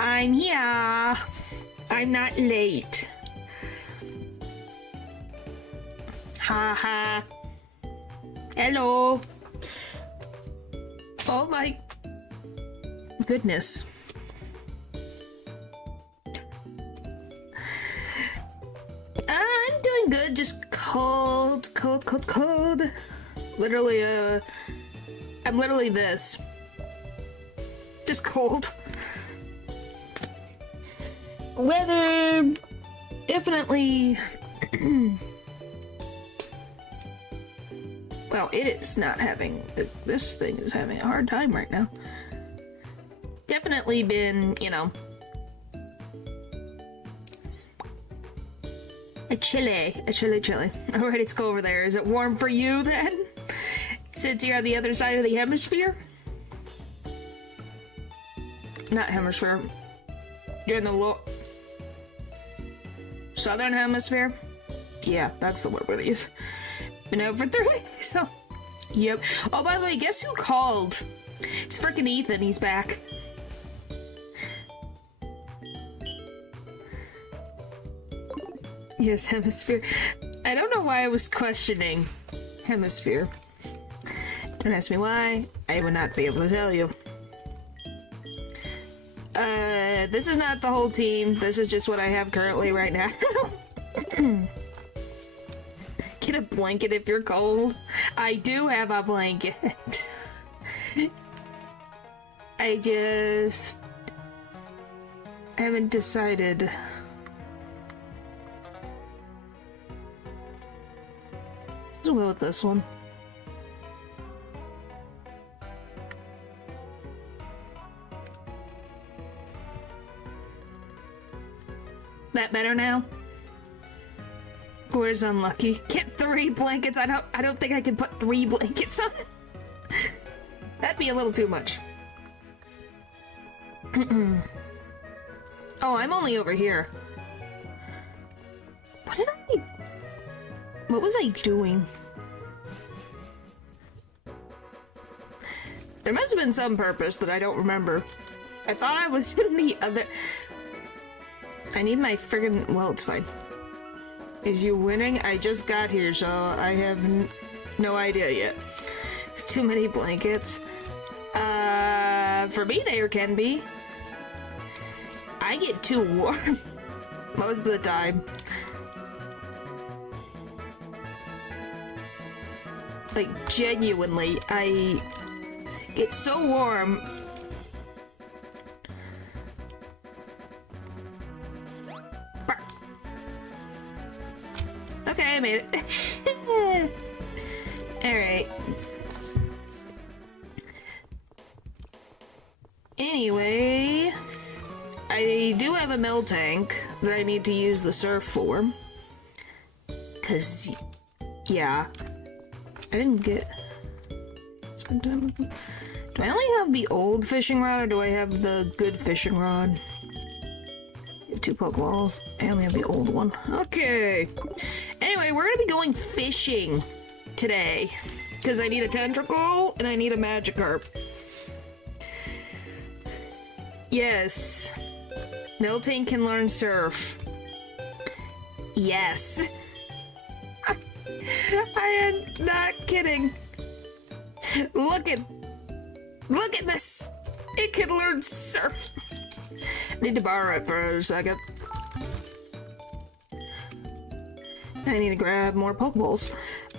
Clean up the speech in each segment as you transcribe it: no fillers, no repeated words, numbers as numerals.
I'm here. I'm not late. Ha ha. Hello. Oh my goodness. I'm doing good, just cold. Literally, I'm literally this. Just cold. Weather definitely well, it is not having this thing is having a hard time right now. Definitely been, you know, a chilly. Alright, let's go over there. Is it warm for you then? Since you're on the other side of the hemisphere? Not hemisphere. You're in the southern hemisphere? Yeah, that's the word we're gonna use. Been out for 3 weeks, so. Yep. Oh, by the way, guess who called? It's frickin' Ethan, he's back. Yes, hemisphere. I don't know why I was questioning hemisphere. Don't ask me why. I would not be able to tell you. This is not the whole team. This is just what I have currently right now. Get a blanket if you're cold. I do have a blanket. I just haven't decided. Let's go with this one. That better now? Where's unlucky? Get 3 blankets. I don't think I can put 3 blankets on it. That'd be a little too much. Oh, I'm only over here. What was I doing? There must have been some purpose that I don't remember. I thought I was in the other... I need my friggin'... Well, it's fine. Is you winning? I just got here, so I have no idea yet. There's too many blankets. For me, there can be. I get too warm most of the time. Like, genuinely, I get so warm. Okay, I made it. Alright. Anyway, I do have a mill tank that I need to use the surf for. 'Cause, yeah. I didn't get... Spend time with them. Do I only have the old fishing rod or do I have the good fishing rod? I have 2 Pokeballs. I only have the old one. Okay. Anyway, we're gonna be going fishing today. Because I need a tentacle and I need a Magikarp. Yes. Miltank can learn surf. Yes. I am not kidding. Look at this. It can learn surf. I need to borrow it for a second. I need to grab more Pokeballs.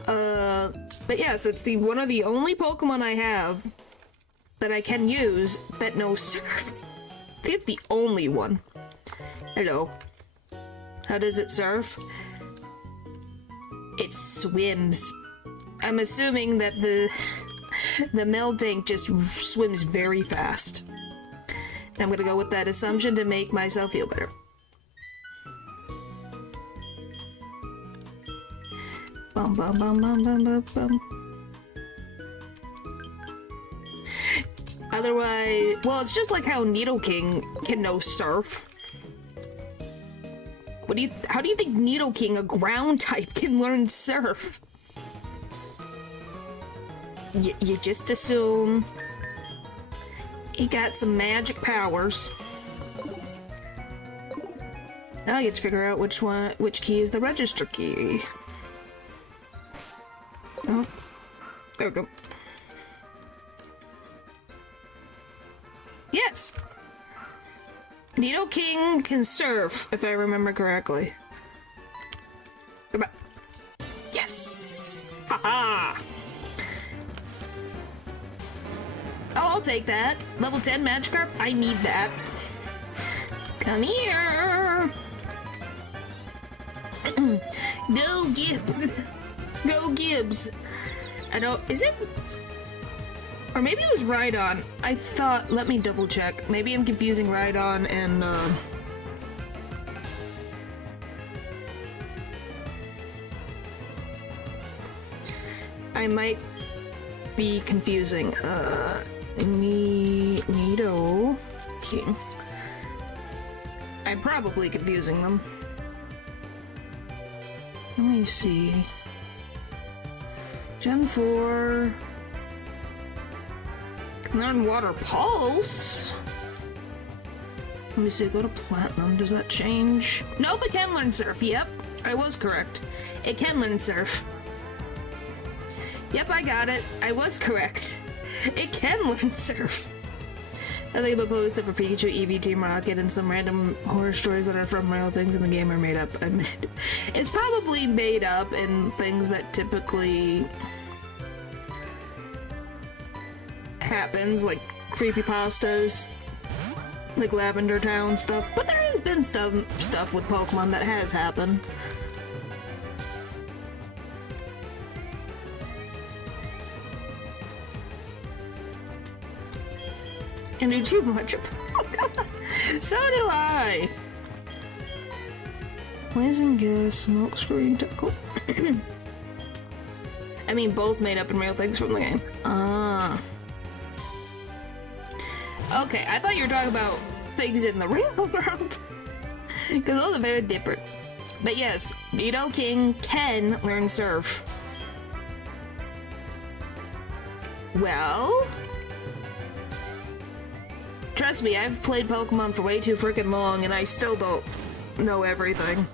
But yes, it's one of the only Pokemon I have that I can use that knows surf. I think it's the only one. Hello. How does it surf? It swims. I'm assuming that the Miltank just swims very fast. And I'm gonna go with that assumption to make myself feel better. Bum bum bum bum bum bum bum. Otherwise, well, it's just like how Nidoking can know surf. How do you think Nidoking, a ground type, can learn surf? You just assume he got some magic powers. Now I get to figure out which key is the register key. Oh, there we go. Yes! Nidoking can surf, if I remember correctly. Come on. Yes! Haha! Oh, I'll take that. Level 10 Magikarp? I need that. Come here! Go Gibbs! Go Gibbs! I don't... Is it... Or maybe it was Rhydon. I thought... Let me double check. Maybe I'm confusing Rhydon and, I might be confusing, Nido King. I'm probably confusing them. Let me see. Gen 4... Can learn Water Pulse? Let me see, go to Platinum. Does that change? Nope, it can learn Surf. Yep, I was correct. It can learn Surf. Yep, I got it. I was correct. It can learn Surf. I think the posts for Pikachu, Eevee, Team Rocket, and some random horror stories that are from real things in the game are made up. It's probably made up in things that typically happens, like creepypastas, like Lavender Town stuff. But there has been stuff with Pokemon that has happened. I do too much of Pokemon. So do I. Poison gas, smokescreen, tickle. I mean, both made up in real things from the game. Ah. Okay, I thought you were talking about things in the real world. Because those are very different. But yes, Nidoking can learn Surf. Well... Trust me, I've played Pokemon for way too freaking long and I still don't know everything.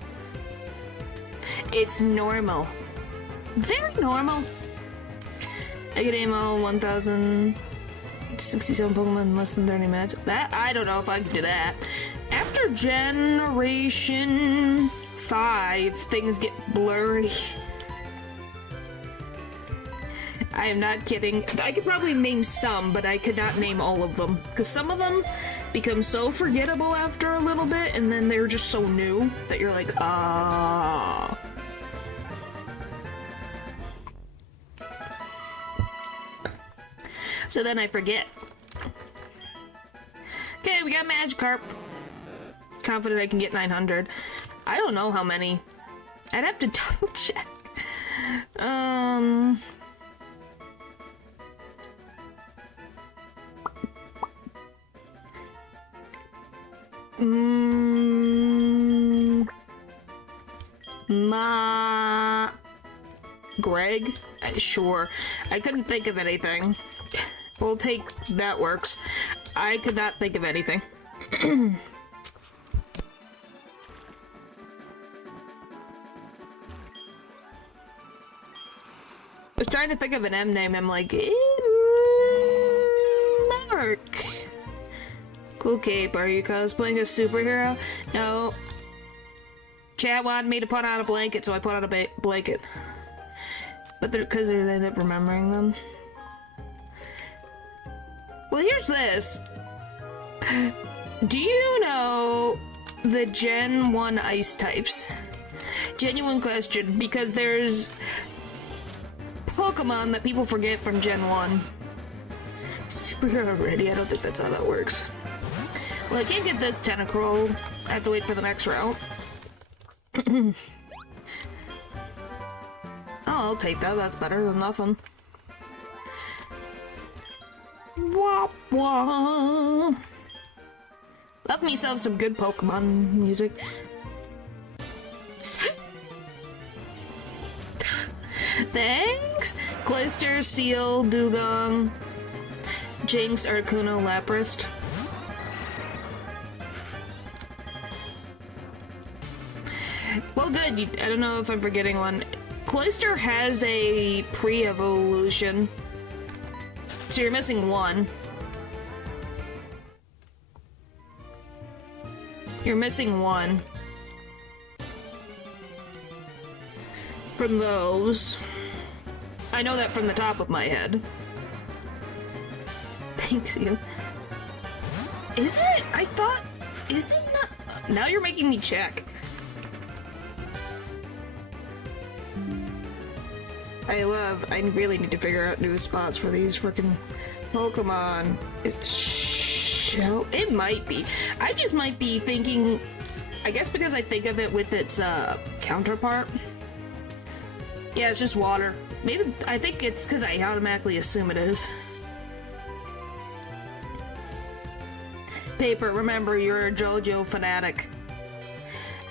It's normal. Very normal. I could aim all 1,067 Pokemon in less than 30 minutes. That, I don't know if I can do that. After Generation 5, things get blurry. I am not kidding. I could probably name some, but I could not name all of them. Because some of them become so forgettable after a little bit, and then they're just so new that you're like, ah. So then I forget. Okay, we got Magikarp. Confident I can get 900. I don't know how many. I'd have to double check. Greg? Sure. I couldn't think of anything. We'll take that works. I could not think of anything. I was trying to think of an M name. I'm like, Mark. Cool cape. Are you cosplaying a superhero? No. Chat wanted me to put on a blanket, so I put on a blanket. But because they end up remembering them. Well, here's this. Do you know the Gen 1 ice types? Genuine question, because there's Pokemon that people forget from Gen 1. Superhero ready? I don't think that's how that works. Well, I can't get this Tentacruel. I have to wait for the next route. Oh, I'll take that. That's better than nothing. Wah, wah. Love myself some good Pokemon music. Thanks! Cloyster, Seal, Dugong, Jinx, Articuno, Lapras. Well, good. I don't know if I'm forgetting one. Cloyster has a pre-evolution. So you're missing one. You're missing one. From those. I know that from the top of my head. Thanks, you. Is it? I thought... Is it not? Now you're making me check. I really need to figure out new spots for these freaking Pokemon. It might be. I just might be thinking, I guess because I think of it with its counterpart. Yeah, it's just water. Maybe, I think it's because I automatically assume it is. Paper, remember, you're a JoJo fanatic.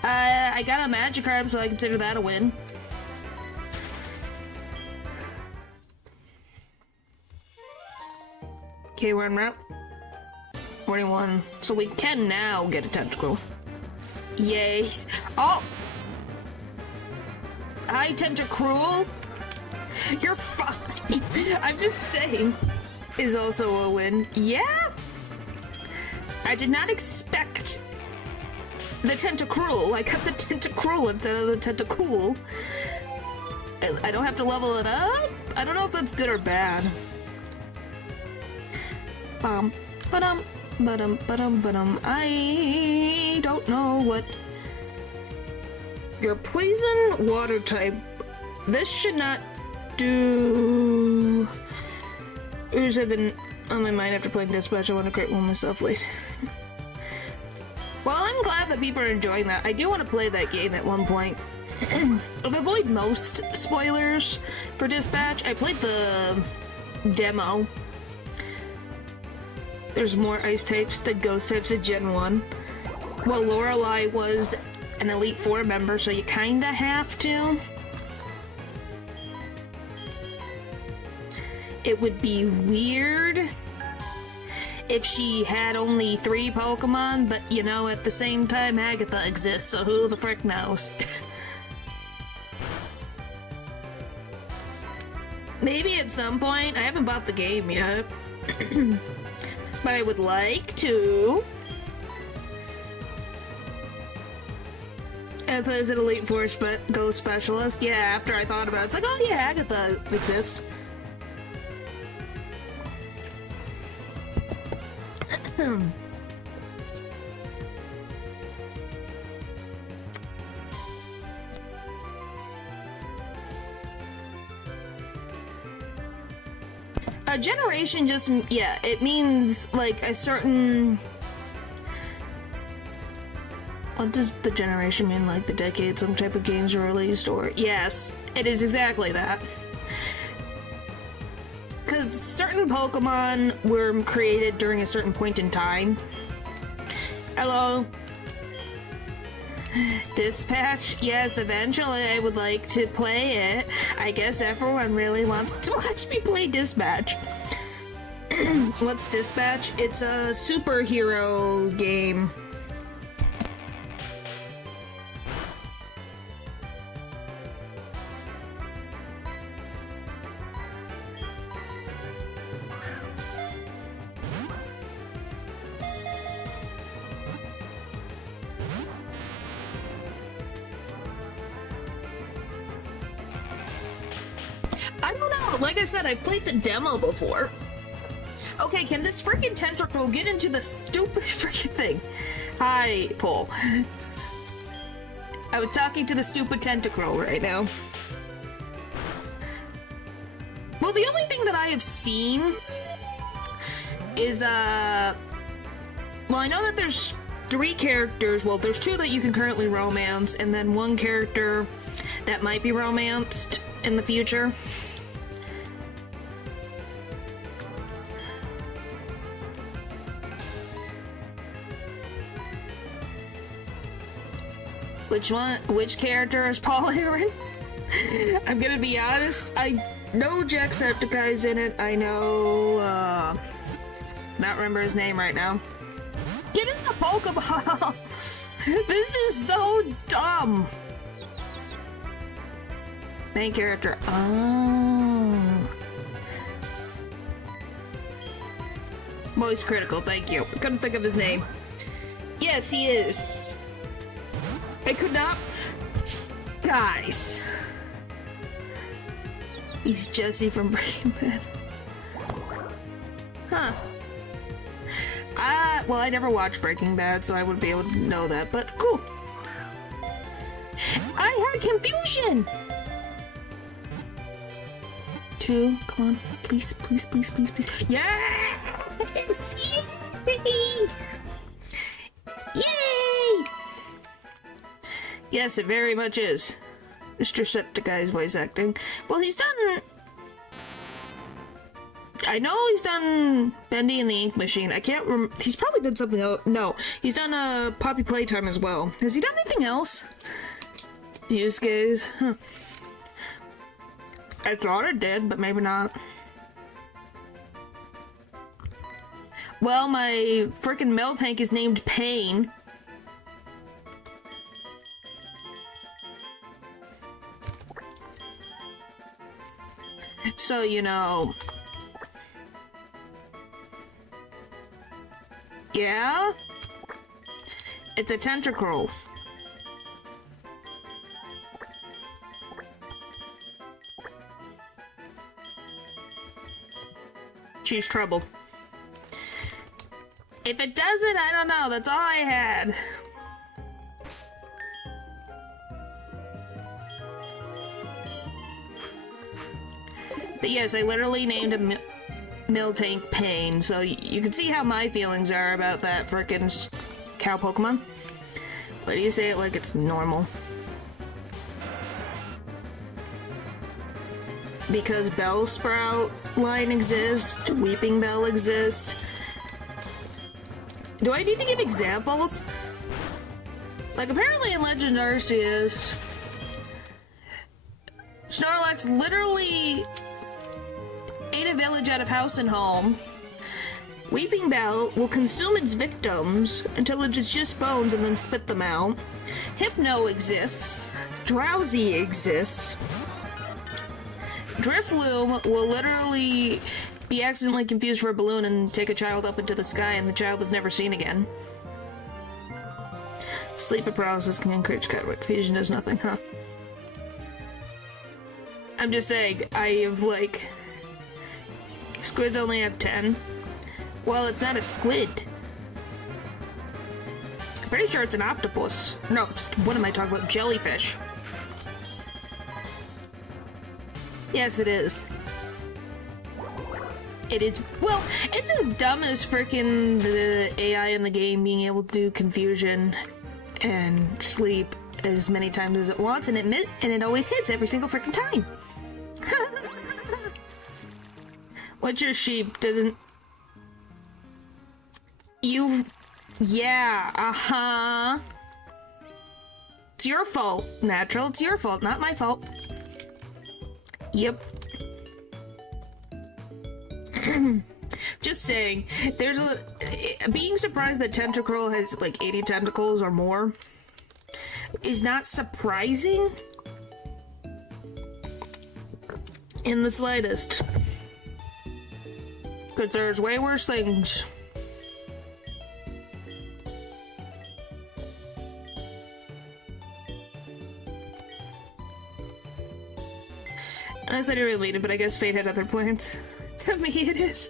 I got a Magikarp, so I consider that a win. Okay, we're on route 41. So we can now get a Tentacruel. Yay. Oh! Hi, Tentacruel. You're fine. I'm just saying. Is also a win. Yeah! I did not expect the Tentacruel. I got the Tentacruel instead of the Tentacool. I don't have to level it up? I don't know if that's good or bad. Ba-dum, ba-dum, ba-dum. I don't know what... Your poison water type. This should not do... Ooze have been on my mind after playing Dispatch. I want to create one myself late. Well, I'm glad that people are enjoying that. I do want to play that game at one point. I'll avoid most spoilers for Dispatch. I played the demo. There's more ice types than ghost types in Gen 1. Well, Lorelei was an Elite Four member, so you kinda have to. It would be weird if she had only 3 Pokemon, but you know, at the same time, Agatha exists, so who the frick knows? Maybe at some point. I haven't bought the game yet. But I would like to. Agatha is an Elite Four Ghost Specialist. Yeah, after I thought about it, it's like, oh yeah, Agatha exists. A generation just, yeah, it means like a certain... What does the generation mean? Like the decade some type of games are released, or... Yes, it is exactly that. Because certain Pokemon were created during a certain point in time. Hello. Dispatch? Yes, eventually I would like to play it. I guess everyone really wants to watch me play Dispatch. What's Dispatch? It's a superhero game. I don't know. Like I said, I've played the demo before. Okay, can this freaking Tentacruel get into the stupid freaking thing? Hi, Paul. I was talking to the stupid Tentacruel right now. Well, the only thing that I have seen is, well, I know that there's 3 characters. Well, there's 2 that you can currently romance, and then 1 character that might be romanced in the future. Which one? Which character is Paul Aaron? I'm gonna be honest, I know Jacksepticeye's in it. I know, not remember his name right now. Get in the Pokeball! This is so dumb. Main character. Oh. Voice critical, thank you. I couldn't think of his name. Yes, he is. I could not. Guys. He's Jesse from Breaking Bad. Huh. Well, I never watched Breaking Bad, so I wouldn't be able to know that, but cool. I had confusion! 2, come on. Please, please, please, please, please. Yes! Yay! Yay! Yes, it very much is. Mr. Septicey's voice acting. Well, he's done... I know he's done Bendy and the Ink Machine. I can't remember. He's probably done something else. No, he's done Poppy Playtime as well. Has he done anything else? Yusuke's? Huh. I thought it did, but maybe not. Well, my freaking Meltank is named Pain. So, you know... Yeah? It's a tentacruel. She's trouble. If it doesn't, I don't know. That's all I had. But yes, I literally named him Miltank Pain, so you can see how my feelings are about that frickin' cow Pokemon. Why do you say it like it's normal? Because Bellsprout line exists, Weeping Bell exists. Do I need to give examples? Like, apparently in Legend Arceus, Snorlax literally ate a village out of house and home. Weeping Bell will consume its victims until it is just bones and then spit them out. Hypno exists. Drowsy exists. Drifloom will literally be accidentally confused for a balloon and take a child up into the sky, and the child was never seen again. Sleep paralysis can encourage confusion does nothing, huh? I'm just saying, I have like... Squids only have 10. Well, it's not a squid. I'm pretty sure it's an octopus. No, what am I talking about? Jellyfish. Yes, it is. It is. Well, it's as dumb as freaking the AI in the game being able to do confusion and sleep as many times as it wants, and it always hits every single freaking time. What's your sheep? Doesn't you? Yeah. Uh-huh. It's your fault, Natural. It's your fault, not my fault. Yep. Just saying, there's a... Being surprised that Tentacruel has like 80 tentacles or more is not surprising in the slightest. Because there's way worse things. Unless I didn't really mean it, but I guess Fate had other plans. To me it is.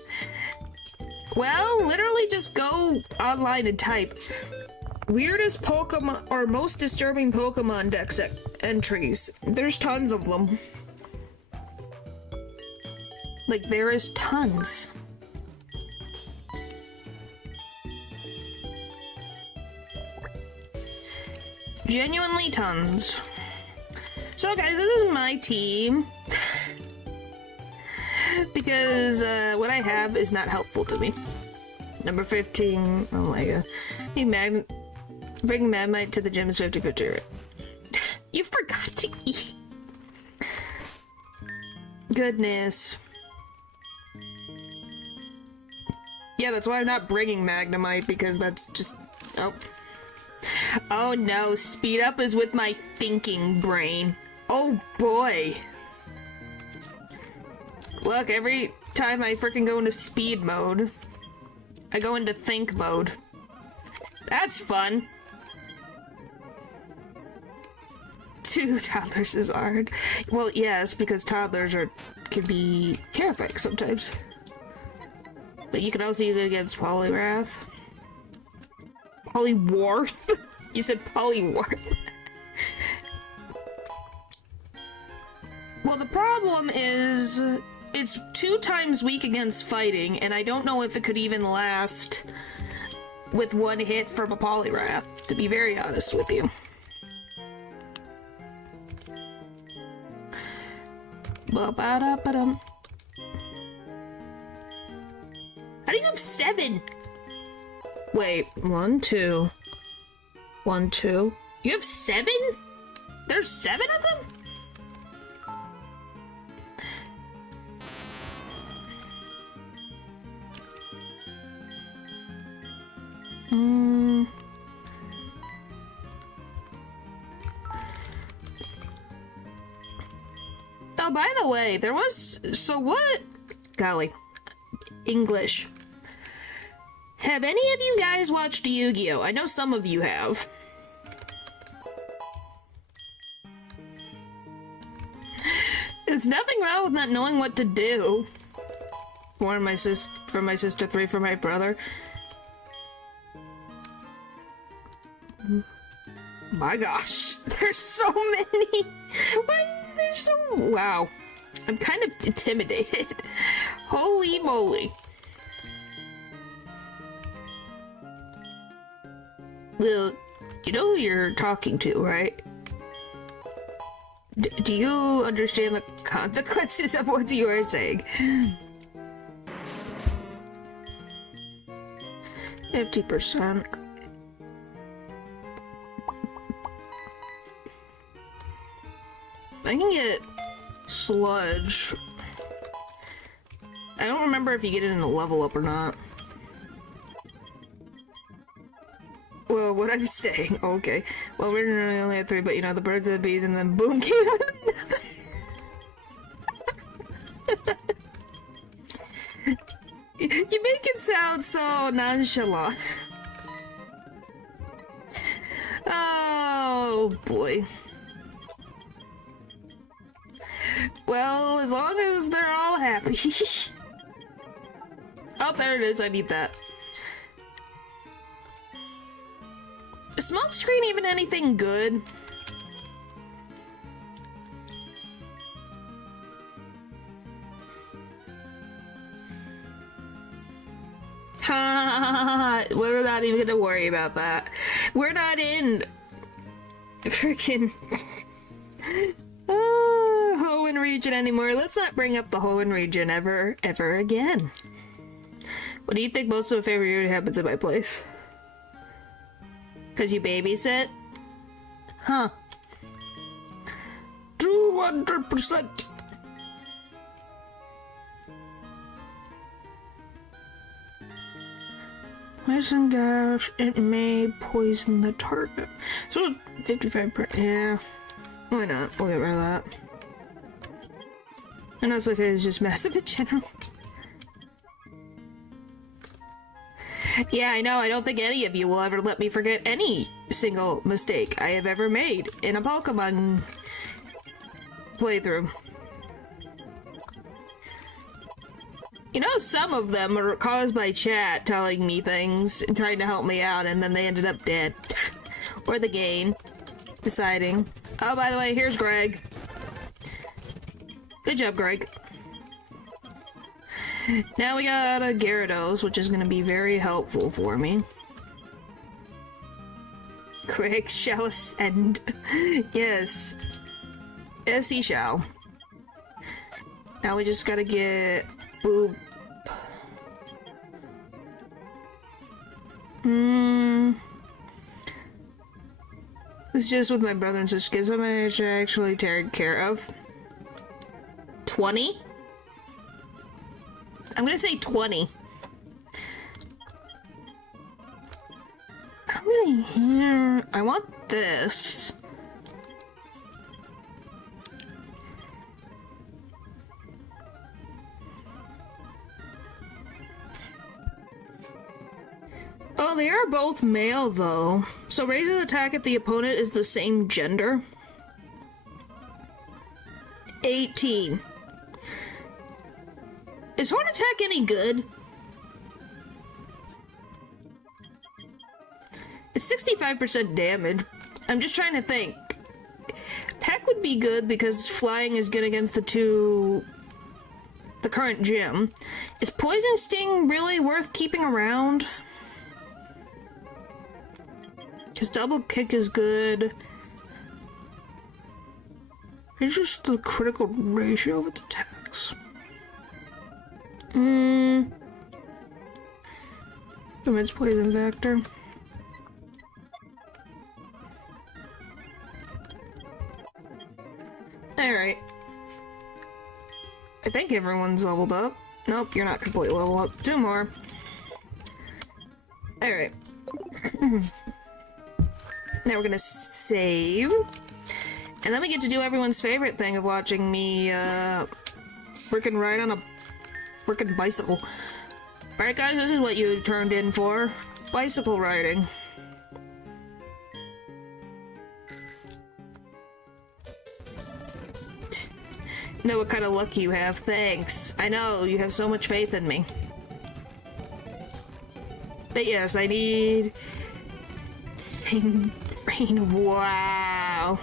Well, literally just go online and type weirdest Pokemon or most disturbing Pokemon Dex entries. There's tons of them. Like, there is tons. Genuinely tons. So guys, this is my team. Because what I have is not helpful to me. Number 15, oh my god. Bring Magmite to the gym is 50-50. You forgot to eat. Goodness. Yeah, that's why I'm not bringing Magnemite, because that's just... Oh. Oh no, speed up is with my thinking brain. Oh boy. Look, every time I freaking go into speed mode, I go into think mode. That's fun. 2 toddlers is hard. Well, yes, because toddlers can be terrifying sometimes. But you can also use it against Poliwrath. Poliwarth? You said Poliwarth. Well, the problem is it's 2 times weak against fighting, and I don't know if it could even last with 1 hit from a Poliwrath, to be very honest with you. Ba-ba-da-ba-dum. How do you have 7? Wait, 1, 2. 1, 2. You have 7? There's 7 of them? Oh, by the way, there was... So what? Golly. English. Have any of you guys watched Yu-Gi-Oh? I know some of you have. There's nothing wrong with not knowing what to do. 4 for my sister, 3 for my brother. My gosh, there's so many. Why is there so... Wow. I'm kind of intimidated. Holy moly. Well, you know who you're talking to, right? Do you understand the consequences of what you are saying? 50%. I can get Sludge. I don't remember if you get it in a level up or not. Well, what I'm saying, okay. Well, we're only at 3, but you know, the birds and the bees, and then boom, came out another. You make it sound so nonchalant. Oh, boy. Well, as long as they're all happy. Oh, there it is. I need that. Is Smokescreen even anything good? Ha! We're not even gonna worry about that. We're not in freaking Hoenn region anymore. Let's not bring up the Hoenn region ever again. What do you think most of my favorite year happens at my place? Cause you babysit? Huh. 200%. Poison gas, it may poison the target. So 55%, yeah. Why not? We'll get rid of that. And also if it is just massive in general. Yeah, I know, I don't think any of you will ever let me forget any single mistake I have ever made in a Pokemon playthrough. You know, some of them are caused by chat telling me things and trying to help me out, and then they ended up dead. Or the game deciding. Oh, by the way, here's Greg. Good job, Greg. Now we got a Gyarados, which is going to be very helpful for me. Greg shall ascend. Yes. Yes, he shall. Now we just gotta get... Boop. It's just with my brother and sister, because somebody I should actually take care of. 20? I'm gonna say 20. really... I want this. Oh, they are both male, though. So raises attack if the opponent is the same gender. 18. Is Horn Attack any good? It's 65% damage. I'm just trying to think. Peck would be good because flying is good against the current gym. Is Poison Sting really worth keeping around? His double kick is good. It's just the critical ratio of its attacks. Its poison factor. Alright. I think everyone's leveled up. Nope, you're not completely leveled up. 2 more. Alright. Now we're gonna save. And then we get to do everyone's favorite thing of watching me, freaking ride on a freaking bicycle. Alright guys, this is what you turned in for. Bicycle riding. Know what kind of luck you have. Thanks. I know, you have so much faith in me. But yes, I need... Same brain. Wow.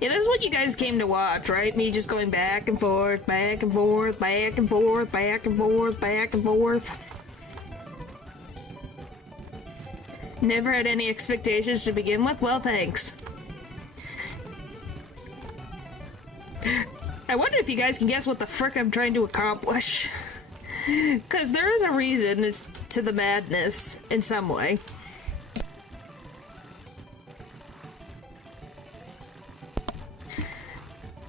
Yeah, this is what you guys came to watch, right? Me just going back and forth, back and forth, back and forth, back and forth, back and forth. Never had any expectations to begin with? Well, thanks. I wonder if you guys can guess what the frick I'm trying to accomplish. Because there is a reason it's to the madness in some way.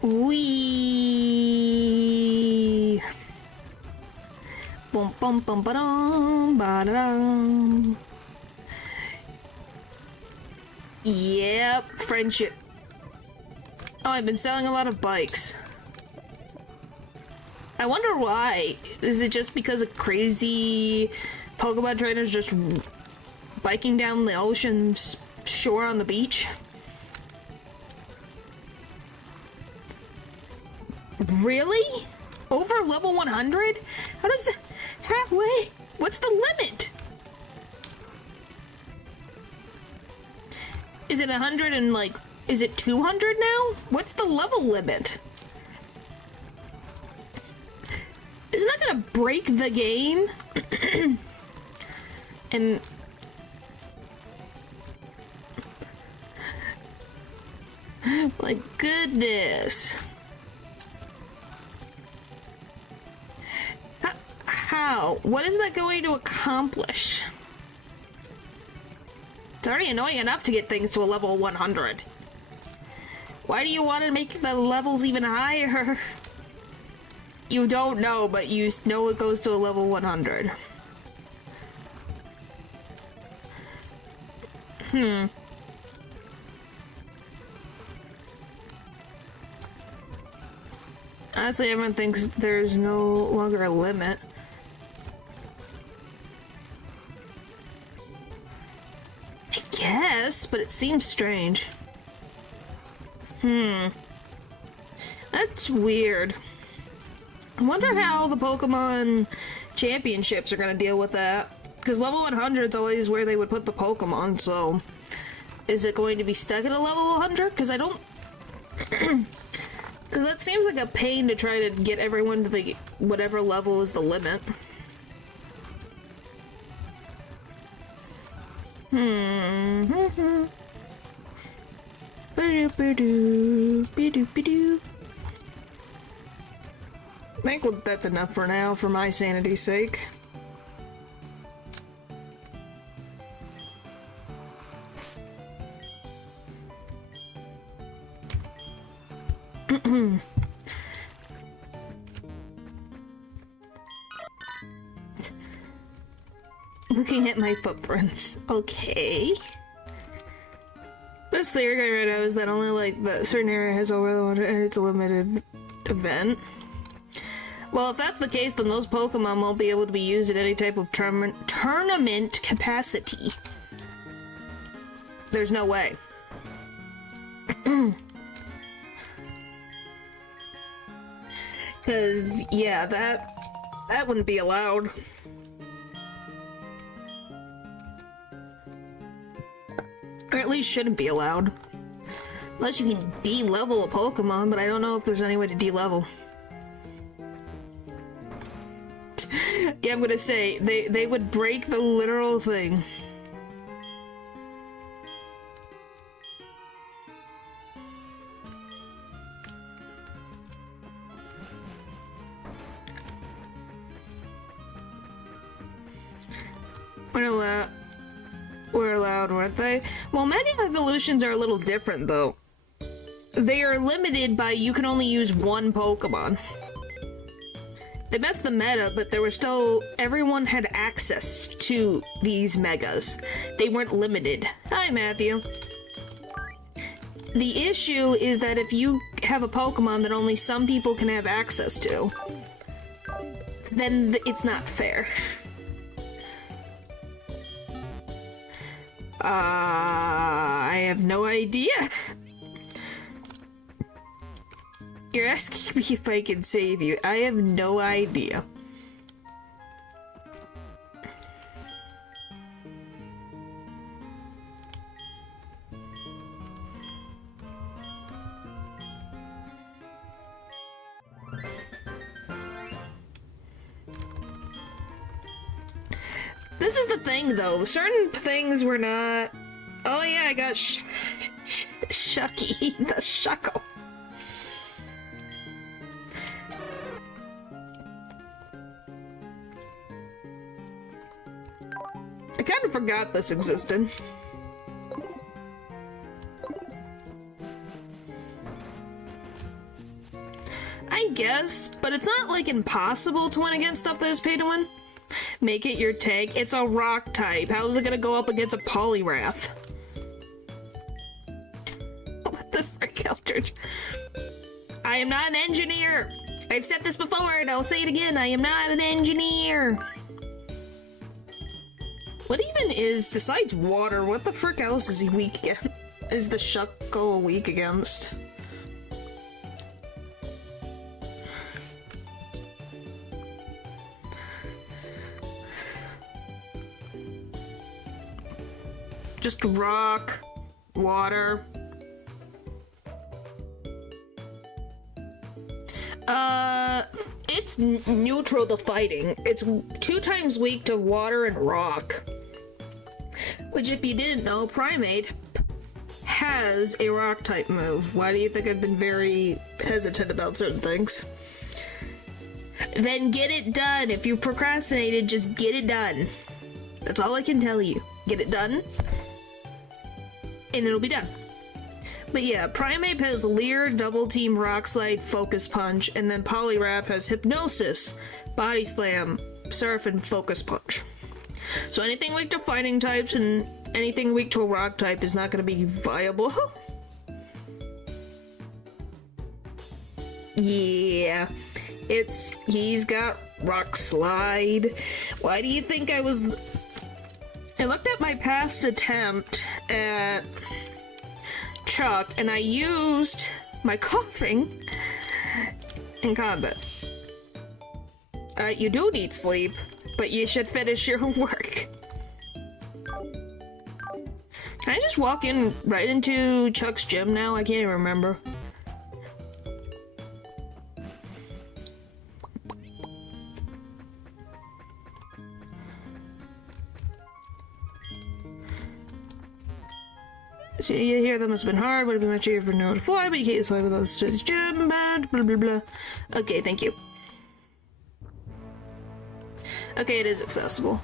Wee. Bum bum bum ba-dum ba-da-dum. Yep, friendship. Oh, I've been selling a lot of bikes. I wonder why. Is it just because of crazy Pokemon trainers just biking down the ocean shore on the beach? Really? Over level 100? How does that... Wait, what's the limit? Is it 100 and like... Is it 200 now? What's the level limit? Isn't that gonna break the game? And... My goodness. How? What is that going to accomplish? It's already annoying enough to get things to a level 100. Why do you want to make the levels even higher? You don't know, but you know it goes to a level 100. Honestly, everyone thinks there's no longer a limit. I guess, but it seems strange. That's weird. I wonder how the Pokemon championships are gonna deal with that. Because level 100 is always where they would put the Pokemon, so... Is it going to be stuck at a level 100? Because I don't... Because that seems like a pain to try to get everyone to the... whatever level is the limit. I think that's enough for now, for my sanity's sake. Looking at my footprints. Okay. this theory I read out is that only like the certain area has overload and it's a limited event. Well, if that's the case, then those Pokemon won't be able to be used at any type of tournament capacity. There's no way. Cause yeah, that wouldn't be allowed. Or at least shouldn't be allowed. Unless you can de-level a Pokemon, but I don't know if there's any way to de-level. Yeah, I'm gonna say, they would break the literal thing. We're allowed, weren't they? Well, Mega Evolutions are a little different, though. They are limited by you can only use one Pokemon. They messed the meta, but there were still... everyone had access to these Megas. They weren't limited. Hi, Matthew. The issue is that if you have a Pokemon that only some people can have access to, then it's not fair. I have no idea. You're asking me if I can save you. I have no idea. This is the thing, though. Certain things were not... Oh yeah, I got Shucky, the Shuckle. I kind of forgot this existed. I guess, but it's not like impossible to win against stuff that is pay to win. Make it your tag. It's a rock type. How is it gonna go up against a Poliwrath? What the frick, Eldridge? I am not an engineer! I've said this before and I'll say it again. I am not an engineer! What even is, besides water, what the frick else is he weak against? Is the Shuckle weak against? Just rock, water. It's neutral to fighting. It's 2 times weak to water and rock. Which, if you didn't know, Primeape has a rock type move. Why do you think I've been very hesitant about certain things? Then get it done. If you procrastinated, just get it done. That's all I can tell you. Get it done, and it'll be done. But yeah, Primeape has Leer, Double Team, Rock Slide, Focus Punch, and then Poliwrath has Hypnosis, Body Slam, Surf, and Focus Punch. So anything weak to fighting types and anything weak to a rock type is not going to be viable. Yeah, he's got Rock Slide. Why do you think I looked at my past attempt at Chuck, and I used my coughing in combat. You do need sleep, but you should finish your work. Can I just walk in right into Chuck's gym now? I can't even remember. So you hear them has been hard, would have been much easier for no to fly, but you can't fly with us to his gym, blah blah blah. Okay, thank you. Okay, it is accessible.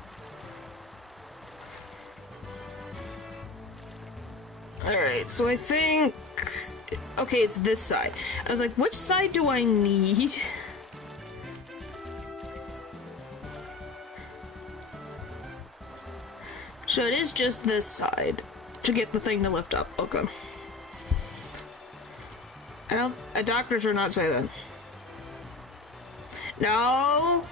Alright, so I think... Okay, it's this side. I was like, which side do I need? So it is just this side. to get the thing to lift up. Okay. Doctors are not say that. No!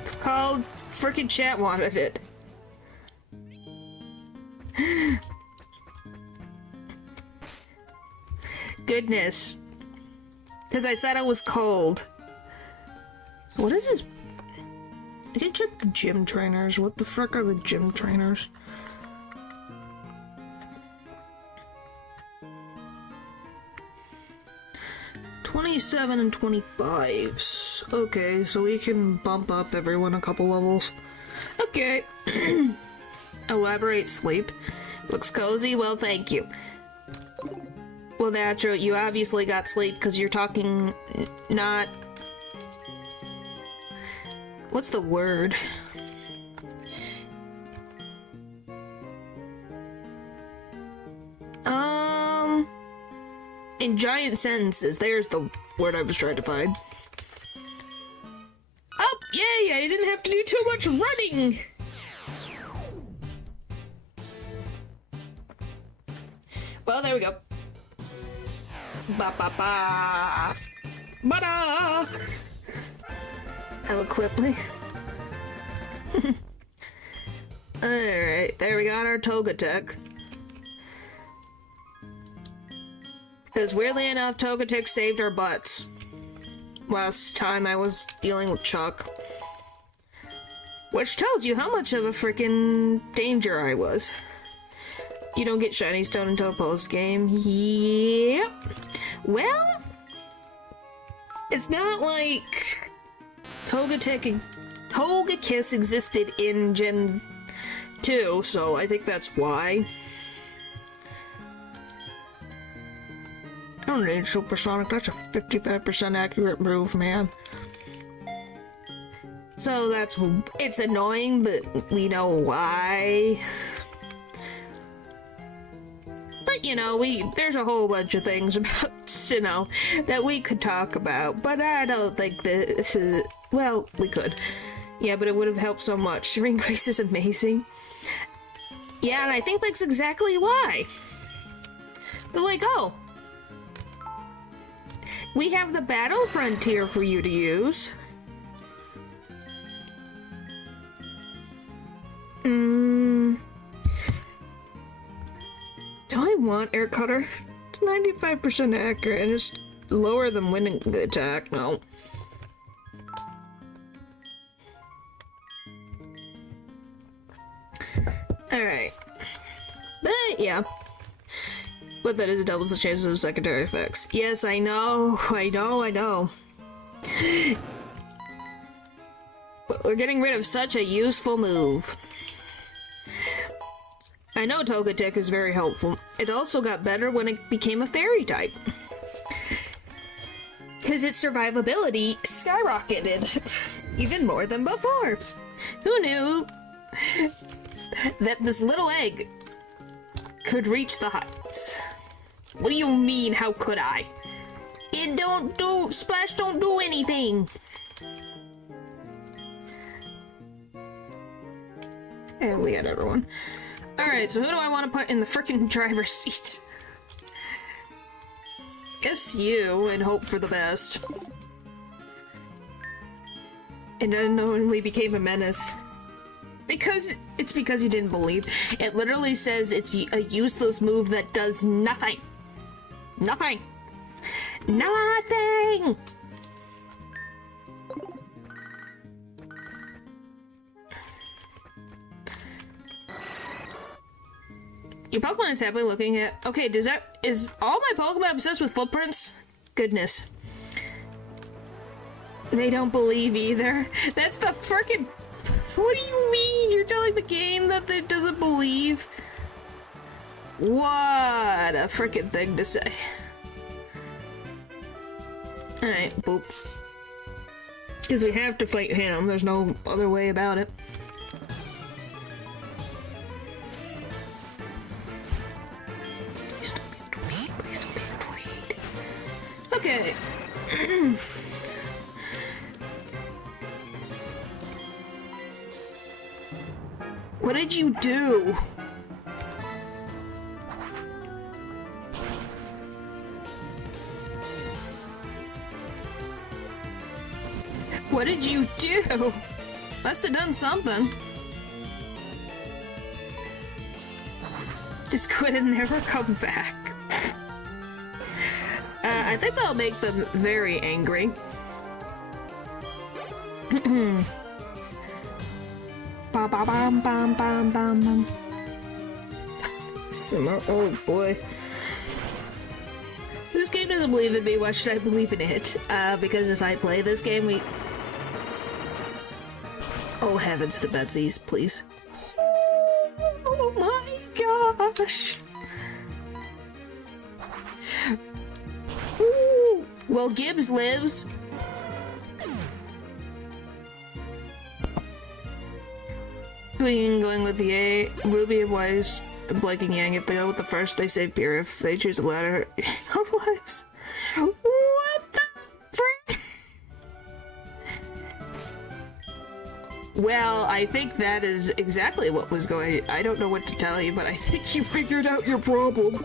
It's called frickin' chat wanted it. Goodness. Because I said I was cold. So what is this? I can check the gym trainers. What the frick are the gym trainers? $27 and $25s. Okay, so we can bump up everyone a couple levels. Okay. Elaborate sleep. Looks cozy? Well, thank you. Well, Natural, you obviously got sleep because you're talking not... What's the word? In giant sentences. There's the word I was trying to find. Oh, yay! I didn't have to do too much running! Well, there we go. Ba ba ba. Ba-da! Eloquently. Alright, there we got our Togetic. Because weirdly enough, Togetic saved our butts. Last time I was dealing with Chuck. Which tells you how much of a freaking danger I was. You don't get Shiny Stone until post-game. Yep. Well, it's not like Togekiss existed in Gen 2, so I think that's why. I don't need Supersonic, that's a 55% accurate move, man. So it's annoying, but we know why. But, you know, there's a whole bunch of things about, you know, that we could talk about, but I don't think this is, well, we could. Yeah, but it would have helped so much. Ring Grace is amazing. Yeah, and I think that's exactly why. They're like, oh, we have the Battle Frontier for you to use. Do I want Air Cutter? It's 95% accurate and it's lower than winning attack. No. Alright. But yeah. But that is doubles the chances of secondary effects. Yes, I know. I know. But we're getting rid of such a useful move. I know Togetic is very helpful. It also got better when it became a fairy type. Because its survivability skyrocketed. Even more than before. Who knew that this little egg could reach the heights? What do you mean, how could I? It Splash don't do anything. And we got everyone. Alright, so who do I want to put in the frickin' driver's seat? Guess you, and hope for the best. And unknowingly became a menace. Because you didn't believe. It literally says it's a useless move that does nothing. Nothing. Nothing! Your Pokemon is happily looking at... Okay, is all my Pokemon obsessed with footprints? Goodness. They don't believe either. That's the frickin'... What do you mean? You're telling the game that it doesn't believe? What a frickin' thing to say. Alright, boop. Because we have to fight him. There's no other way about it. Please don't be the 28. Please don't be the 28. Okay. What did you do? What did you do? Must have done something. Just quit and never come back. I think that'll make them very angry. Ba ba bam bam bam bam bam. Oh boy. This game doesn't believe in me, why should I believe in it? Because if I play this game, we... Oh heavens to Betsy's, please. Oh my gosh! Ooh. Well, Gibbs lives. Going with the A, Ruby and Wise, and Blake and Yang. If they go with the first, they save Pure. If they choose the latter, of lives. What the frick? Well, I think that is exactly what was going. I don't know what to tell you, but I think you figured out your problem.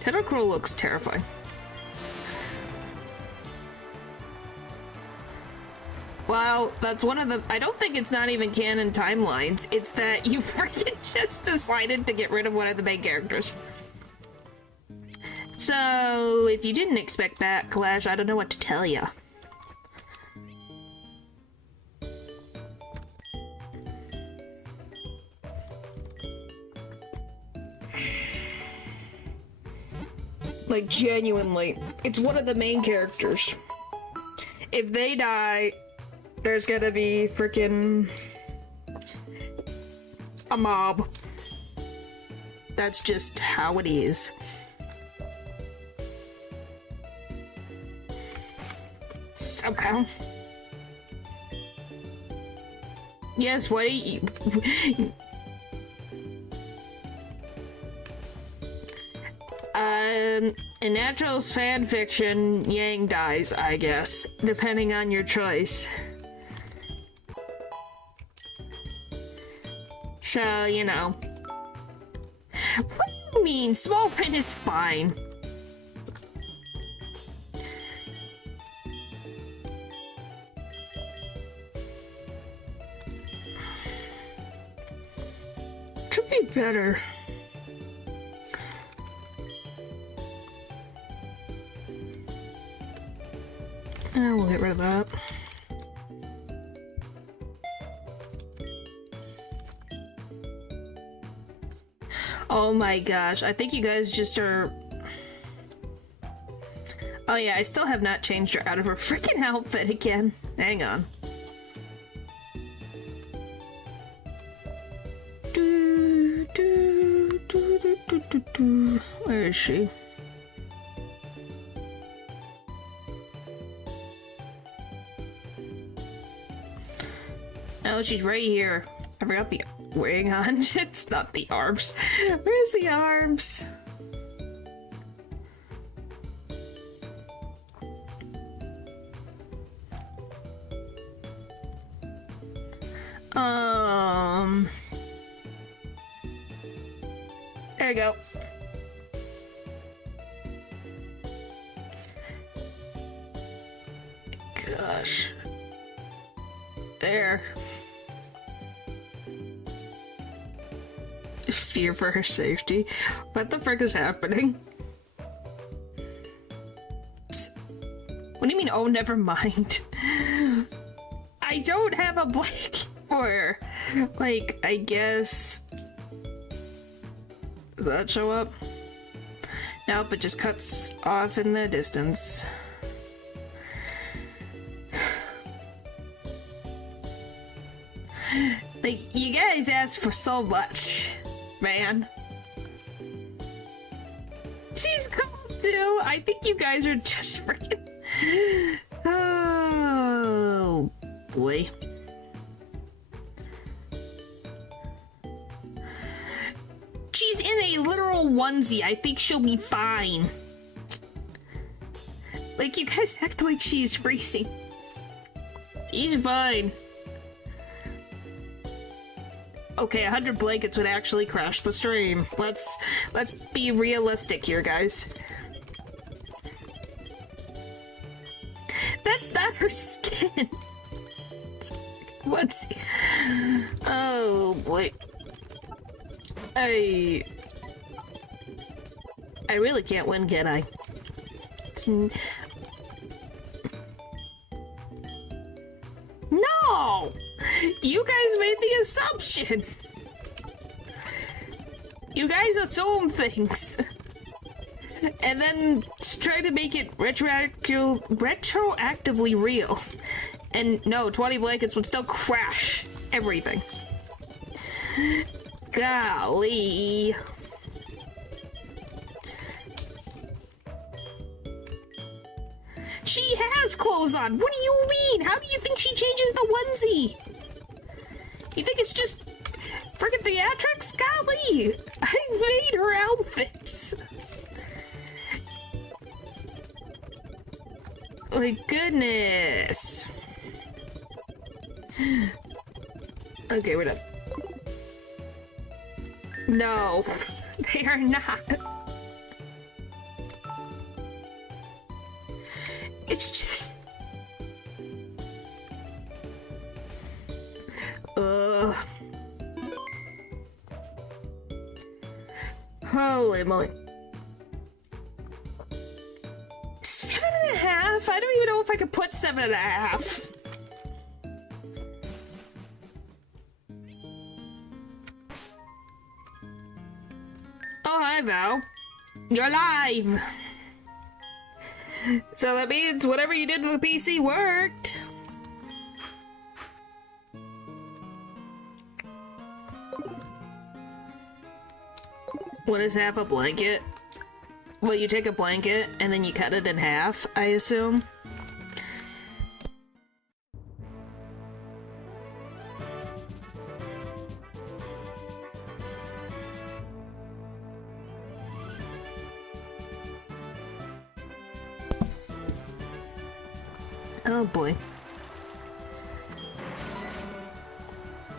Tentacruel looks terrifying. Well, that's one of the... I don't think it's not even canon timelines. It's that you freaking just decided to get rid of one of the main characters. So, if you didn't expect that, Clash, I don't know what to tell you. Like, genuinely, it's one of the main characters. If they die... There's gonna be freaking a mob. That's just how it is. Somehow. Yes, what do you... In Natural's fan fiction, Yang dies, I guess, depending on your choice. So, you know. What do you mean? Small print is fine. Could be better. We'll get rid of that. Oh my gosh, I think you guys just are... Oh yeah, I still have not changed her out of her freaking outfit again. Hang on. Where is she? Oh, she's right here. I forgot the... Hang on, it's not the arms. Where's the arms? There you go. Gosh. There. Fear for her safety. What the frick is happening? What do you mean, oh, never mind? I don't have a blanket for her. Like, I guess... Does that show up? Nope, it just cuts off in the distance. Like, you guys asked for so much, man. She's cool too. I think you guys are just freaking... Oh, boy. She's in a literal onesie. I think she'll be fine. Like, you guys act like she's freezing. She's fine. Okay, 100 blankets would actually crash the stream. Let's be realistic here, guys. That's not her skin. What's... Oh, boy. I really can't win, can I? No! You guys made the assumption! You guys assume things. And then try to make it retroactively real. And no, 20 blankets would still crash everything. Golly. She has clothes on! What do you mean? How do you think she changes the onesie? You think it's just friggin' theatrics? Golly! I made her outfits! My goodness. Okay, we're done. No, they are not. It's just... Holy moly. 7.5? I don't even know if I could put 7.5. Oh, hi, Val. You're live! So that means whatever you did to the PC worked. What is half a blanket? Well, you take a blanket and then you cut it in half, I assume. Oh boy.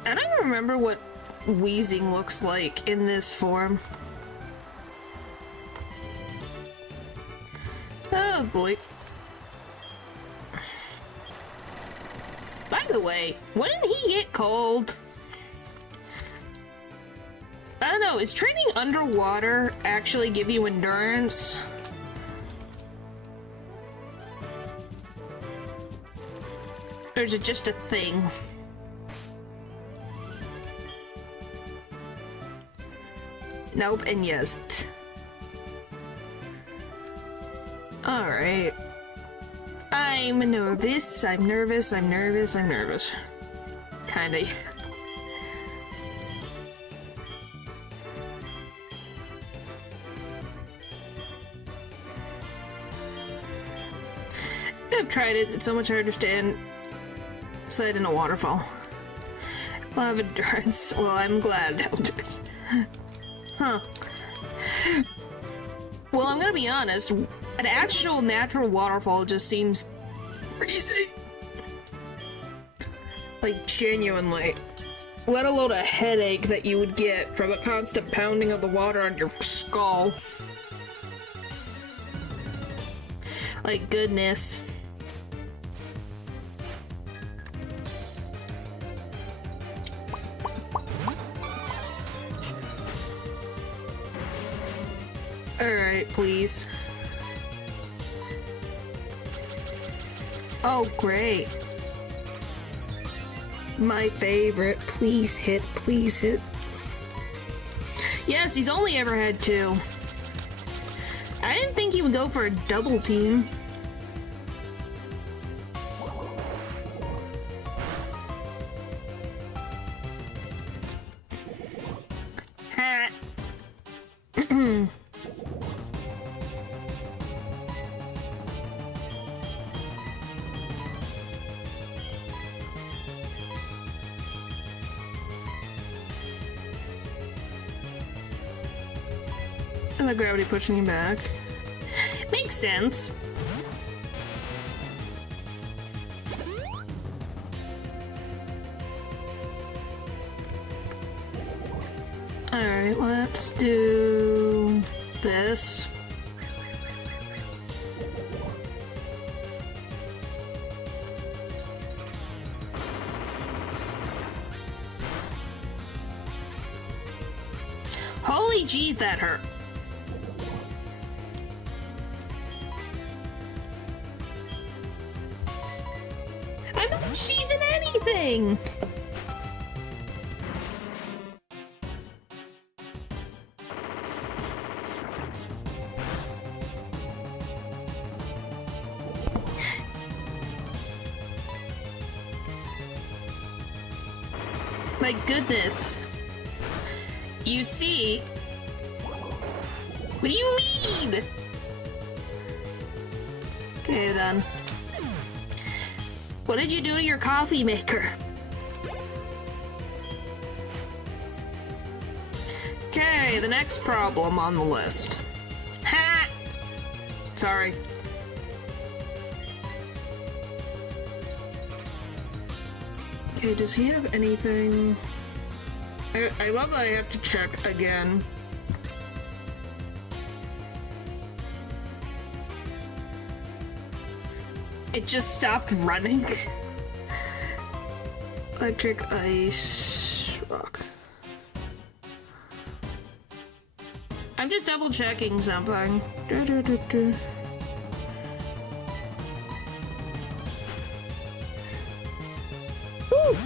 I don't remember what wheezing looks like in this form. Oh boy. By the way, when he get cold... I don't know, is training underwater actually give you endurance? Or is it just a thing? Nope, and yes. Alright. I'm nervous, I'm nervous, I'm nervous, I'm nervous. Kinda. I've tried it, it's so much harder to stand side in a waterfall. A lot of endurance. Well, I'm glad it helped it. Huh. Well, I'm gonna be honest, an actual natural waterfall just seems crazy. Like, genuinely. Let alone a headache that you would get from a constant pounding of the water on your skull. Like, goodness. Alright, please. Oh, great. My favorite. Please hit, please hit. Yes, he's only ever had 2. I didn't think he would go for a double team. Ha. And the gravity pushing you back. Makes sense. Alright, let's do this. Holy jeez, that hurt. I'm not cheesing anything! My goodness. You see? What do you mean? Okay then. What did you do to your coffee maker? Okay, the next problem on the list. Ha! Sorry. Okay, does he have anything? I love that I have to check again. It just stopped running. Electric, ice, rock. I'm just double checking something. Woo!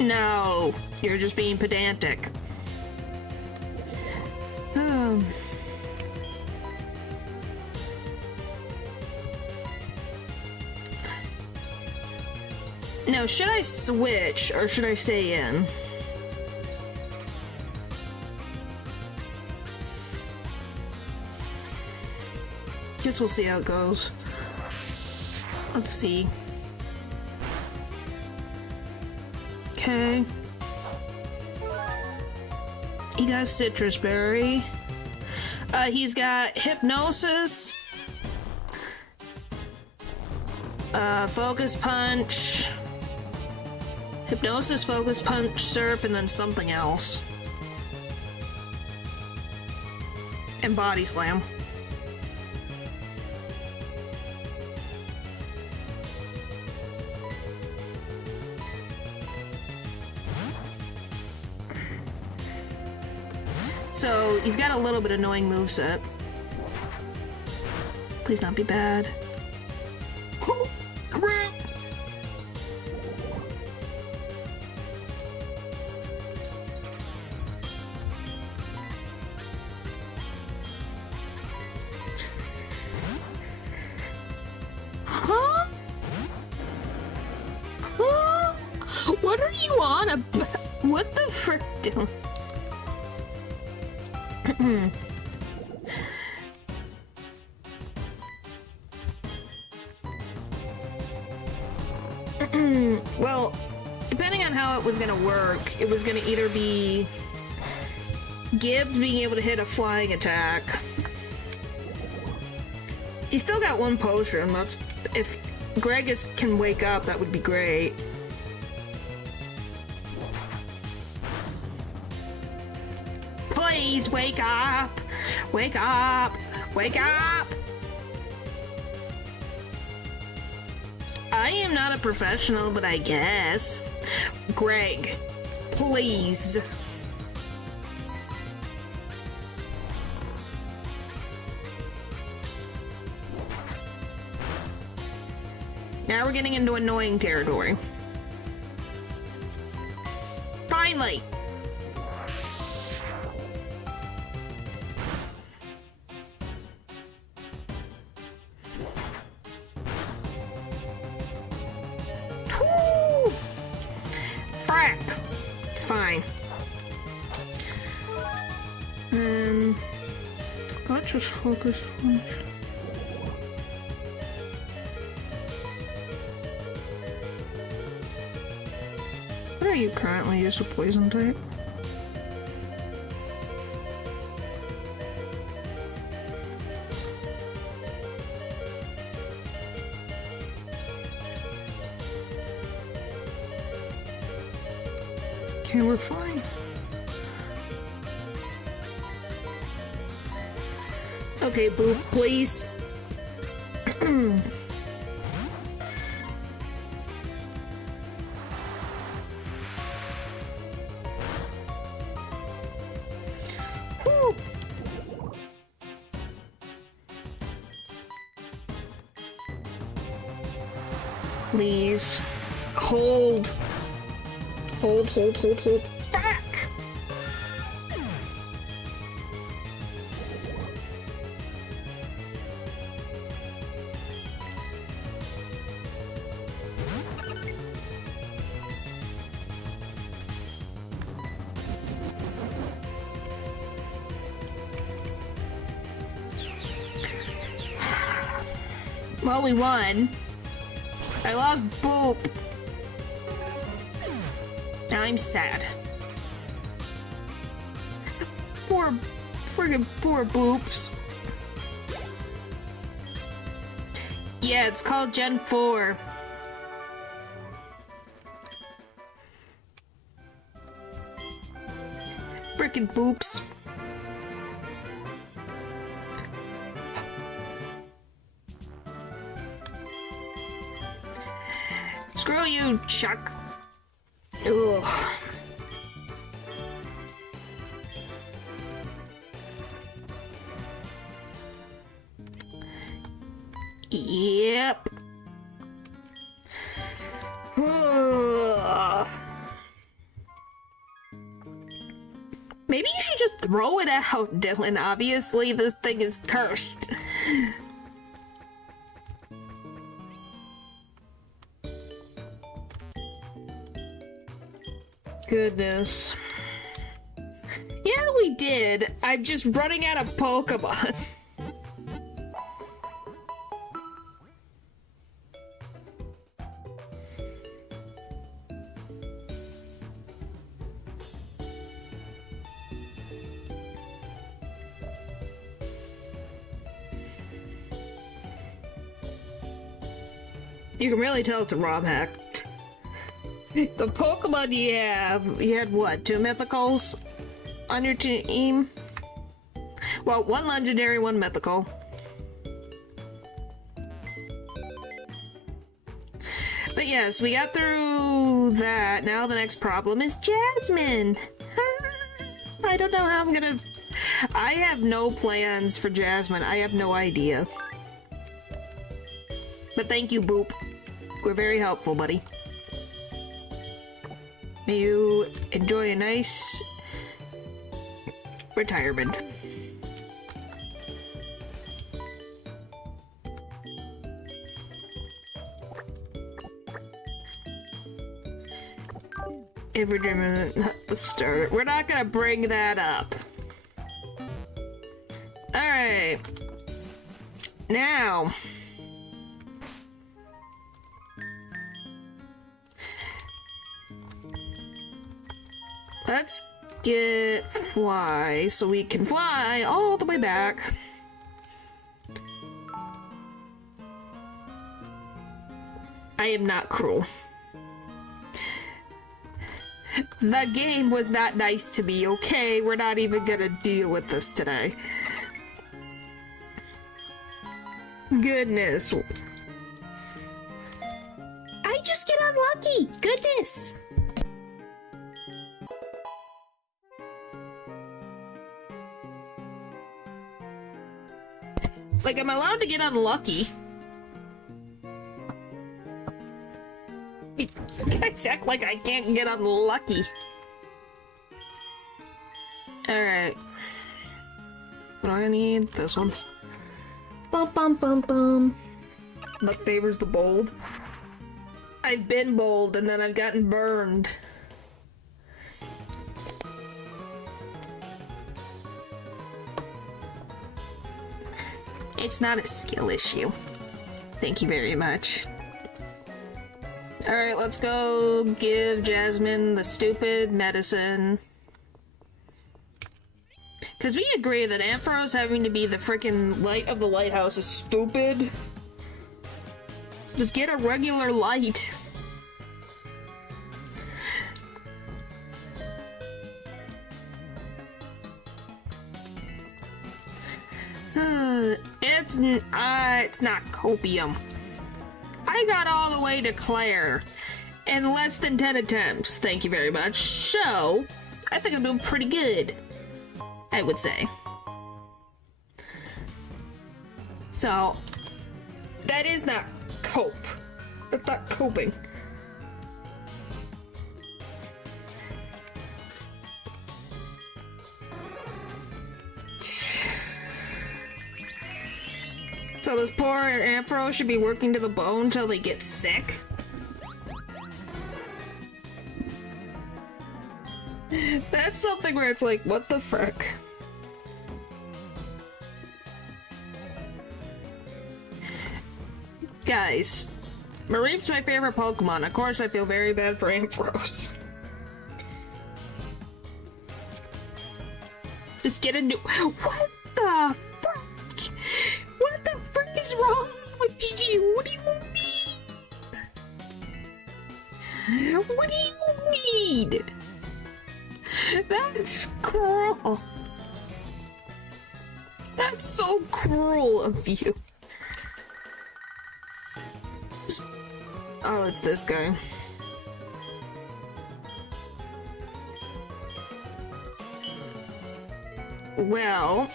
No, you're just being pedantic. Now, should I switch or should I stay in? Guess we'll see how it goes. Let's see. Okay. He got citrus berry. He's got hypnosis. Focus punch. Hypnosis, focus punch, surf, and then something else. And body slam. So, he's got a little bit annoying moveset. Please not be bad. Oh, crap! Huh? Huh? What are you on about? What the frick do? Well, depending on how it was gonna work, it was gonna either be Gibbs being able to hit a flying attack. He's still got one potion. That's if Greg can wake up, that would be great. Please wake up! Wake up! Wake up! I am not a professional, but I guess. Greg, please. Now we're getting into annoying territory. Finally! Frack! It's fine. Let's just focus on. What are you currently? Just a poison type? Okay, we're fine. Okay, Boop, please. Whew. Please. Hold. Hold. Fuck! Well, we won. I lost Boop. I'm sad. Poor Boops. Yeah, it's called Gen 4. Frickin' Boops. Screw you, Chuck. Ugh. Yep. Ugh. Maybe you should just throw it out, Dylan. Obviously, this thing is cursed. Goodness. Yeah, we did. I'm just running out of Pokemon. You can really tell it's a ROM hack. The Pokemon you had what, 2 mythicals on your team? Well, 1 legendary, 1 mythical. But yes, we got through that. Now the next problem is Jasmine. I don't know how I'm gonna... I have no plans for Jasmine. I have no idea. But thank you, Boop. We're very helpful, buddy. May you enjoy a nice retirement. Every minute, not the starter. We're not gonna bring that up. Alright. Now. Let's get Fly so we can fly all the way back. I am not cruel. The game was not nice to me, okay? We're not even gonna deal with this today. Goodness. I just get unlucky. Goodness. Like, I'm allowed to get unlucky. You guys act like I can't get unlucky. Alright. What do I need? This one. Bum bum bum bum. Luck favors the bold. I've been bold and then I've gotten burned. It's not a skill issue. Thank you very much. Alright, let's go give Jasmine the stupid medicine. Because we agree that Ampharos having to be the freaking light of the lighthouse is stupid. Just get a regular light. It's not copium. I got all the way to Claire in less than 10 attempts. Thank you very much. So, I think I'm doing pretty good, I would say. So, that is not cope. That's not coping. So this poor Afro should be working to the bone till they get sick? That's something where it's like, what the frick? Guys, Mareep's my favorite Pokemon. Of course I feel very bad for Ampharos. Just get a new- What the frick? What the frick is wrong with you? What do you mean? What do you mean? That's cruel. That's so cruel of you. Oh, it's this guy. Well,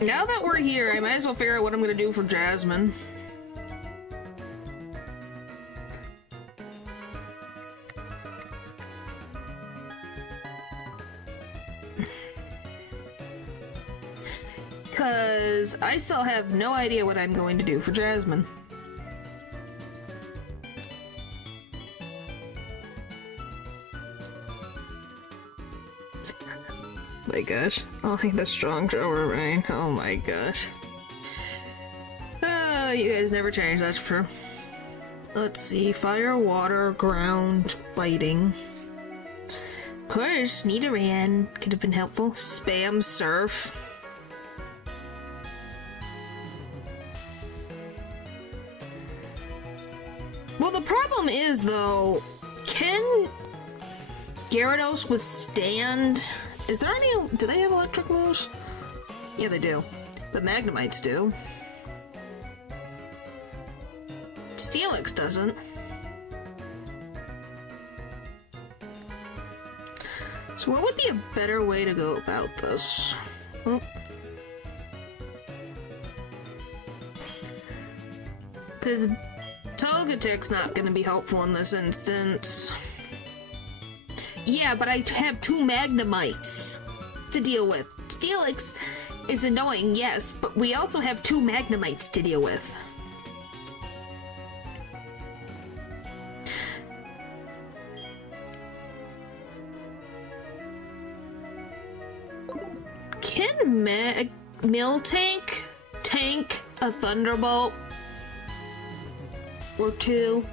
now that we're here, I might as well figure out what I'm gonna do for Jasmine. Because I still have no idea what I'm going to do for Jasmine. My gosh. Oh, the strong shower rain. Oh my gosh. Oh, you guys never change, that's for sure. Let's see. Fire, water, ground, fighting. Of course, Nidoran could have been helpful. Spam, surf. Well, the problem is, though, can Gyarados withstand... Is there any... Do they have electric moves? Yeah, they do. The Magnemites do. Steelix doesn't. So what would be a better way to go about this? Well... Because Togetic's not going to be helpful in this instance. Yeah, but I have 2 Magnemites to deal with. Steelix is annoying, yes, but we also have 2 Magnemites to deal with. Can Miltank tank a Thunderbolt? Or 2?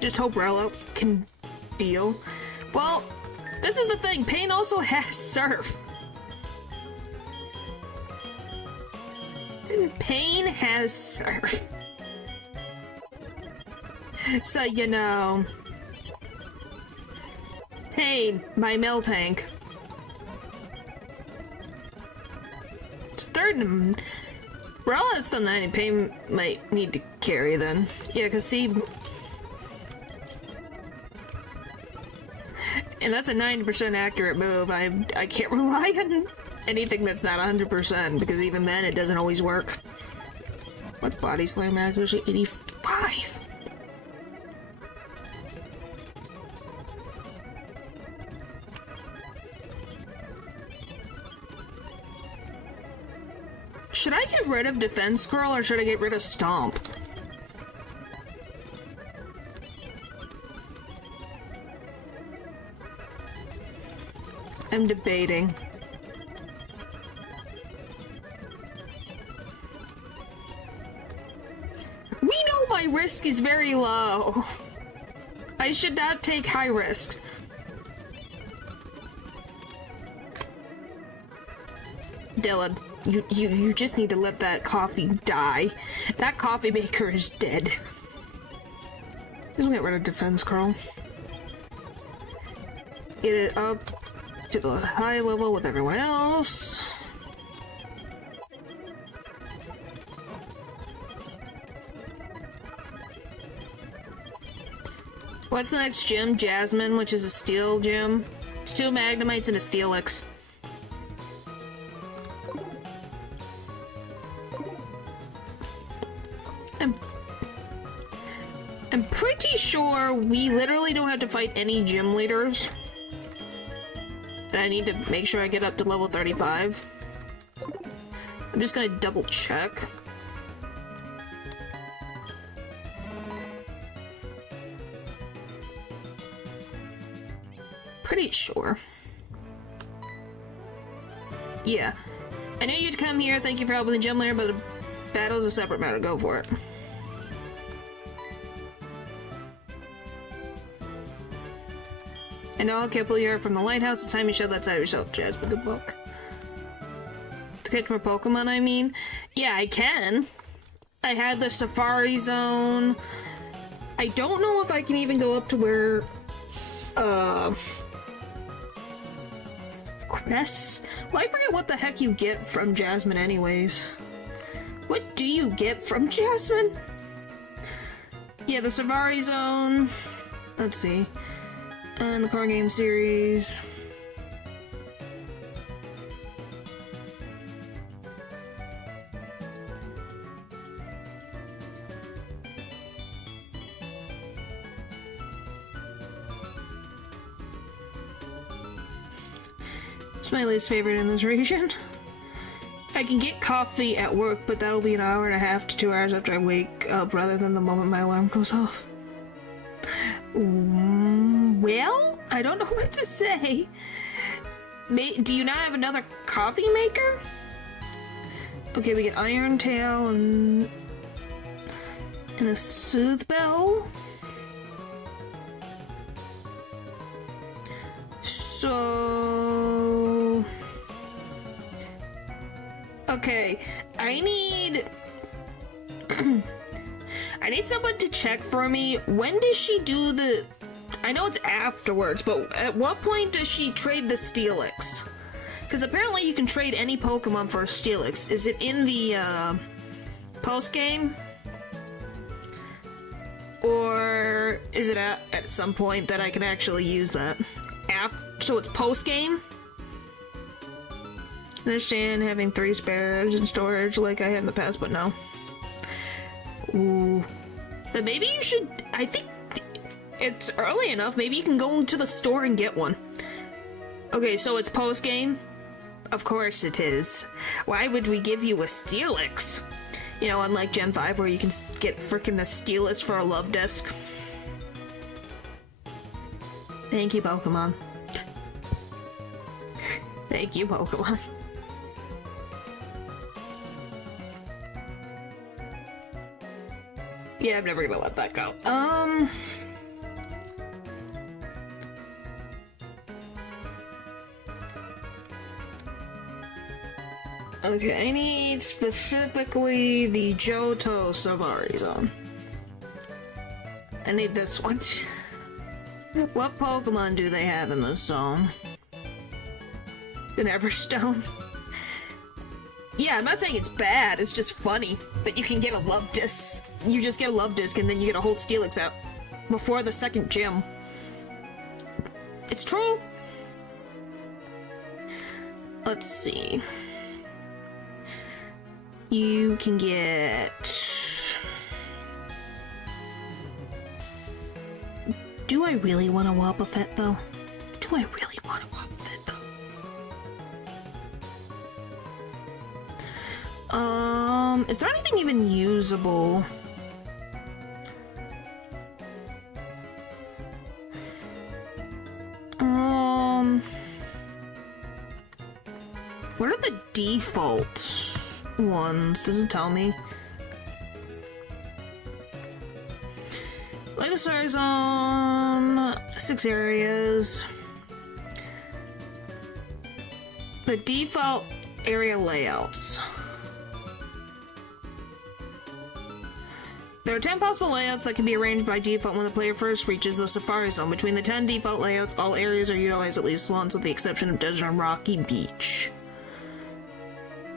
Just hope Rowlet can deal. Well, this is the thing. Pain also has Surf. Pain has Surf. So, you know... Pain, my Miltank. It's third... Rowlet's still 90. Pain might need to carry then. Yeah, because see... And that's a 90% accurate move. I can't rely on anything that's not 100%, because even then it doesn't always work. What body slam accuracy? 85! Should I get rid of Defense Scroll or should I get rid of Stomp? I'm debating. We know my risk is very low. I should not take high risks. Dylan, you just need to let that coffee die. That coffee maker is dead. Just get rid of Defense Curl. Get it up to the high level with everyone else. What's the next gym? Jasmine, which is a steel gym. It's 2 Magnemites and a Steelix. I'm pretty sure we literally don't have to fight any gym leaders. And I need to make sure I get up to level 35. I'm just gonna double check. Pretty sure. Yeah. I knew you'd come here. Thank you for helping the gym leader, but the battle's a separate matter. Go for it. I know I'll couple you from the lighthouse. It's time you showed that side of yourself, Jazz, with the book. To catch more Pokemon, I mean? Yeah, I can. I had the Safari Zone. I don't know if I can even go up to where, Cress? Well, I forget what the heck you get from Jasmine anyways. What do you get from Jasmine? Yeah, the Safari Zone. Let's see. And the card game series. It's my least favorite in this region. I can get coffee at work, but that'll be an hour and a half to 2 hours after I wake up rather than the moment my alarm goes off. Well, I don't know what to say. Do you not have another coffee maker? Okay, we get Iron Tail and a Soothe Bell. So... okay, I need... I need someone to check for me. When does she do the... I know it's afterwards, but at what point does she trade the Steelix? Because apparently you can trade any Pokemon for a Steelix. Is it in the, post-game? Or is it at some point that I can actually use that? So it's post-game? I understand having 3 spares in storage like I had in the past, but no. Ooh. But maybe you should... I think it's early enough. Maybe you can go to the store and get one. Okay, so it's post-game? Of course it is. Why would we give you a Steelix? You know, unlike Gen 5 where you can get frickin' the Steelix for a love disc. Thank you, Pokemon. Thank you, Pokemon. Yeah, I'm never gonna let that go. Okay, I need specifically the Johto Safari Zone. I need this one. What Pokemon do they have in this zone? The Everstone. Yeah, I'm not saying it's bad, it's just funny that you can get a love disc. You just get a love disc and then you get a whole Steelix out before the second gym. It's true. Let's see. You can get... Do I really want a Wobbuffet though? Do I really want a Wobbuffet though? Is there anything even usable? What are the default ones? Does it tell me? Like the Star Zone, 6 areas. The default area layouts. There are 10 possible layouts that can be arranged by default when the player first reaches the Safari Zone. Between the 10 default layouts, all areas are utilized at least once with the exception of Desert and Rocky Beach.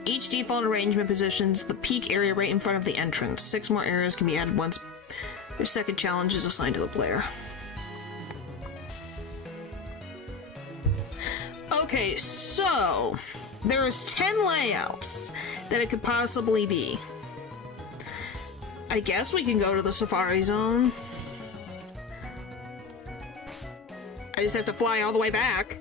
Each default arrangement positions the peak area right in front of the entrance. 6 more areas can be added once your second challenge is assigned to the player. Okay, so there's 10 layouts that it could possibly be. I guess we can go to the Safari Zone. I just have to fly all the way back.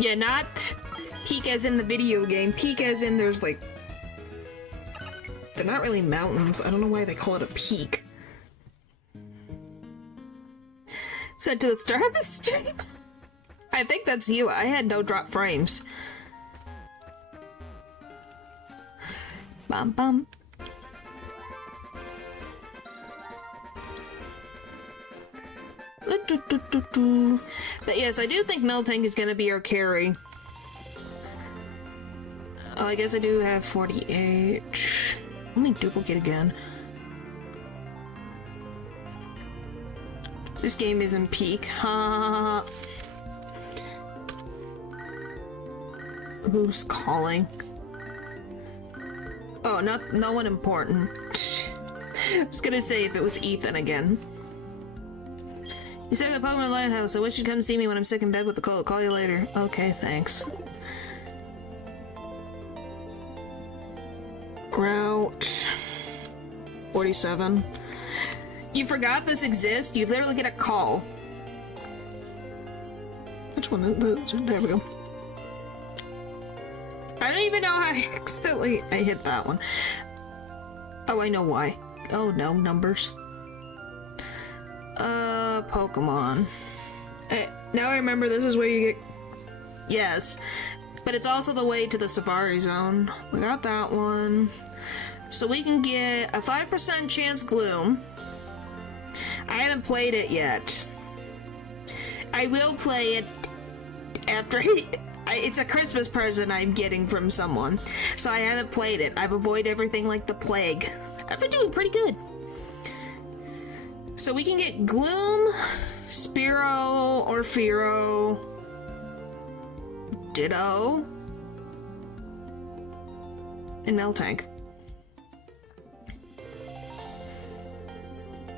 Yeah, not peak as in the video game. Peak as in there's like... They're not really mountains. I don't know why they call it a peak. Said to the start of the stream. I think that's you. I had no drop frames. Bum bum. But yes, I do think Miltank is gonna be our carry. Oh, I guess I do have 48. Let me duplicate again. This game isn't peak, huh? Who's calling? Oh, no one important. I was gonna say if it was Ethan again. You said the Pokemon Lighthouse. I wish you'd come see me when I'm sick in bed with the cold. Call you later. Okay, thanks. Route 47. You forgot this exists? You literally get a call. Which one is this? There we go. I don't even know how I hit that one. Oh, I know why. Oh no, numbers. Pokemon. Now I remember this is where you get... Yes. But it's also the way to the Safari Zone. We got that one. So we can get a 5% chance Gloom. I haven't played it yet. I will play it after... It's a Christmas present I'm getting from someone. So I haven't played it. I've avoided everything like the plague. I've been doing pretty good. So we can get Gloom, Spearow, or Fearow, Ditto, and Miltank.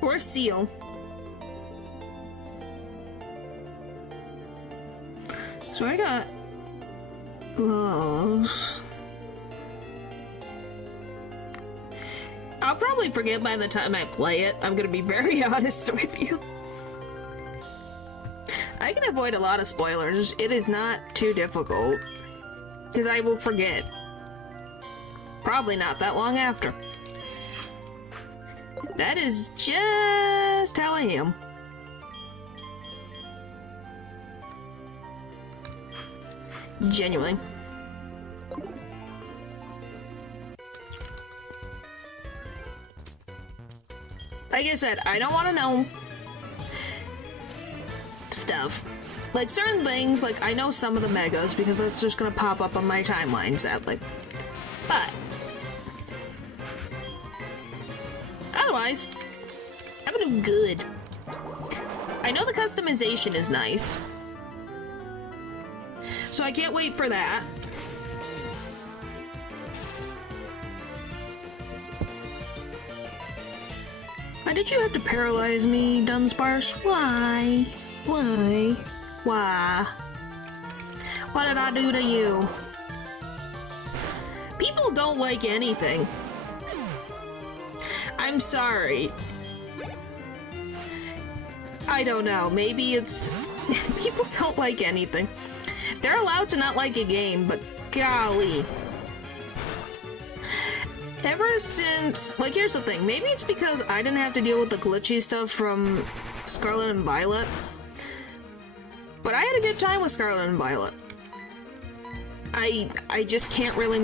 Or Seal. So I got those. I'll probably forget by the time I play it. I'm gonna be very honest with you. I can avoid a lot of spoilers. It is not too difficult. Because I will forget. Probably not that long after. That is just how I am. Genuinely. Like I said, I don't want to know stuff. Like certain things, like I know some of the megas because that's just gonna pop up on my timeline, sadly. But otherwise, I'm doing good. I know the customization is nice, so I can't wait for that. Why did you have to paralyze me, Dunsparce? Why? Why? Why? What did I do to you? People don't like anything. I'm sorry. I don't know. Maybe it's... People don't like anything. They're allowed to not like a game, but golly. Ever since... Like, here's the thing. Maybe it's because I didn't have to deal with the glitchy stuff from Scarlet and Violet. But I had a good time with Scarlet and Violet. I just can't really...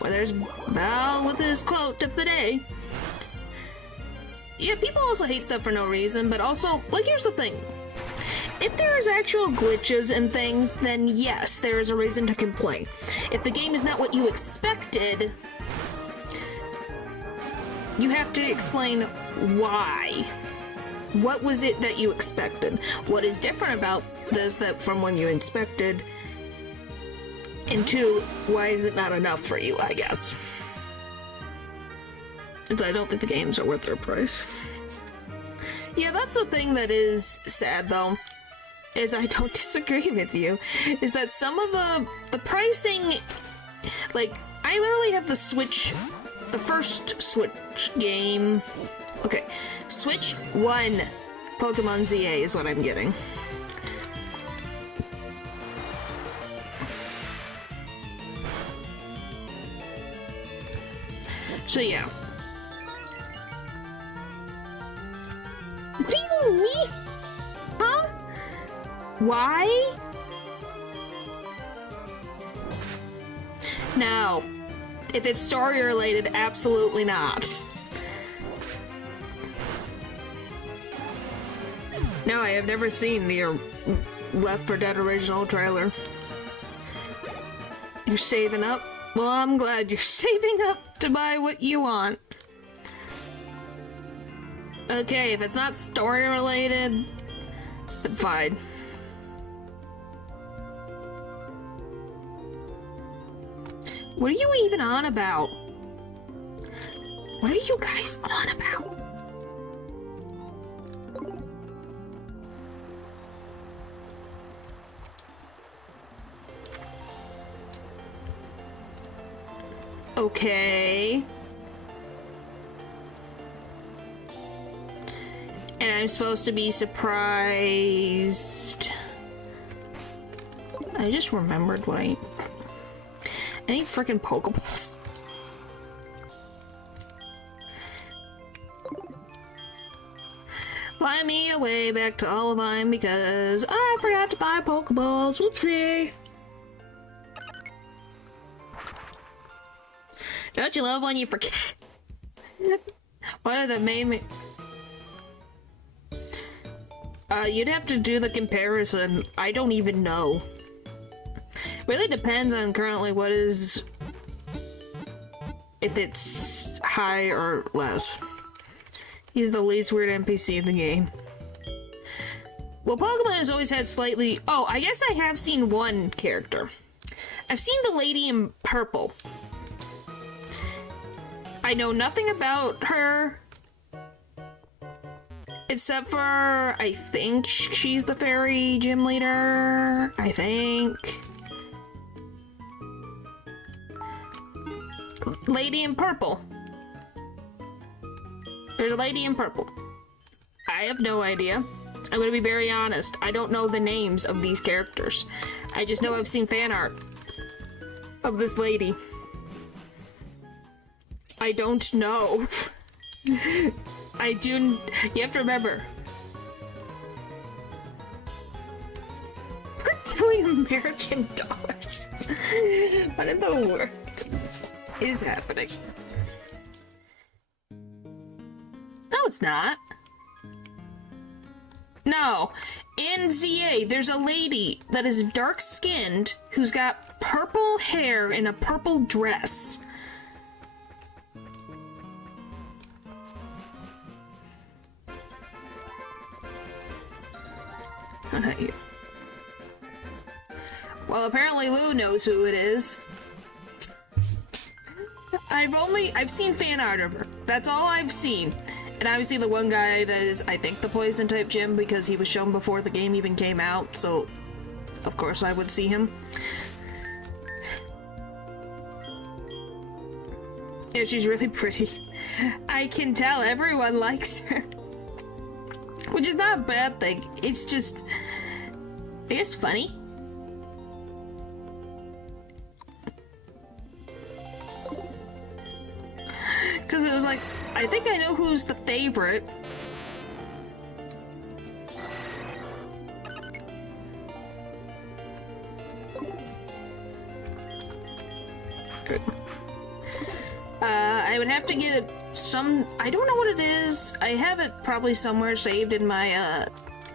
Well, there's Val with his quote of the day. Yeah, people also hate stuff for no reason, but also... Like, here's the thing. If there's actual glitches and things, then yes, there is a reason to complain. If the game is not what you expected, you have to explain why. What was it that you expected? What is different about this that from when you expected? And two, why is it not enough for you, I guess? I don't think the games are worth their price. Yeah, that's the thing that is sad, though, is I don't disagree with you, is that some of the pricing, like, I literally have the Switch, the first Switch game, okay, Switch 1 Pokemon ZA is what I'm getting. So yeah. What do you mean? Huh? Why? No. If it's story related, absolutely not. No, I have never seen the Left 4 Dead original trailer. You're saving up? Well, I'm glad you're saving up to buy what you want. Okay, if it's not story related, then fine. What are you even on about? What are you guys on about? Okay. And I'm supposed to be surprised. I just remembered what I need freaking Pokeballs. Fly me away back to Olivine because I forgot to buy Pokeballs. Whoopsie. Don't you love when you forget? One of the main... you'd have to do the comparison. I don't even know. Really depends on currently what is... if it's high or less. He's the least weird NPC in the game. Well, Pokemon has always had slightly... Oh, I guess I have seen one character. I've seen the lady in purple. I know nothing about her, except for, I think she's the fairy gym leader, I think. Lady in purple. There's a lady in purple. I have no idea. I'm gonna be very honest. I don't know the names of these characters. I just know I've seen fan art of this lady. I don't know. I do. You have to remember. We're doing American dollars. What in the world is happening? No, it's not. No. In ZA, there's a lady that is dark-skinned who's got purple hair in a purple dress. Not you. Well, apparently Lou knows who it is. I've seen fan art of her. That's all I've seen. And obviously the one guy that is, I think, the poison type gym because he was shown before the game even came out, so of course I would see him. Yeah, she's really pretty. I can tell everyone likes her. Which is not a bad thing. It's just... it's funny. Because it was like, I think I know who's the favorite. Good. I would have to get some... I don't know what it is. I have it probably somewhere saved in my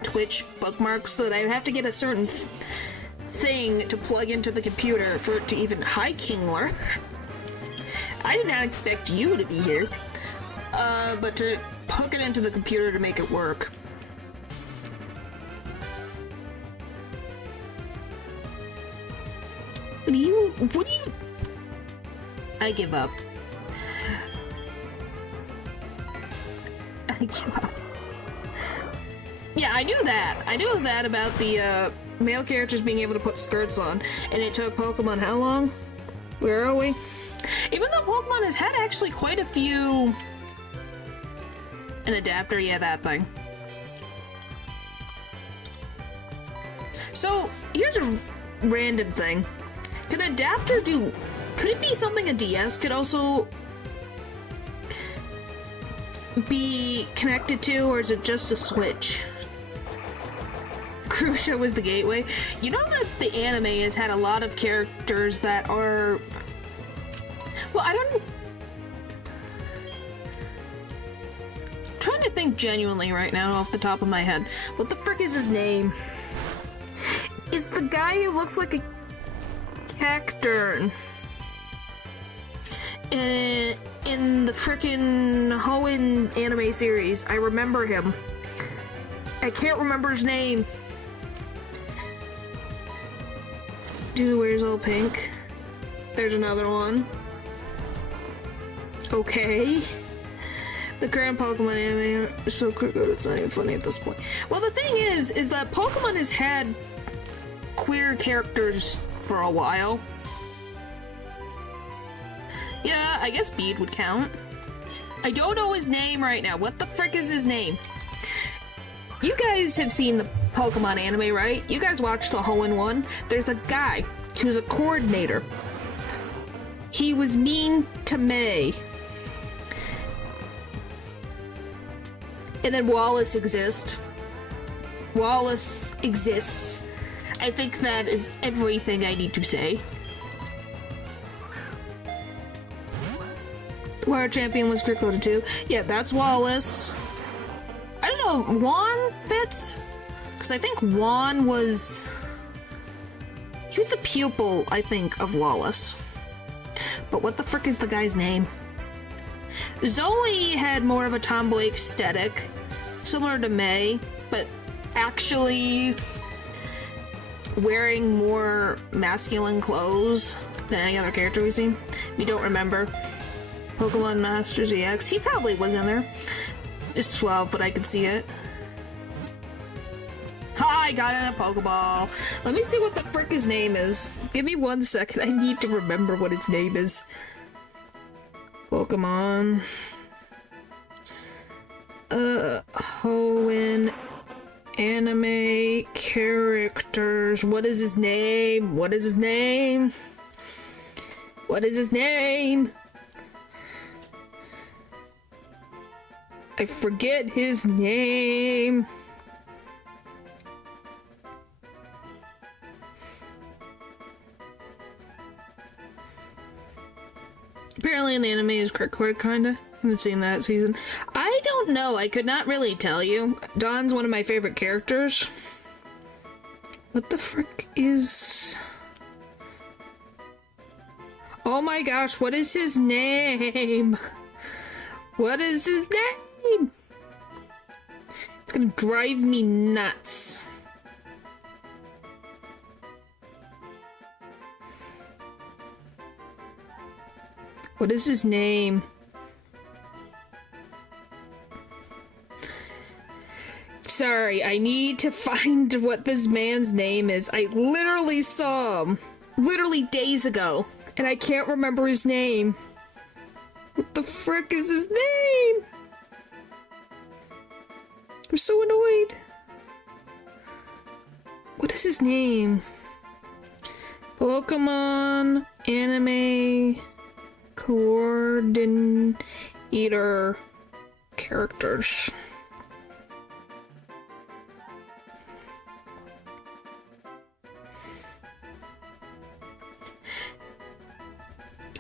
Twitch bookmarks that I have to get a certain thing to plug into the computer for it to even... Hi, Kingler. I did not expect you to be here. But to hook it into the computer to make it work. What do you... I give up. give up. Yeah, I knew that. I knew that about the male characters being able to put skirts on, and it took Pokemon how long? Where are we? Even though Pokemon has had actually quite a few... An adapter, yeah, that thing. So, here's a random thing. Could an adapter do... Could it be something a DS could also be connected to, or is it just a Switch? Crucia was the gateway. You know that the anime has had a lot of characters that are... Well, I don't... I'm trying to think genuinely right now off the top of my head. What the frick is his name? It's the guy who looks like a cacturn. In the frickin' Hoenn anime series. I remember him. I can't remember his name. Dude who wears all pink. There's another one. Okay. The current Pokemon anime is so quick it's not even funny at this point. Well, the thing is that Pokemon has had queer characters for a while. Yeah, I guess Bede would count. I don't know his name right now. What the frick is his name? You guys have seen the Pokemon anime, right? You guys watched the Hoenn one. There's a guy who's a coordinator. He was mean to May. And then Wallace exists. Wallace exists. I think that is everything I need to say. Where our champion was Krikoda too. Yeah, that's Wallace. I don't know, Juan fits? Because I think Juan was... He was the pupil, I think, of Wallace. But what the frick is the guy's name? Zoe had more of a tomboy aesthetic, similar to May, but actually wearing more masculine clothes than any other character we've seen. You don't remember? Pokemon Masters EX? He probably was in there. Just 12, but I could see it. Ha! I got in a Pokeball! Let me see what the frick his name is. Give me 1 second, I need to remember what his name is. Pokemon. Hoenn anime characters. What is his name? What is his name? What is his name? I forget his name. Apparently in the anime is Crickwood, kinda. I've seen that season. I don't know, I could not really tell you. Don's one of my favorite characters. What the frick is... Oh my gosh, what is his name? What is his name? It's gonna drive me nuts. What is his name? Sorry, I need to find what this man's name is. I literally saw him, literally days ago, and I can't remember his name. What the frick is his name? I'm so annoyed. What is his name? Pokemon anime coordinator characters.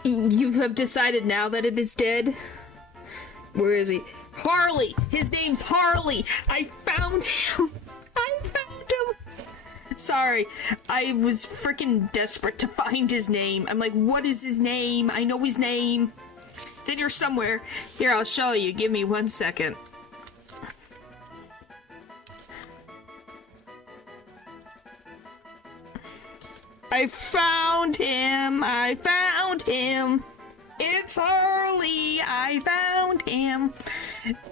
You have decided now that it is dead? Where is he? Harley! His name's Harley! I found him! I found him! Sorry, I was freaking desperate to find his name. I'm like, what is his name? I know his name. It's in here somewhere. Here, I'll show you. Give me 1 second. I found him! I found him! It's Harley! I found him!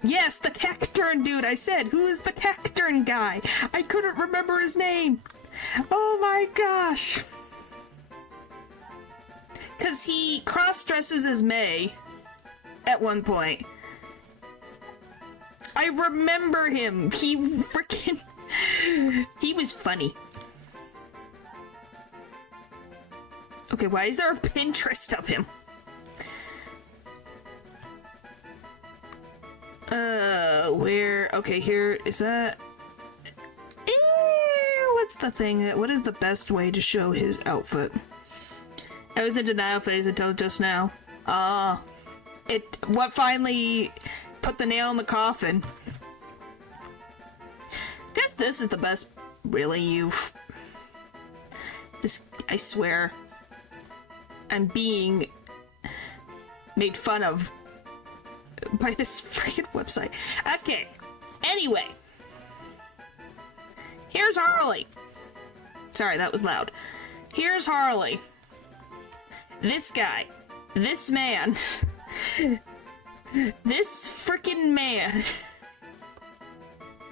Yes, the Cacturn dude. I said, who is the Cacturn guy? I couldn't remember his name. Oh my gosh. Because he cross-dresses as May at one point. I remember him. He freaking... He was funny. Okay, why is there a Pinterest of him? Where? Okay, here, is that... what's the thing? What is the best way to show his outfit? I was in denial phase until just now. What finally put the nail in the coffin? Guess this is the best. Really, this, I swear, I'm being made fun of by this freaking website. Okay, anyway, here's Harley. Sorry, that was loud. Here's Harley. This guy. This man. This freaking man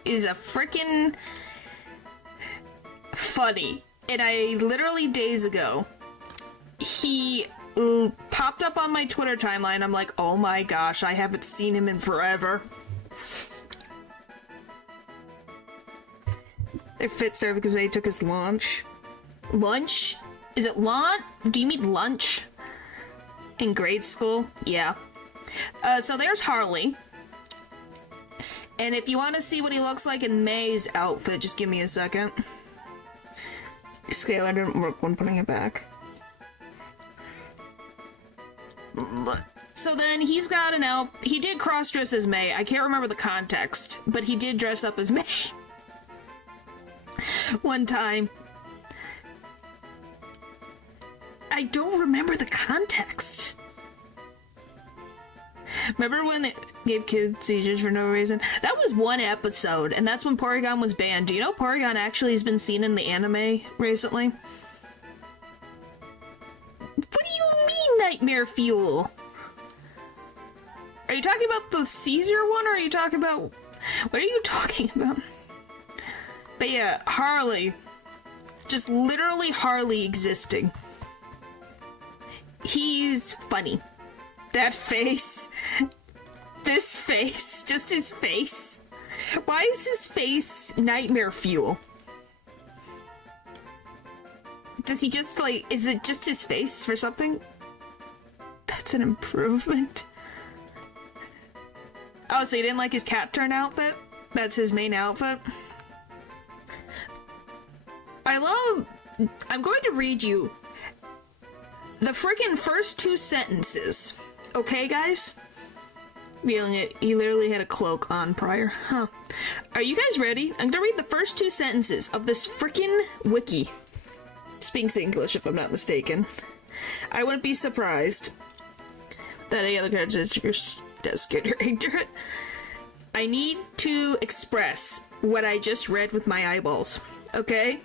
is a freaking funny. And I literally days ago, he popped up on my Twitter timeline. I'm like, oh my gosh, I haven't seen him in forever. Their fit started because they took his lunch. Lunch? Is it lunch? Do you mean lunch? In grade school? Yeah. So there's Harley. And if you want to see what he looks like in May's outfit, just give me a second. Scalar didn't work when putting it back. So then he's got an he did cross-dress as May. I can't remember the context, but he did dress up as May. One time. I don't remember the context. Remember when it gave kids seizures for no reason? That was one episode, and that's when Porygon was banned. Do you know Porygon actually has been seen in the anime recently? What do you mean, Nightmare Fuel? Are you talking about the Caesar one, or are you talking about... What are you talking about? But yeah, Harley. Just literally Harley existing. He's funny. That face. This face. Just his face. Why is his face Nightmare Fuel? Does he just, like, is it just his face for something? That's an improvement. Oh, so you didn't like his Cacturn outfit? That's his main outfit? I'm going to read you the freaking first two sentences. Okay, guys? Feeling it. He literally had a cloak on prior. Huh. Are you guys ready? I'm gonna read the first two sentences of this freaking wiki. Speaks English, if I'm not mistaken. I wouldn't be surprised that any other characters are scared or ignorant. I need to express what I just read with my eyeballs. Okay?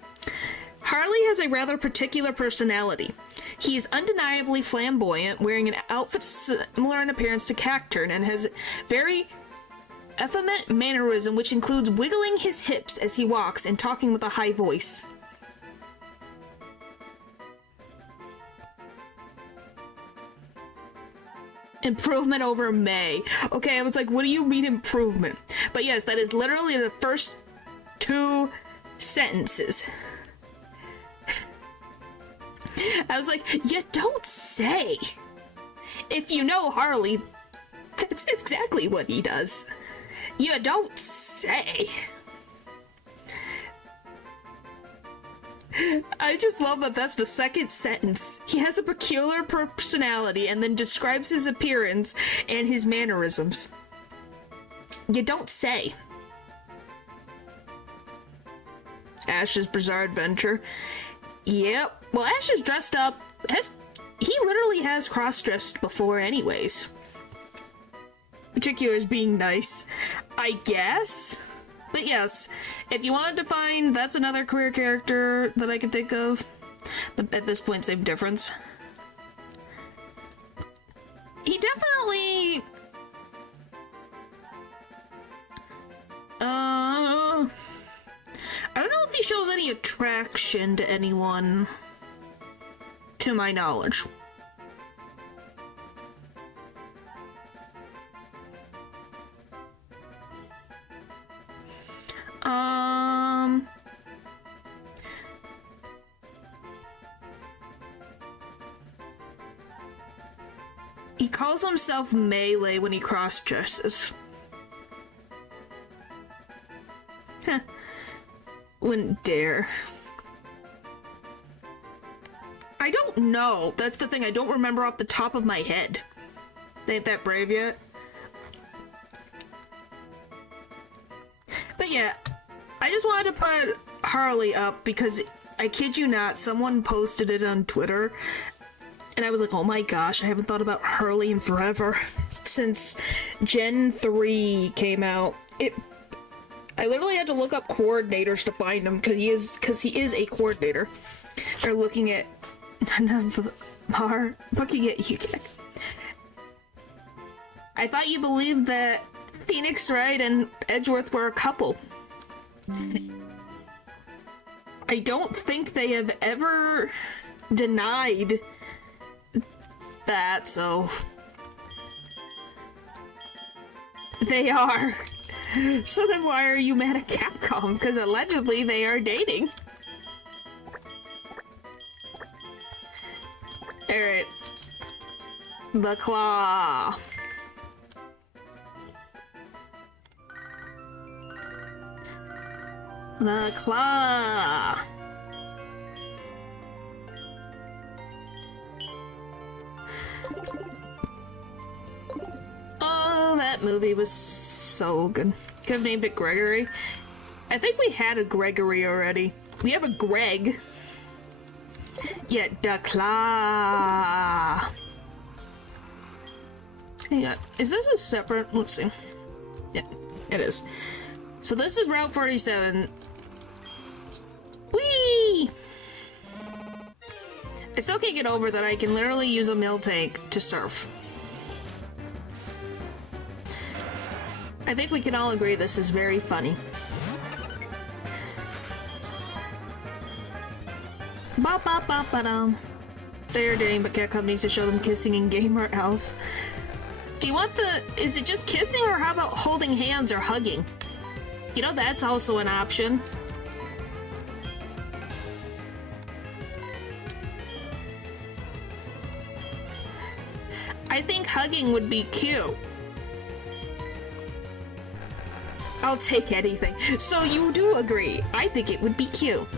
Harley has a rather particular personality. He is undeniably flamboyant, wearing an outfit similar in appearance to Cacturn, and has very effeminate mannerism, which includes wiggling his hips as he walks and talking with a high voice. Improvement over May. Okay, I was like, what do you mean improvement? But yes, that is literally the first two sentences. I was like, you don't say. If you know Harley, that's exactly what he does. You don't say. I just love that that's the second sentence. He has a peculiar personality and then describes his appearance and his mannerisms. You don't say. Ash's Bizarre Adventure. Yep. Well, Ash is dressed up. He literally has cross-dressed before anyways. Particular as being nice, I guess. But yes, if you wanted to find, that's another queer character that I can think of. But at this point, same difference. He definitely I don't know if he shows any attraction to anyone, to my knowledge. He calls himself Melee when he cross-dresses. Wouldn't dare. I don't know. That's the thing. I don't remember off the top of my head. They ain't that brave yet. But yeah, I just wanted to put Harley up because, I kid you not, someone posted it on Twitter. And I was like, oh my gosh, I haven't thought about Harley in forever. Since Gen 3 came out. I literally had to look up coordinators to find him, because he is a coordinator. Or looking at... looking at you. I thought you believed that Phoenix Wright and Edgeworth were a couple. I don't think they have ever denied that, so... They are. So then why are you mad at Capcom? Because allegedly they are dating. Alright. The Claw. The Claw. Oh, that movie was so good. Could have named it Gregory. I think we had a Gregory already. We have a Greg. Yeah, the Claw. Yeah, is this a separate? Let's see. Yeah, it is. So this is Route 47. Whee! I still can't get over that I can literally use a mill tank to surf. I think we can all agree this is very funny. Ba ba ba ba dum. They're dating, but Capcom needs to show them kissing in game or else. Do you want the... Is it just kissing, or how about holding hands or hugging? You know, that's also an option. I think hugging would be cute. I'll take anything. So you do agree. I think it would be cute.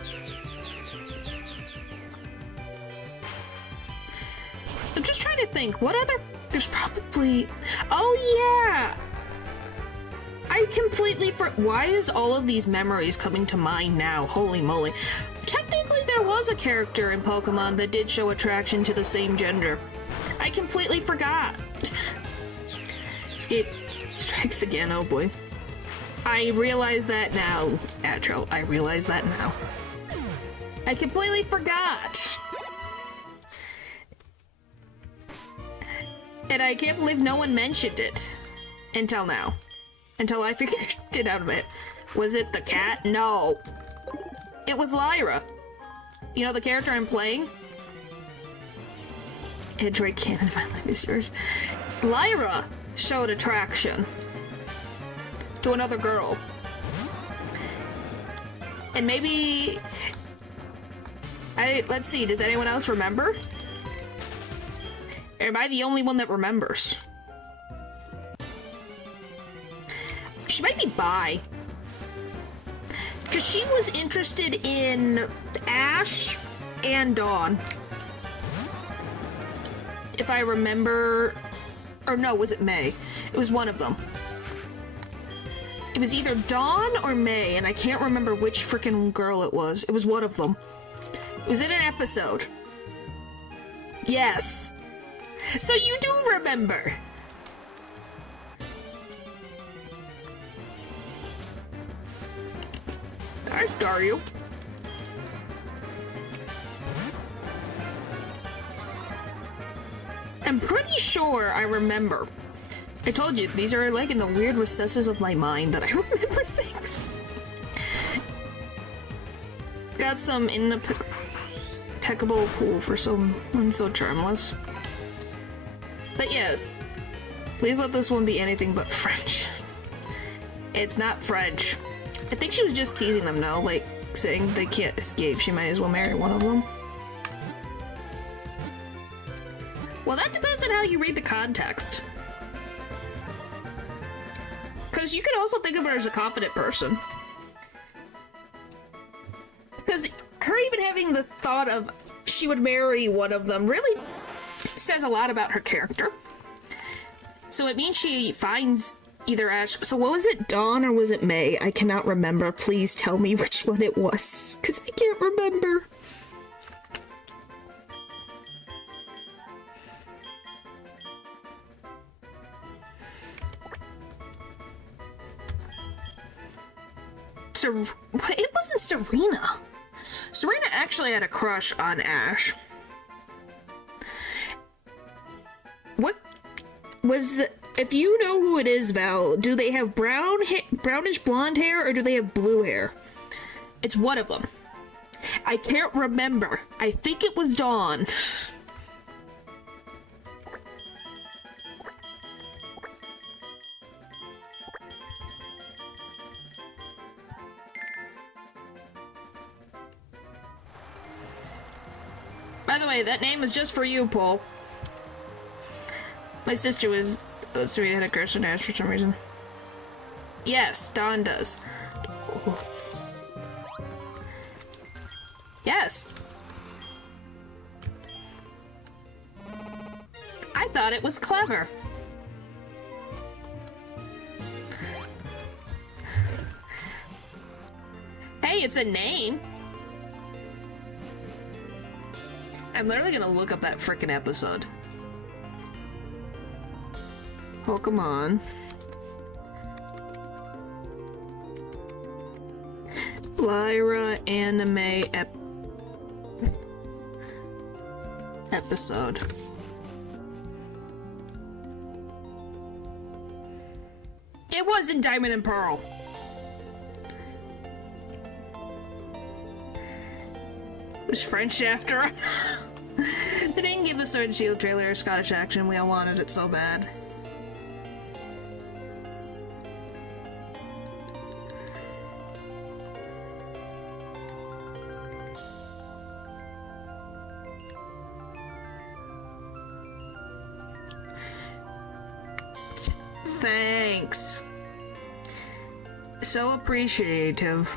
I'm just trying to think. What other... There's probably... Oh, yeah! I completely why is all of these memories coming to mind now? Holy moly. Technically, there was a character in Pokemon that did show attraction to the same gender. I completely forgot. Escape strikes again, oh boy. I realize that now, Atro. I realize that now. I completely forgot. And I can't believe no one mentioned it. Until now. Until I figured it out of it. Was it the cat? No. It was Lyra. You know the character I'm playing? Android Cannon, my life is yours. Lyra showed attraction to another girl. And maybe... let's see, does anyone else remember? Or am I the only one that remembers? She might be bi. Because she was interested in Ash and Dawn. If I remember... Or no, was it May? It was one of them. It was either Dawn or May, and I can't remember which freaking girl it was. It was one of them. It was in an episode. Yes. So you do remember. I star you. I'm pretty sure I remember. I told you, these are like in the weird recesses of my mind that I remember things. got some impeccable pool for someone so charmless. But yes, please let this one be anything but French. It's not French. I think she was just teasing them, no? Like, saying they can't escape, she might as well marry one of them. Well, that depends on how you read the context. Because you could also think of her as a confident person. Because her even having the thought of she would marry one of them really says a lot about her character. So it means she finds either Ash... So what was it, Dawn or was it May? I cannot remember. Please tell me which one it was, because I can't remember. It wasn't Serena. Serena actually had a crush on Ash. What was... If you know who it is, Val, do they have brownish blonde hair or do they have blue hair? It's one of them. I can't remember. I think it was Dawn. By the way, that name is just for you, Paul. My sister was... Serena had a crush on Ash for some reason. Yes, Dawn does. Oh. Yes. I thought it was clever. Hey, it's a name. I'm literally gonna look up that frickin' episode. Pokémon. Lyra anime episode. It was in Diamond and Pearl. It was French after all. They didn't give the Sword and Shield trailer a Scottish accent. We all wanted it so bad. Thanks. So appreciative.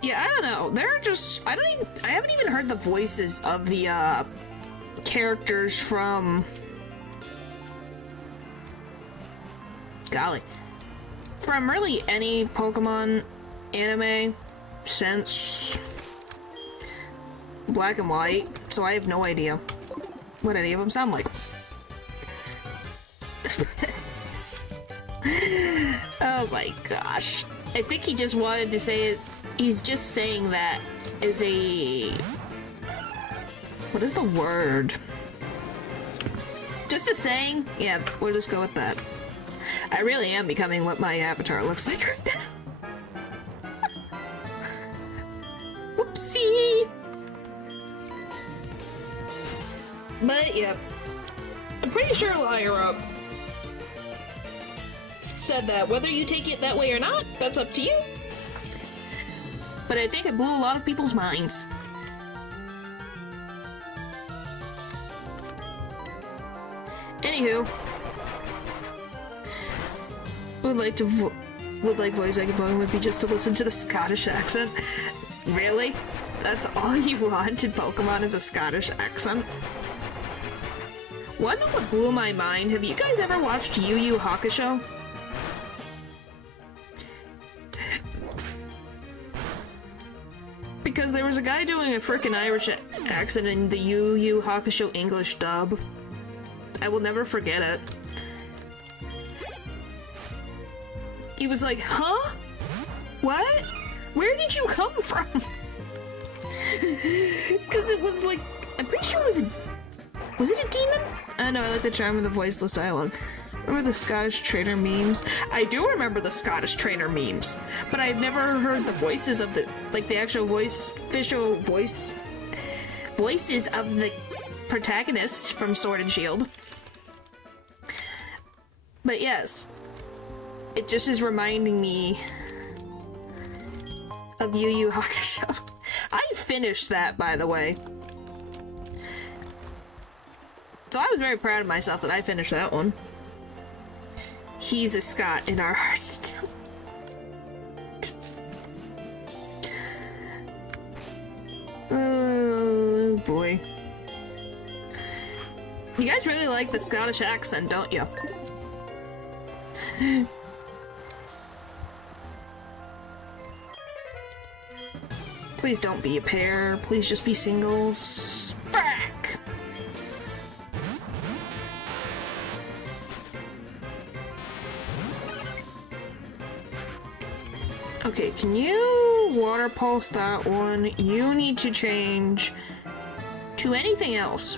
Yeah, I don't know. They're just... I haven't even heard the voices of the, characters from... Golly. From really any Pokemon anime since... Black and White, so I have no idea what any of them sound like. Oh my gosh. I think he just wanted to say it. He's just saying that as a... What is the word? Just a saying? Yeah, we'll just go with that. I really am becoming what my avatar looks like right now. Whoopsie! But, yeah. I'm pretty sure Lyra said that. Whether you take it that way or not, that's up to you. But I think it blew a lot of people's minds. Anywho. Would like voice acting Pokemon would be just to listen to the Scottish accent. Really? That's all you want in Pokemon is a Scottish accent? One what blew my mind, have you guys ever watched Yu Yu Hakusho? Because there was a guy doing a frickin' Irish accent in the Yu Yu Hakusho English dub. I will never forget it. He was like, huh? What? Where did you come from? Because it was like, I'm pretty sure it was a... Was it a demon? I know, I like the charm of the voiceless dialogue. Remember the Scottish trainer memes? I do remember the Scottish trainer memes, but I've never heard the voices of the, like, the actual voices of the protagonists from Sword and Shield. But yes, it just is reminding me of Yu Yu Hakusho. I finished that, by the way. So I was very proud of myself that I finished that one. He's a Scot in our hearts still. Oh boy. You guys really like the Scottish accent, don't you? Please don't be a pair. Please just be singles. Back! Okay, can you water pulse that one? You need to change to anything else.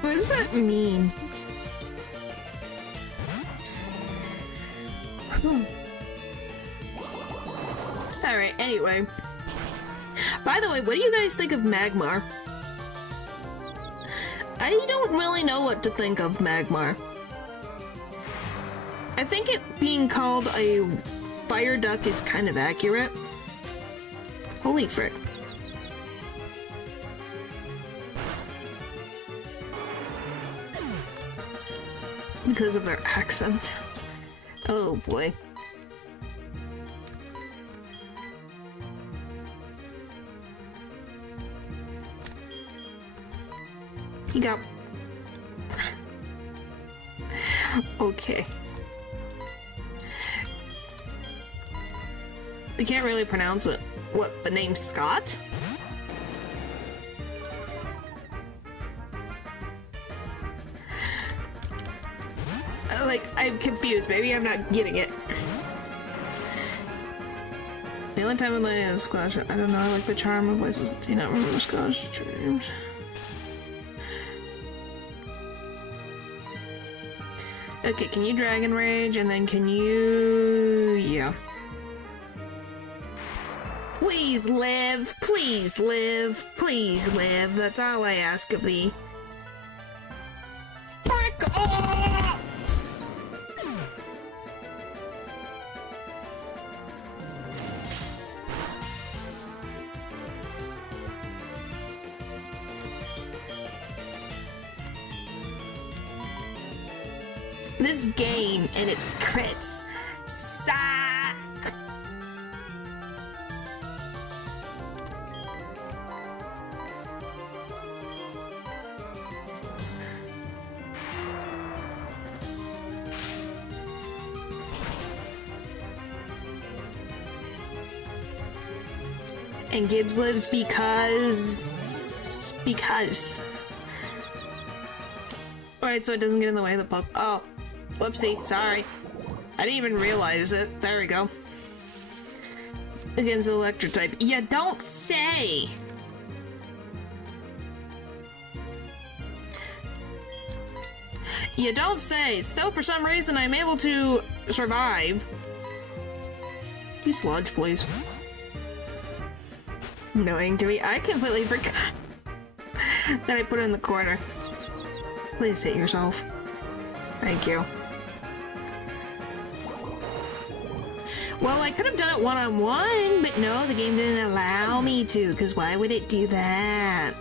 What does that mean? Alright, anyway. By the way, what do you guys think of Magmar? I don't really know what to think of Magmar. I think it being called a fire duck is kind of accurate. Holy frick. Because of their accent. Oh boy. He got... Okay. I can't really pronounce it. What, the name Scott? Like, I'm confused. Maybe I'm not getting it. The only time I lay is Scottish. I don't know. I like the charm of voices. Do you not remember Scottish dreams? Okay, can you Dragon Rage? And then can you... Yeah. Please live! Please live! Please live! That's all I ask of thee. Back off! This game and its crits suck. And Gibbs lives because... Alright, so it doesn't get in the way of the puck. Oh. Whoopsie, sorry. I didn't even realize it. There we go. Against electric type. You don't say! You don't say! Still, for some reason, I'm able to survive. You sludge, please. Annoying to me. I completely forgot that I put it in the corner. Please hit yourself. Thank you. Well, I could have done it one-on-one, but no, the game didn't allow me to, because why would it do that?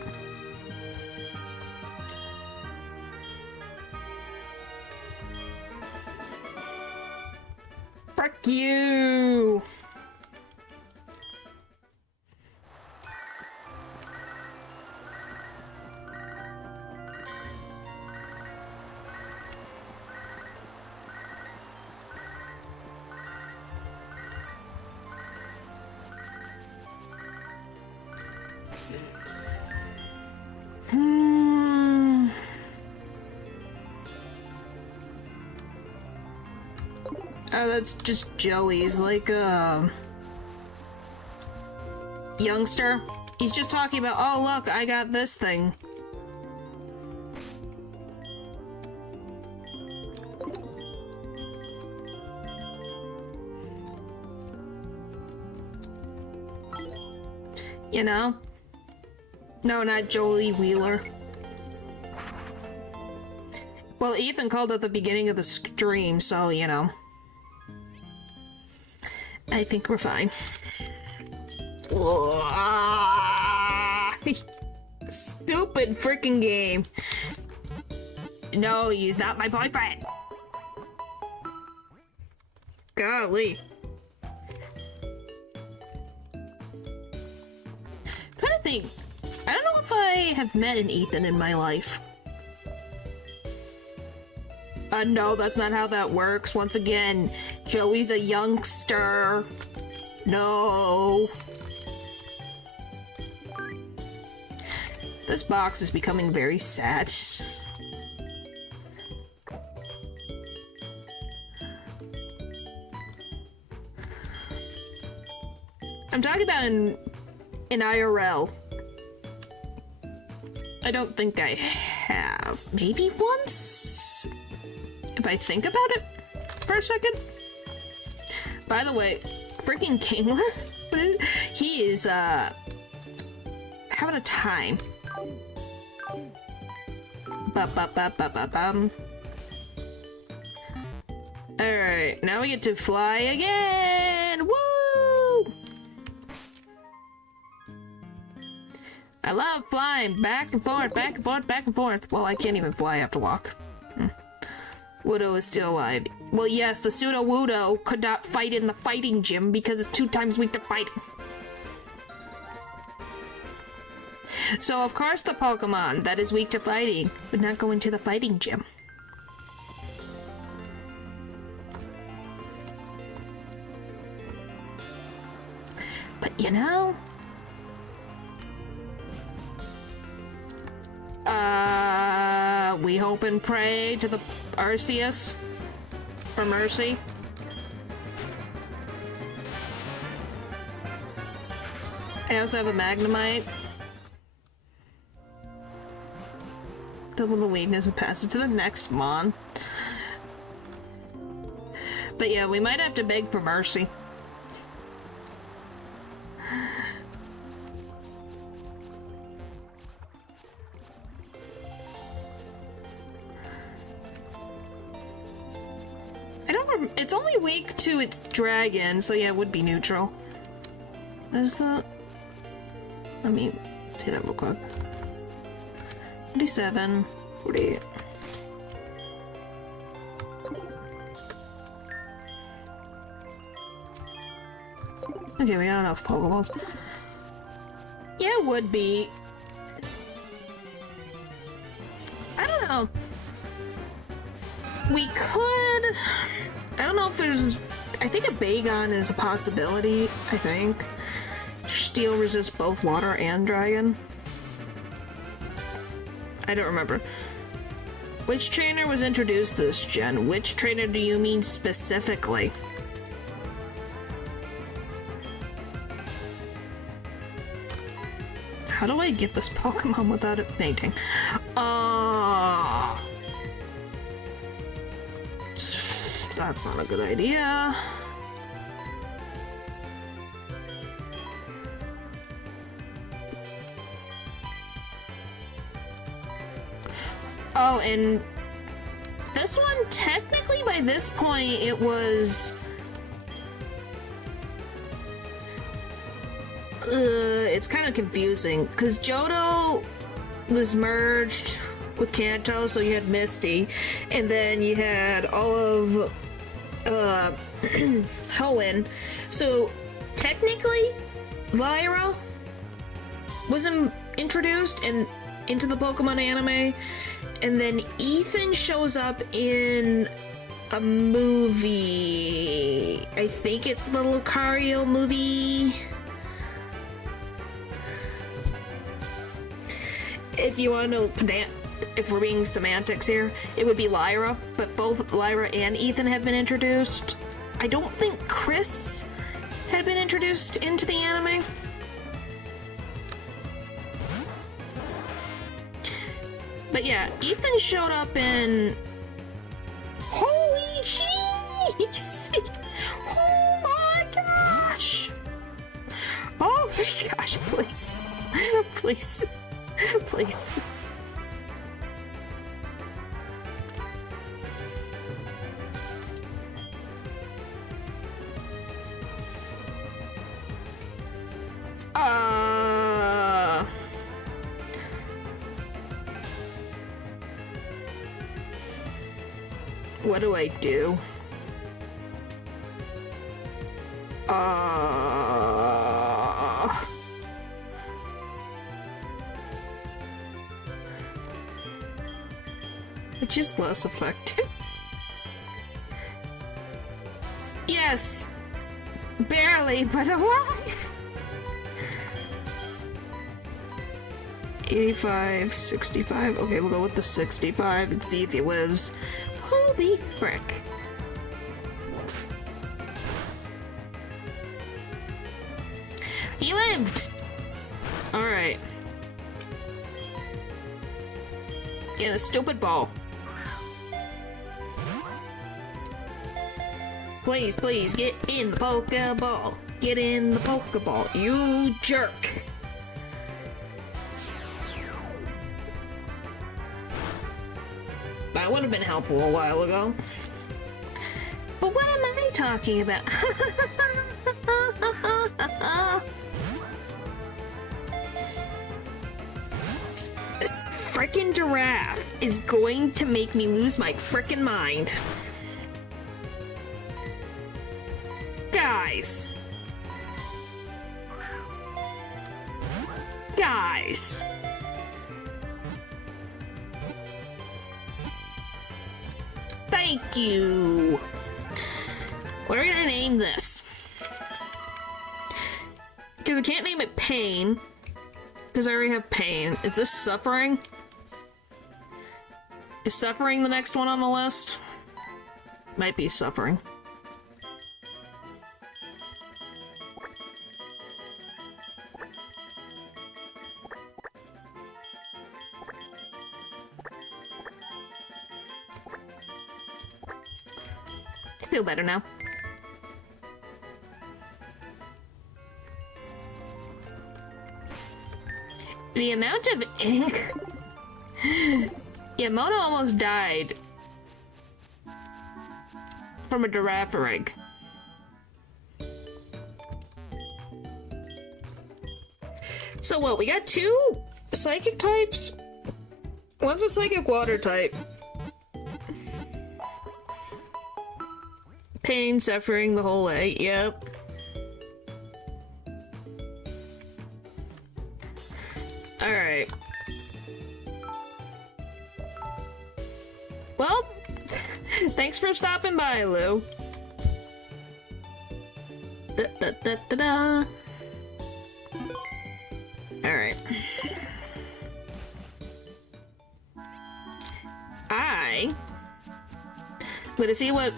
Frick you! Oh, that's just Joey's, like, youngster. He's just talking about, oh look, I got this thing. You know? No, not Jolie Wheeler. Well, Ethan called at the beginning of the stream, so, you know. I think we're fine. Stupid freaking game. No, he's not my boyfriend. Golly. Trying to think. I don't know if I have met an Ethan in my life. No, that's not how that works. Once again, Joey's a youngster. No. This box is becoming very sad. I'm talking about in IRL. I don't think I have. Maybe once? If I think about it for a second. By the way, freaking Kingler, he is, having a time. Alright, now we get to fly again! Woo! I love flying back and forth, back and forth, back and forth. Well, I can't even fly, I have to walk. Wudo is still alive. Well, yes, the pseudo Wudo could not fight in the fighting gym because it's 2 times weak to fighting. So, of course, the Pokemon that is weak to fighting would not go into the fighting gym. But, you know... we hope and pray to the Arceus for mercy. I also have a Magnemite. Double the weakness and pass it to the next Mon. But yeah, we might have to beg for mercy. It's only weak to its dragon, so yeah, it would be neutral. Is that? Let me see that real quick. 47, 48. Okay, we got enough Pokeballs. Yeah, it would be. I don't know. We could... I don't know if there's... I think a Bagon is a possibility, I think. Steel resists both water and dragon. I don't remember. Which trainer was introduced this gen? Which trainer do you mean specifically? How do I get this Pokemon without it fainting? That's not a good idea. Oh, and this one, technically by this point, it was... it's kind of confusing, because Johto was merged with Kanto, so you had Misty, and then you had all of Hoenn. So technically, Lyra was introduced into the Pokemon anime, and then Ethan shows up in a movie. I think it's the Lucario movie. If you want to know, if we're being semantics here, it would be Lyra, but both Lyra and Ethan have been introduced. I don't think Chris had been introduced into the anime. But yeah, Ethan showed up in... Holy jeez! Oh my gosh! Oh my gosh, please. Please. Please. What do I do? Which is less effective. Yes! Barely, but alive! 85, 65. Okay, we'll go with the 65 and see if he lives. Holy frick. He lived! Alright. Get a stupid ball. Please, please, get in the Pokeball. Get in the Pokeball, you jerk. That would have been helpful a while ago. But what am I talking about? This frickin' giraffe is going to make me lose my frickin' mind. Guys. Guys. Thank you. What are we gonna name this? Because I can't name it Pain. Because I already have Pain. Is this Suffering? Is Suffering the next one on the list? Might be Suffering. I feel better now. The amount of ink... Yeah, Mona almost died from a giraffe rig. So what, we got two psychic types? One's a psychic water type. Pain, suffering the whole way, yep. Alright. Well, thanks for stopping by, Lou. Da-da-da-da-da. Alright. I'm gonna see what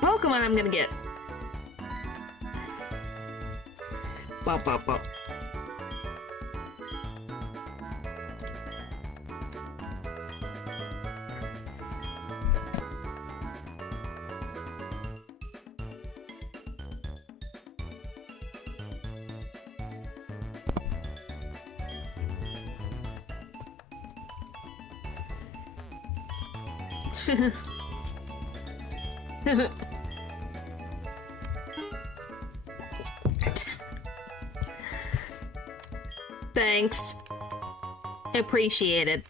Pokemon I'm gonna get. Bop, bop, bop. Thanks. Appreciate it.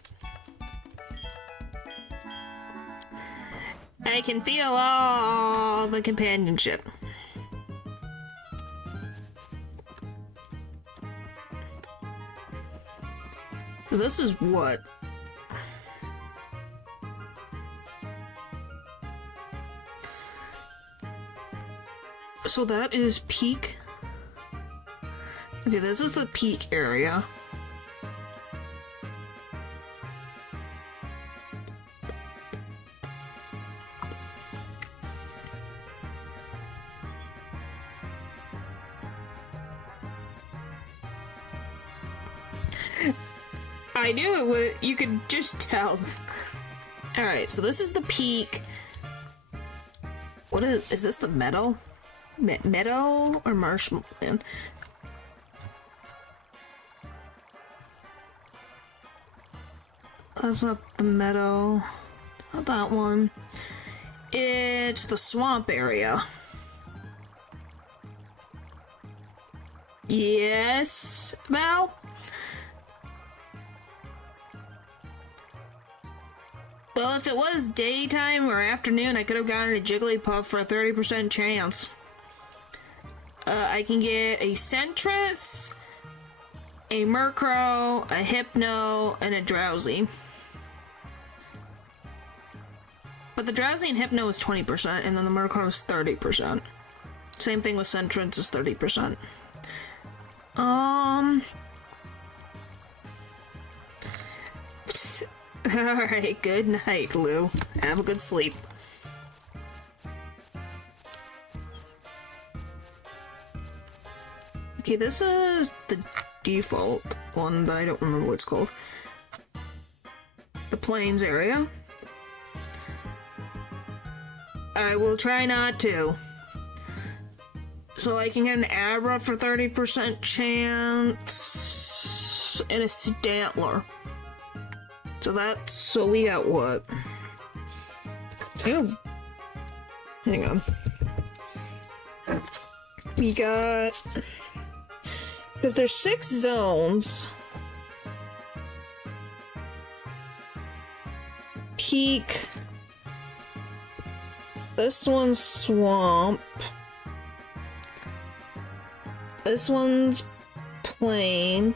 I can feel all the companionship. So this is what? So that is peak. Okay, this is the peak area. I knew it would. You could just tell. Alright, so this is the peak. What is this the meadow? Meadow or marshland? That's not the meadow. It's not that one. It's the swamp area. Yes, Val? Well, if it was daytime or afternoon, I could have gotten a Jigglypuff for a 30% chance. I can get a Sentris, a Murkrow, a Hypno, and a Drowsy. But the Drowsy and Hypno is 20%, and then the Murkrow is 30%. Same thing with Sentris is 30%. Alright, good night, Lou. Have a good sleep. Okay, this is the default one, but I don't remember what it's called. The Plains area. I will try not to. So I can get an Abra for 30% chance and a Stantler. So we got what? Oh. Hang on. We got... Because there's 6 zones. Peak. This one's swamp. This one's plain.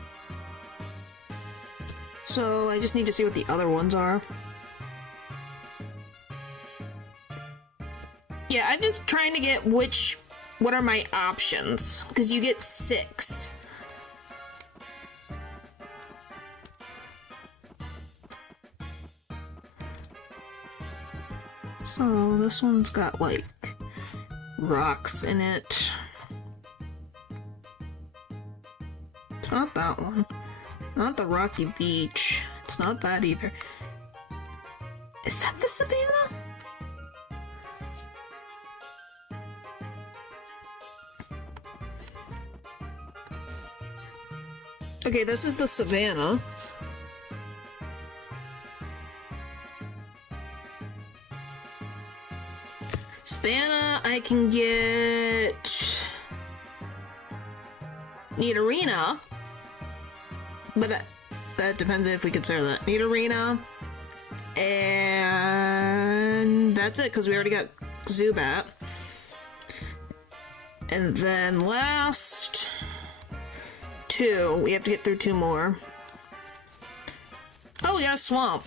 So I just need to see what the other ones are. Yeah, I'm just trying to get what are my options? Because you get 6. So this one's got like rocks in it. It's not that one. Not the Rocky Beach. It's not that either. Is that the Savannah? Okay, this is the Savannah. Savannah, I can get... Nidorina. But that depends if we consider that. Nidorina. And that's it, because we already got Zubat. And then last 2. We have to get through 2 more. Oh, we got a swamp.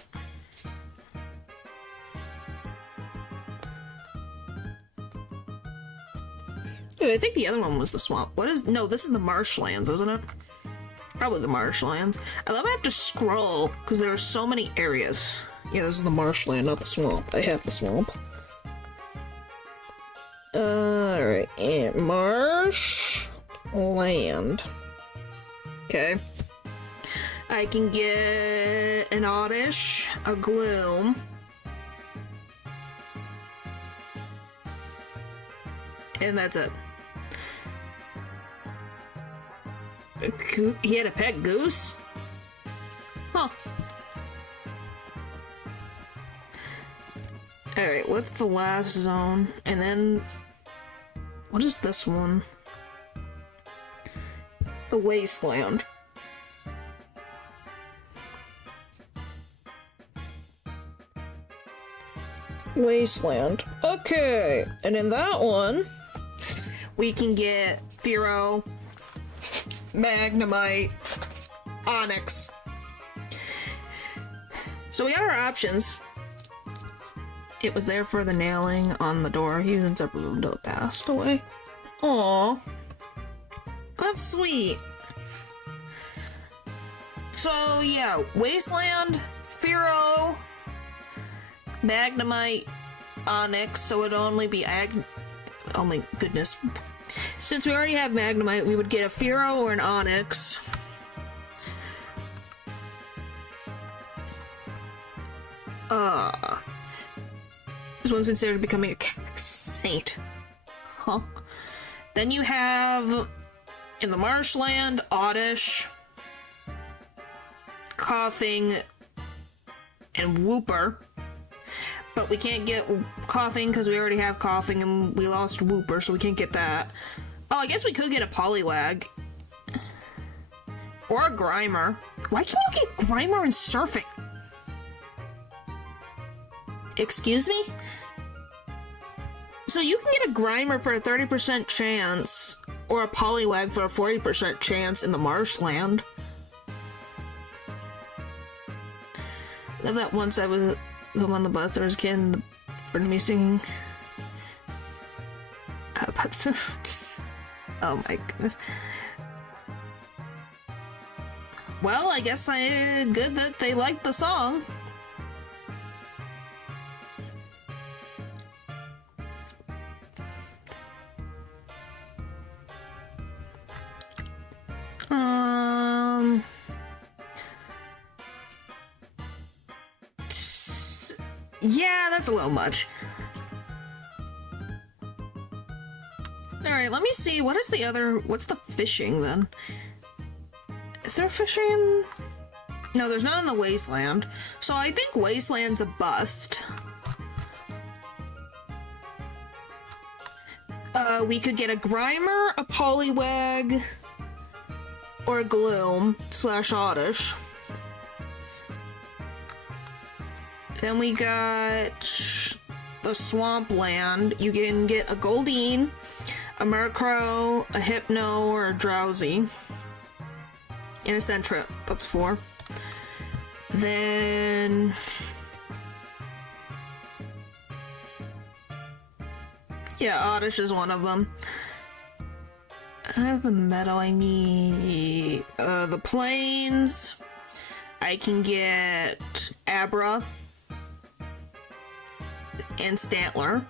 Dude, I think the other one was the swamp. No, this is the marshlands, isn't it? Probably the marshlands. I love I have to scroll, because there are so many areas. Yeah, this is the marshland, not the swamp. I have the swamp. Alright, and marshland. Okay. I can get an Oddish, a Gloom, and that's it. He had a pet goose? Huh. Alright, what's the last zone? And then... what is this one? The Wasteland. Wasteland. Okay, and in that one, we can get Fearow, Magnemite, Onix. So we have our options. It was there for the nailing on the door. He was inseparable until it passed away. Aww. That's sweet. So yeah, Wasteland, Fearow, Magnemite, Onix, so it'd only be oh my goodness. Since we already have Magnemite, we would get a Fearow or an Onix. This one's considered becoming a Catholic saint. Huh. Then you have, in the marshland, Oddish, Coughing, and Whooper. But we can't get Coughing because we already have Coughing and we lost Whooper, so we can't get that. Oh, I guess we could get a Poliwag. Or a Grimer. Why can't you get Grimer in Surfing? Excuse me? So you can get a Grimer for a 30% chance, or a Poliwag for a 40% chance in the marshland. I love that once I was home on the bus, there was a kid in front of me singing. Oh my goodness. Well, I guess good that they liked the song. Yeah, that's a little much. Alright, let me see. What's the fishing then? Is there fishing? No, there's none in the Wasteland. So I think Wasteland's a bust. We could get a Grimer, a Poliwag, or a Gloom / Oddish. Then we got the Swampland. You can get a Goldeen, a Murkrow, a Hypno, or a Drowsy. And a Sentret. That's 4. Then... yeah, Oddish is one of them. I have the Meadow I need. The Plains. I can get Abra. And Stantler.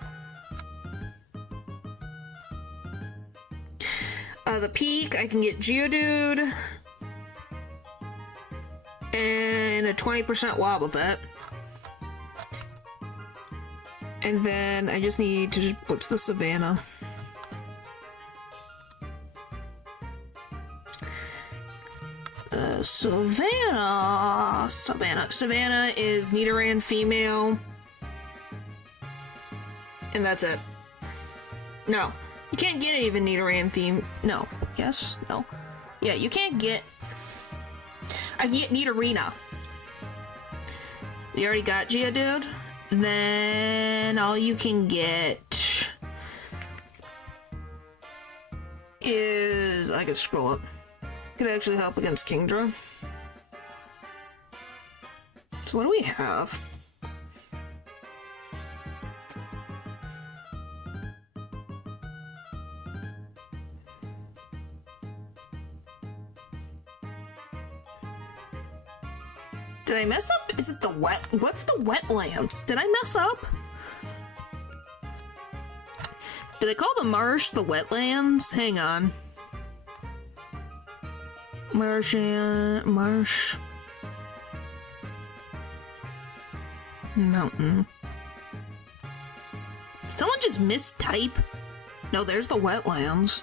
The Peak, I can get Geodude. And a 20% Wobbuffet. And then I just need to... what's the Savannah? Savannah is Nidoran female. And that's it. No. You can't get even Nidoran theme. No. Yes? No. Yeah, you can't get... I can get Nidorina. You already got Geodude? Then all you can get is... I could scroll up. Could actually help against Kingdra. So what do we have? Did I mess up? Is it the what's the wetlands? Did I mess up? Did I call the marsh the wetlands? Hang on. Marsh. Mountain. Did someone just mistype? No, there's the wetlands.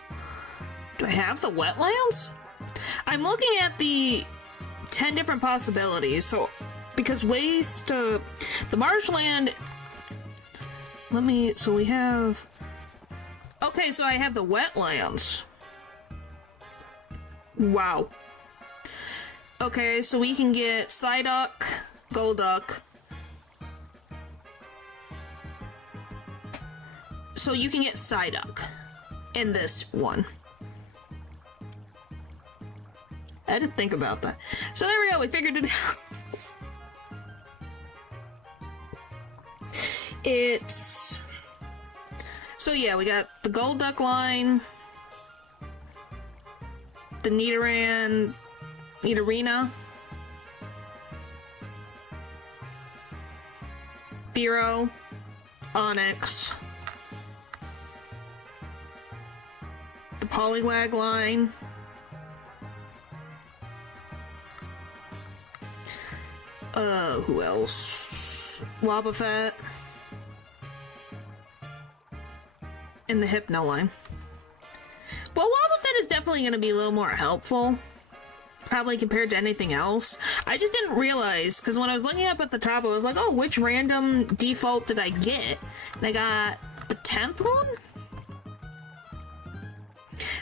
Do I have the wetlands? I'm looking at the 10 different possibilities, so because the marshland, so we have, okay, so I have the wetlands. Wow. Okay, so we can get Psyduck, Golduck. So you can get Psyduck in this one. I had to think about that. So there we go, we figured it out. It's... so yeah, we got the Golduck line, the Nidorina, Fearow, Onix, the Poliwag line, who else? Wobbuffet, in the Hypno line. Well, Wobbuffet is definitely going to be a little more helpful, probably compared to anything else. I just didn't realize, because when I was looking up at the top, I was like, oh, which random default did I get? And I got the 10th one?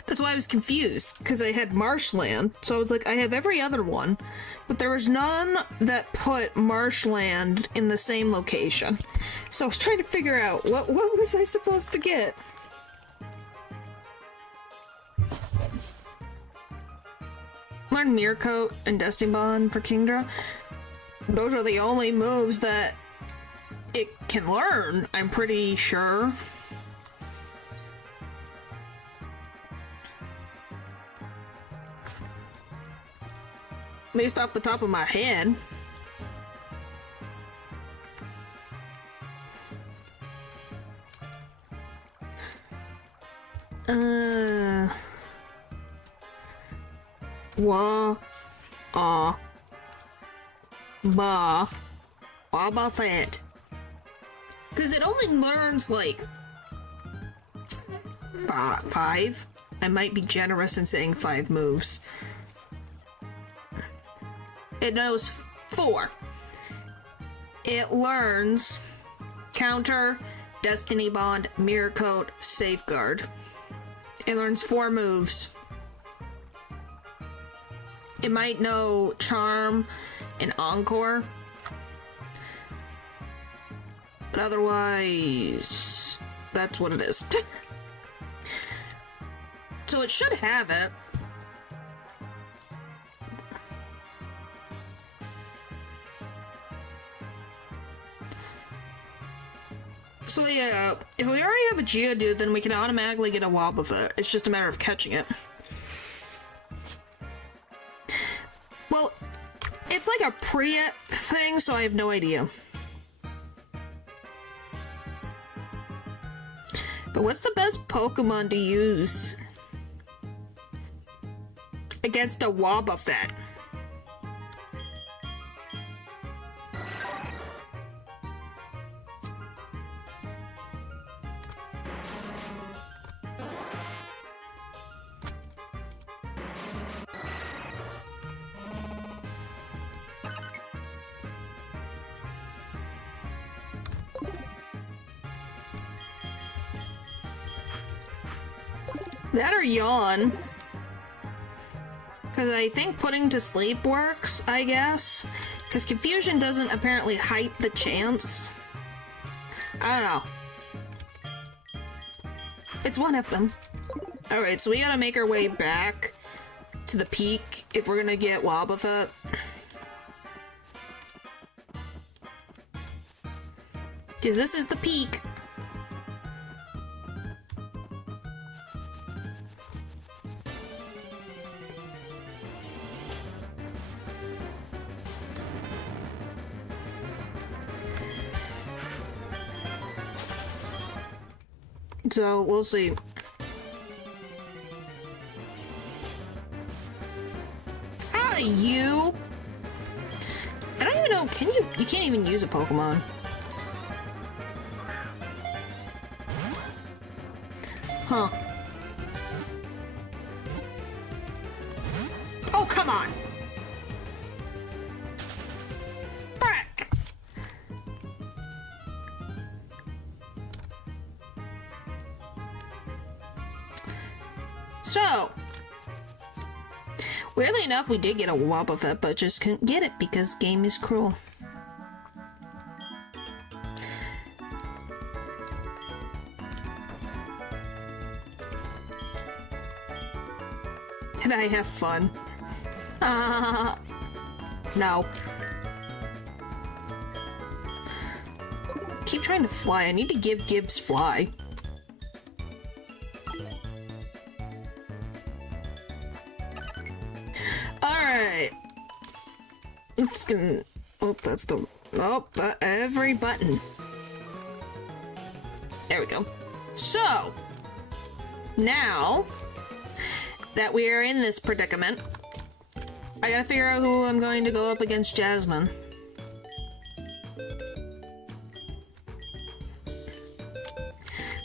That's why I was confused, because I had Marshland. So I was like, I have every other one, but there was none that put Marshland in the same location. So I was trying to figure out, what was I supposed to get? Learn Mirror Coat and Destiny Bond for Kingdra. Those are the only moves that it can learn, I'm pretty sure. Based off the top of my head. Wobbuffet. Because it only learns, like, 5. I might be generous in saying 5 moves. It knows 4. It learns Counter, Destiny Bond, Mirror Coat, Safeguard. It learns 4 moves. It might know Charm and Encore. But otherwise, that's what it is. So it should have it. So yeah, if we already have a Geodude, then we can automatically get a Wobbuffet. It's just a matter of catching it. Well, it's like a pre thing, so I have no idea. But what's the best Pokemon to use against a Wobbuffet? That or Yawn. Because I think putting to sleep works, I guess. Because Confusion doesn't apparently height the chance. I don't know. It's one of them. Alright, so we gotta make our way back to the peak if we're gonna get Wobbuffet. Because this is the peak. So, we'll see. How do you? I don't even know, you can't even use a Pokemon. Huh. Oh, come on! Frick! So, weirdly enough, we did get a Wobbuffet, but just couldn't get it because game is cruel. Can I have fun? No. Keep trying to fly. I need to give Gibbs fly. Alright. It's gonna... Oh, that's the... Oh, every button. There we go. So, now that we are in this predicament, I gotta figure out who I'm going to go up against Jasmine.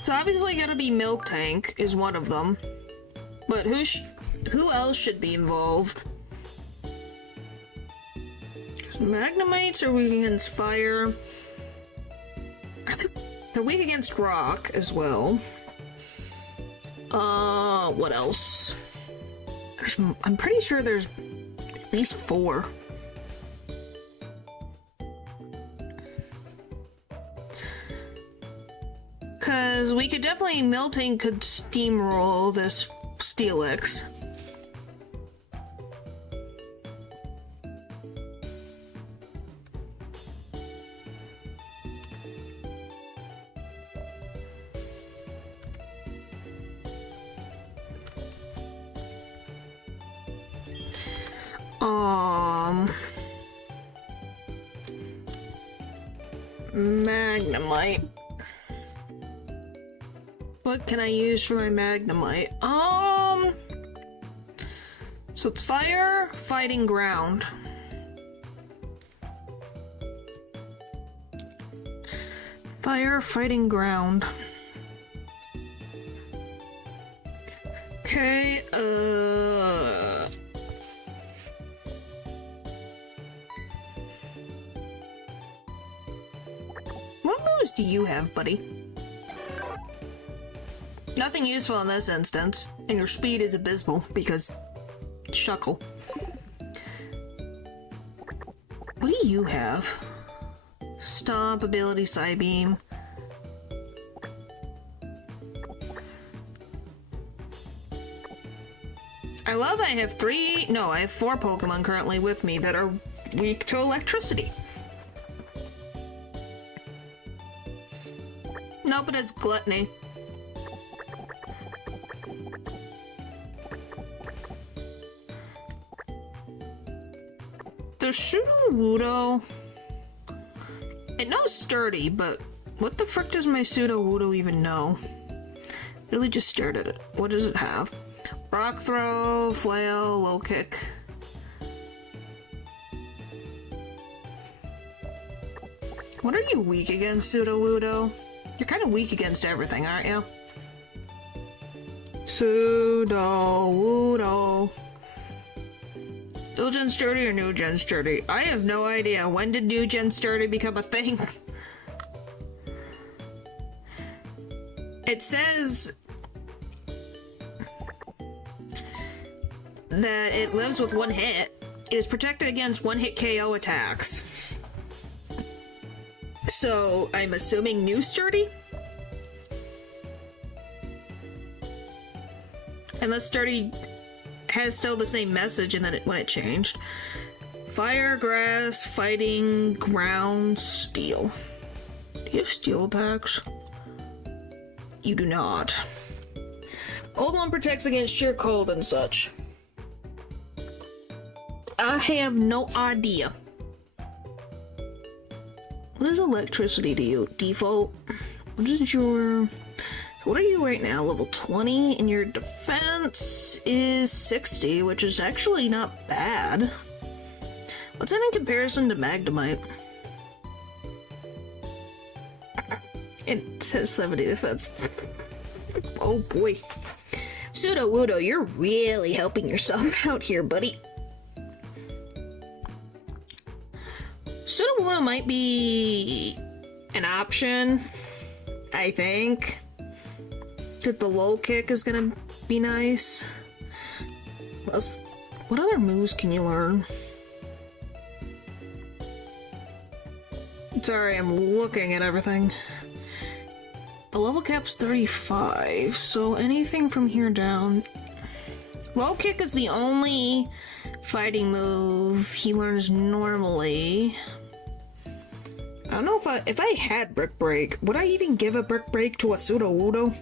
So obviously gotta be Milk Tank is one of them. But who else should be involved? Magnemites are weak against fire. They're weak against rock as well. What else? I'm pretty sure there's at least 4. Cause we could definitely, Milting could steamroll this Steelix. Magnemite. What can I use for my Magnemite? So it's fire, fighting ground. Fire, fighting ground. Okay, what moves do you have, buddy? Nothing useful in this instance, and your speed is abysmal because Shuckle. What do you have? Stomp, ability, Psybeam. I love I have 4 Pokemon currently with me that are weak to electricity. No, but it's Gluttony. The Sudowoodo, it knows Sturdy, but what the frick does my Sudowoodo even know? Really just stared at it. What does it have? Rock Throw, Flail, Low Kick. What are you weak against, Sudowoodo? You're kind of weak against everything, aren't you? Sudowoodo. Old Gen Sturdy or New Gen Sturdy? I have no idea. When did New Gen Sturdy become a thing? It says that it lives with 1 hit. It is protected against 1-hit KO attacks. So, I'm assuming New Sturdy? Unless Sturdy has still the same message and then when it changed. Fire, grass, fighting, ground, steel. Do you have steel attacks? You do not. Old one protects against sheer cold and such. I have no idea. What is electricity to you? Default? What is your... What are you right now? Level 20, and your defense is 60, which is actually not bad. What's that in comparison to Magnemite? It says 70 defense. Oh boy. Sudowoodo, you're really helping yourself out here, buddy. Sudowoodo might be an option, I think. That the low kick is gonna be nice. Plus, what other moves can you learn? Sorry, I'm looking at everything. The level cap's 35, so anything from here down. Low kick is the only fighting move he learns normally. I don't know if I had Brick Break, would I even give a Brick Break to a Sudowoodo?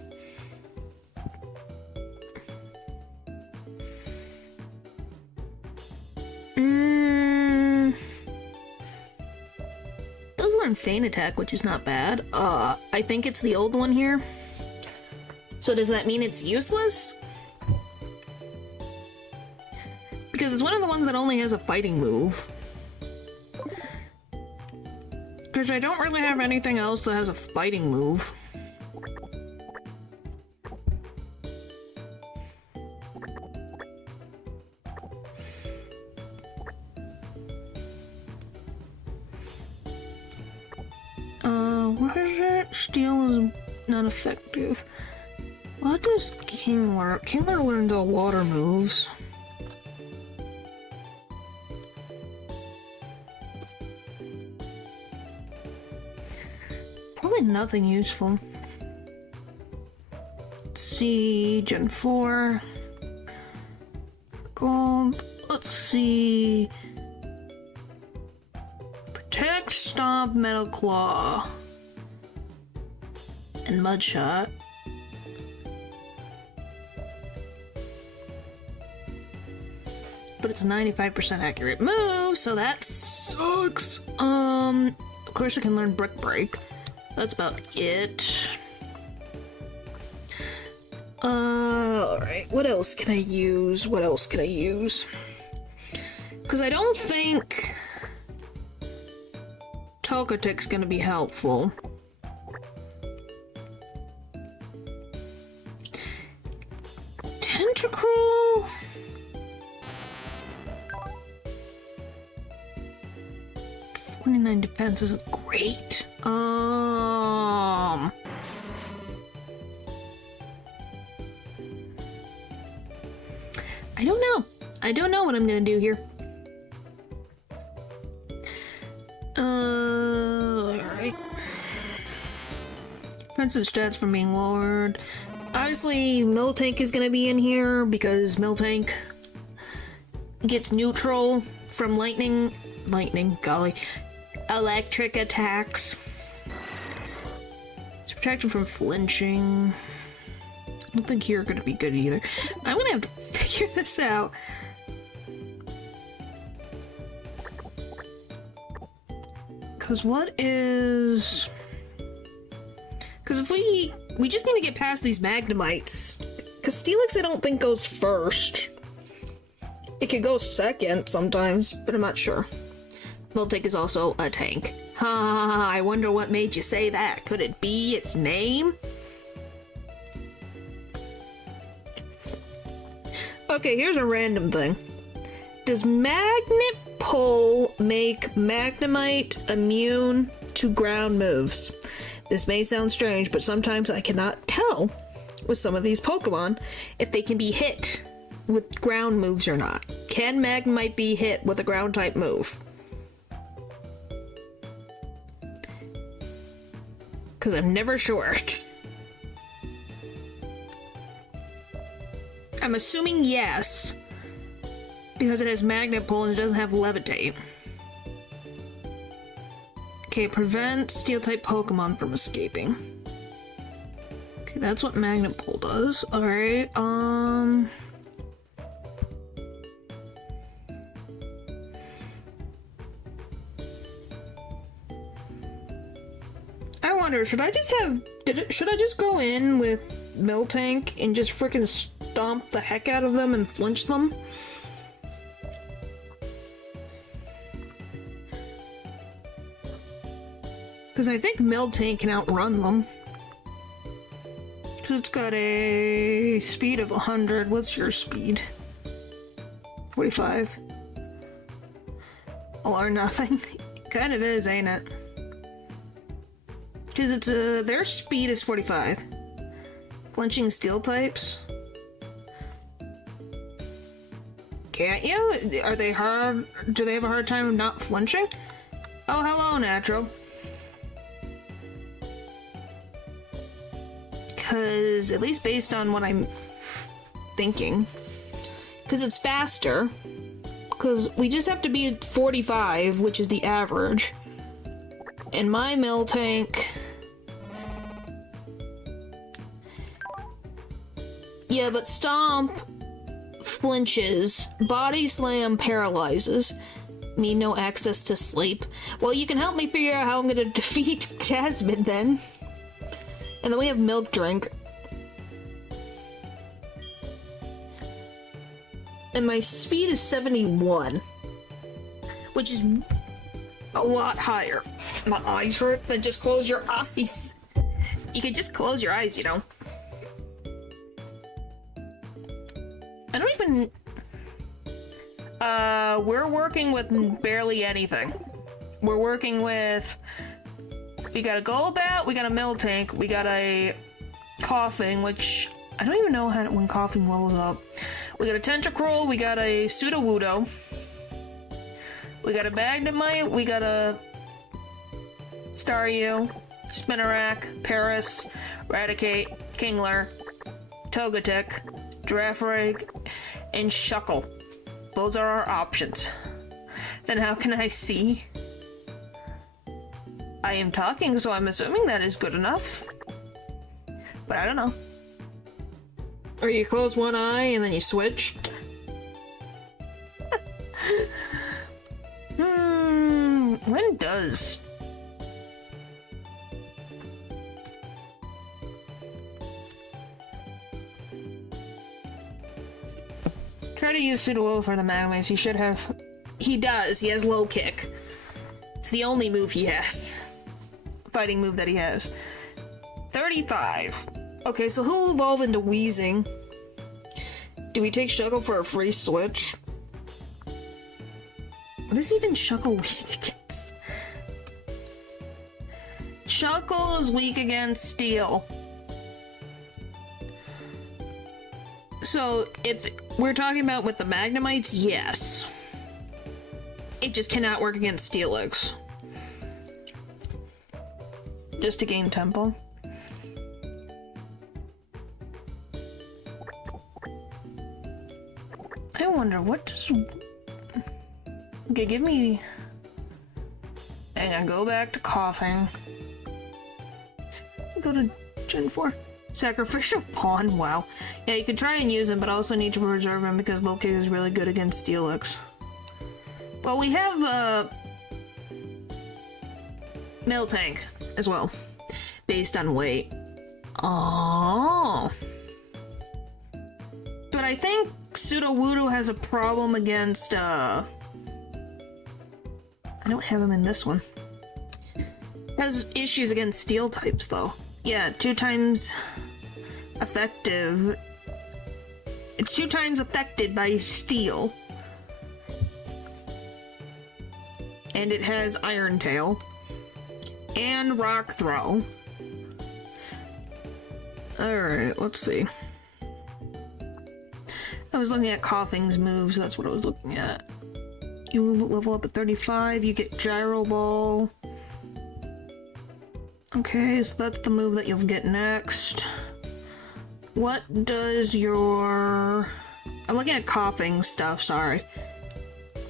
Does learn Feint Attack, which is not bad. I think it's the old one here. So does that mean it's useless? Because it's one of the ones that only has a fighting move. Because I don't really have anything else that has a fighting move. Steel is not effective. What does Kingler? Kingler learned all water moves. Probably nothing useful. Let's see, Gen 4. Gold. Let's see. Protect, Stomp, Metal Claw. And Mudshot. But it's a 95% accurate move, so that sucks. Of course I can learn Brick Break. That's about it. Alright, what else can I use? What else can I use? Because I don't think Togetic's gonna be helpful. Tentacruel? 29 defense isn't great. I don't know. I don't know what I'm gonna do here. Alright. Defensive stats from being lowered. Obviously, Miltank is gonna be in here because Miltank gets neutral from lightning, golly, electric attacks. It's protected from flinching. I don't think you're gonna be good either. I'm gonna have to figure this out. Cause what is... Cause if we just need to get past these Magnemites. Cause Steelix I don't think goes first. It could go second sometimes, but I'm not sure. Miltank is also a tank. Ha, I wonder what made you say that. Could it be its name? Okay, here's a random thing. Does Magnet Pull make Magnemite immune to ground moves? This may sound strange, but sometimes I cannot tell with some of these Pokemon if they can be hit with ground moves or not. Can Magnemite be hit with a ground type move? Because I'm never sure. I'm assuming yes, because it has Magnet Pull and it doesn't have Levitate. Okay, prevent Steel-type Pokemon from escaping. Okay, that's what Magnet Pull does. Alright, I wonder, should I just go in with Miltank and just freaking stomp the heck out of them and flinch them? Because I think Miltank can outrun them. Because it's got a speed of 100. What's your speed? 45. All or nothing. Kind of is, ain't it? Because it's their speed is 45. Flinching steel types. Can't you? Are they hard? Do they have a hard time not flinching? Oh, hello, Natural. Because, at least based on what I'm thinking, because it's faster, because we just have to be at 45, which is the average, and my Miltank, yeah, but Stomp flinches, Body Slam paralyzes, me no access to sleep. Well, you can help me figure out how I'm gonna defeat Jasmine then. And then we have Milk Drink. And my speed is 71. Which is a lot higher. My eyes hurt, then just close your eyes. You can just close your eyes, you know. I don't even... we're working with barely anything. We're working with... We got a Golbat, we got a Miltank, we got a Coughing, which I don't even know when Coughing levels up. We got a Tentacruel, we got a Sudowoodo, we got a Magnemite, we got a Staryu, Spinarak, Paris, Raticate, Kingler, Togetic, Girafarig, and Shuckle. Those are our options. Then how can I see? I am talking, so I'm assuming that is good enough. But I don't know. Or you close one eye and then you switch. When does? Try to use Sudowoodo for the Magmites. He should have. He does. He has low kick. It's the only move he has. Fighting move that he has. 35. Okay, so he'll evolve into Weezing. Do we take Shuckle for a free switch? What is even Shuckle weak against? Shuckle is weak against Steel. So, if we're talking about with the Magnemites, yes. It just cannot work against Steelix. Just to gain tempo. I wonder, what does... Okay, give me... And go back to Coughing. Go to Gen 4. Sacrificial Pawn, wow. Yeah, you could try and use him, but also need to preserve him because low kick is really good against Steelix. Well, we have, Miltank as well, based on weight. Oh. But I think Sudowoodo has a problem against, I don't have him in this one. Has issues against steel types, though. Yeah, 2 times effective. It's 2 times affected by steel. And it has Iron Tail. And Rock Throw. Alright, let's see. I was looking at Coughing's moves, that's what I was looking at. You level up at 35, you get Gyro Ball. Okay, so that's the move that you'll get next. What does your... I'm looking at Coughing stuff, sorry.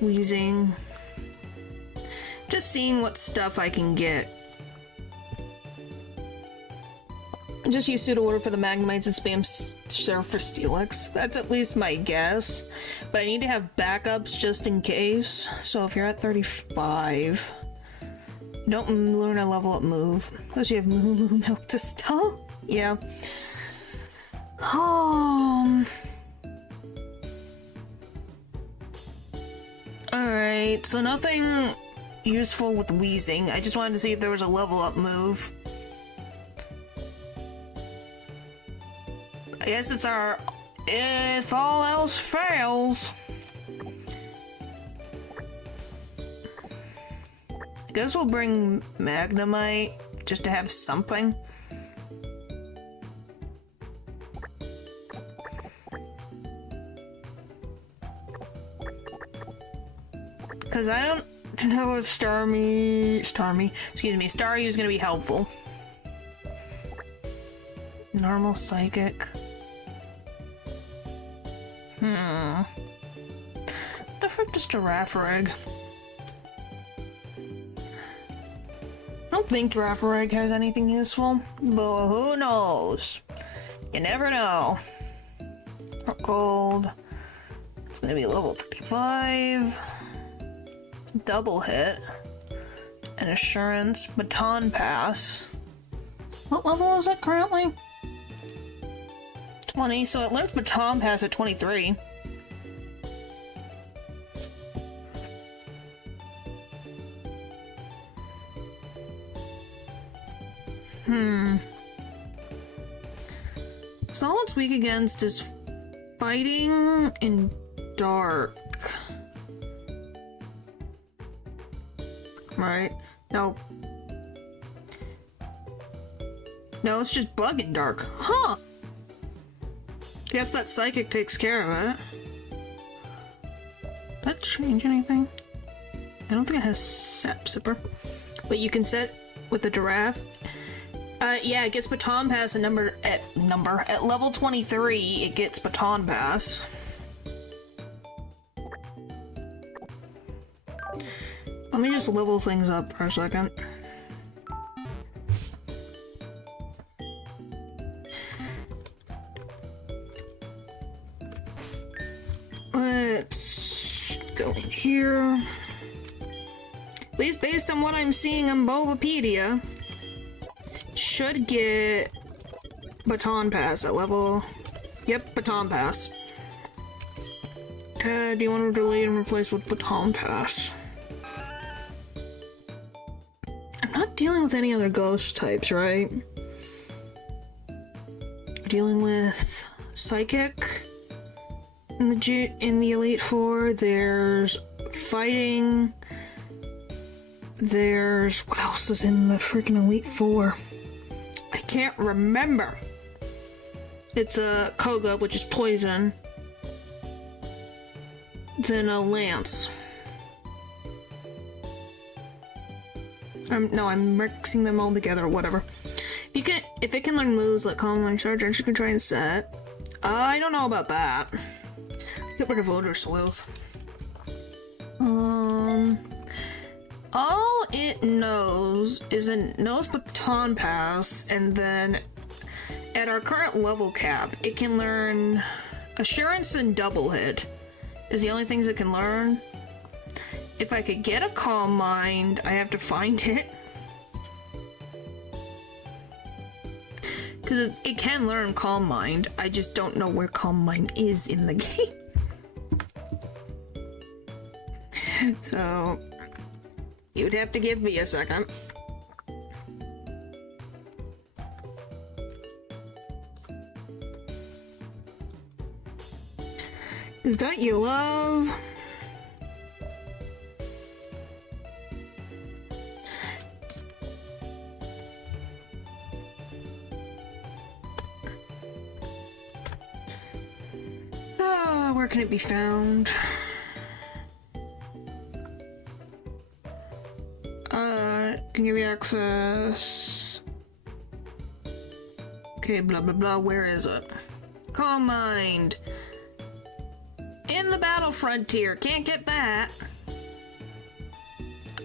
Wheezing. Just seeing what stuff I can get. Just use Sudowoodo for the Magnemites and spam Surf for Steelix. That's at least my guess. But I need to have backups just in case. So if you're at 35... Don't learn a level up move. Unless you have Moo Milk to stop. Yeah. Alright, so nothing useful with Weezing. I just wanted to see if there was a level up move. I guess it's our if all else fails. I guess we'll bring Magnemite just to have something. Because I don't know if Staryu is going to be helpful. Normal Psychic. The frick is Girafarig? I don't think Girafarig has anything useful, but who knows? You never know. HeartGold. It's gonna be level 35. Double hit. And Assurance. Baton Pass. What level is it currently? 20, so it learns Baton Pass at 23. So all it's weak against is fighting in dark. Right? No. No, it's just bug and dark. Huh. Guess that psychic takes care of it. Does that change anything? I don't think it has sap sipper. But you can set with the giraffe. Yeah, it gets baton pass at at level 23, it gets baton pass. Let me just level things up for a second. Let's go in here. At least based on what I'm seeing on Bulbapedia, should get baton pass at level. Yep, baton pass. Do you want to delete and replace with baton pass? I'm not dealing with any other ghost types, right? We're dealing with psychic in the Elite Four. There's fighting. There's what else is in the freaking Elite Four? I can't remember. It's a Koga, which is poison. Then a Lance. No, I'm mixing them all together, or whatever. If it can learn moves like Calm Mind Charge, aren't you can try and set? I don't know about that. Get rid of Odor Sleuth. All it knows is it knows Baton Pass, and then at our current level cap, it can learn Assurance and Double Hit. Is the only things it can learn. If I could get a Calm Mind, I have to find it. Because it can learn Calm Mind, I just don't know where Calm Mind is in the game. So, you'd have to give me a second. Is that you love? Where can it be found? Can give you access. Okay, blah blah blah. Where is it? Calm Mind. In the Battle Frontier. Can't get that.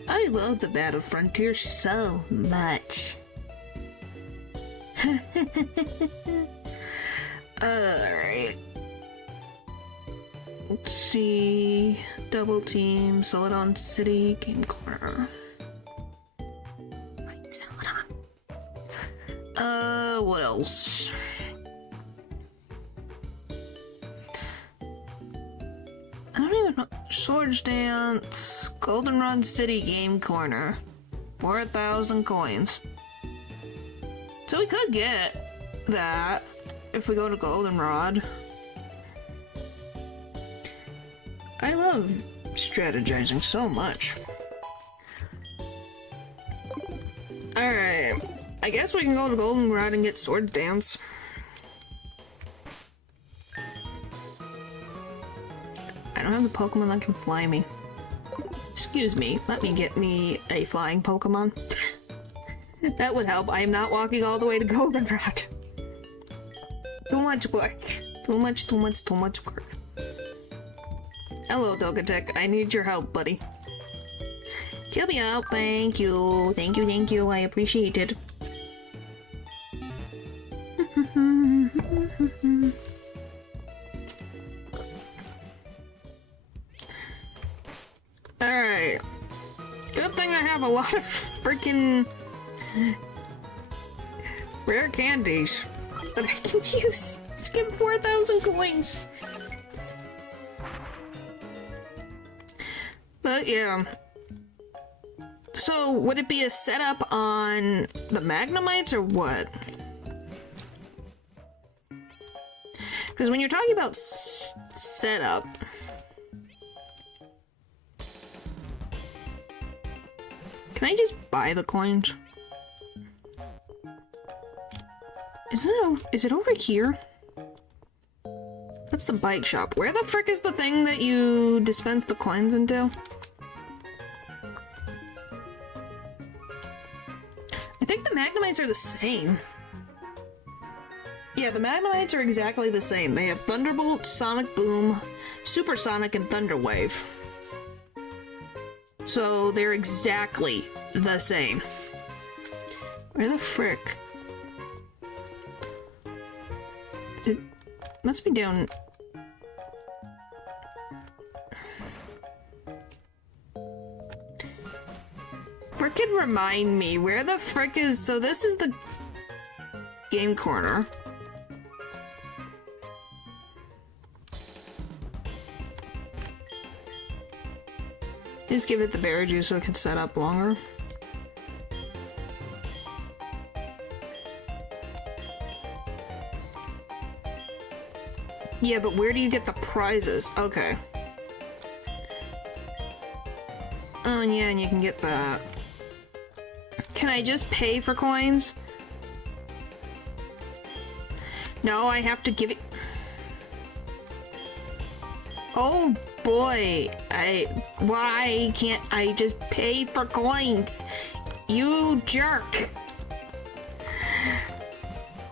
I love the Battle Frontier so much. Alright. Let's see. Double Team, Celadon City, Game Corner. Wait, Celadon. What else? I don't even know. Swords Dance, Goldenrod City, Game Corner. 4,000 coins. So we could get that if we go to Goldenrod. I love strategizing so much. Alright, I guess we can go to Goldenrod and get Swords Dance. I don't have the Pokemon that can fly me. Excuse me, let me get me a flying Pokemon. That would help. I am not walking all the way to Goldenrod. Too much work. Too much work. Hello, Togetic. I need your help, buddy. Kill me out. Thank you. Thank you. I appreciate it. Alright. Good thing I have a lot of freaking rare candies that I can use. Just give 4,000 coins. But yeah. So would it be a setup on the Magnemites or what? Because when you're talking about setup, can I just buy the coins? Is it over here? That's the bike shop. Where the frick is the thing that you dispense the coins into? I think the Magnemites are the same. Yeah, the Magnemites are exactly the same. They have Thunderbolt, Sonic Boom, Supersonic, and Thunder Wave. So they're exactly the same. Where the frick? It must be down... Frickin' remind me, where the frick is... So this is the game corner. Just give it the berry juice so it can set up longer. Yeah, but where do you get the prizes? Okay. Oh yeah, and you can get that. Can I just pay for coins? No, I have to give it... Oh boy, why can't I just pay for coins? You jerk!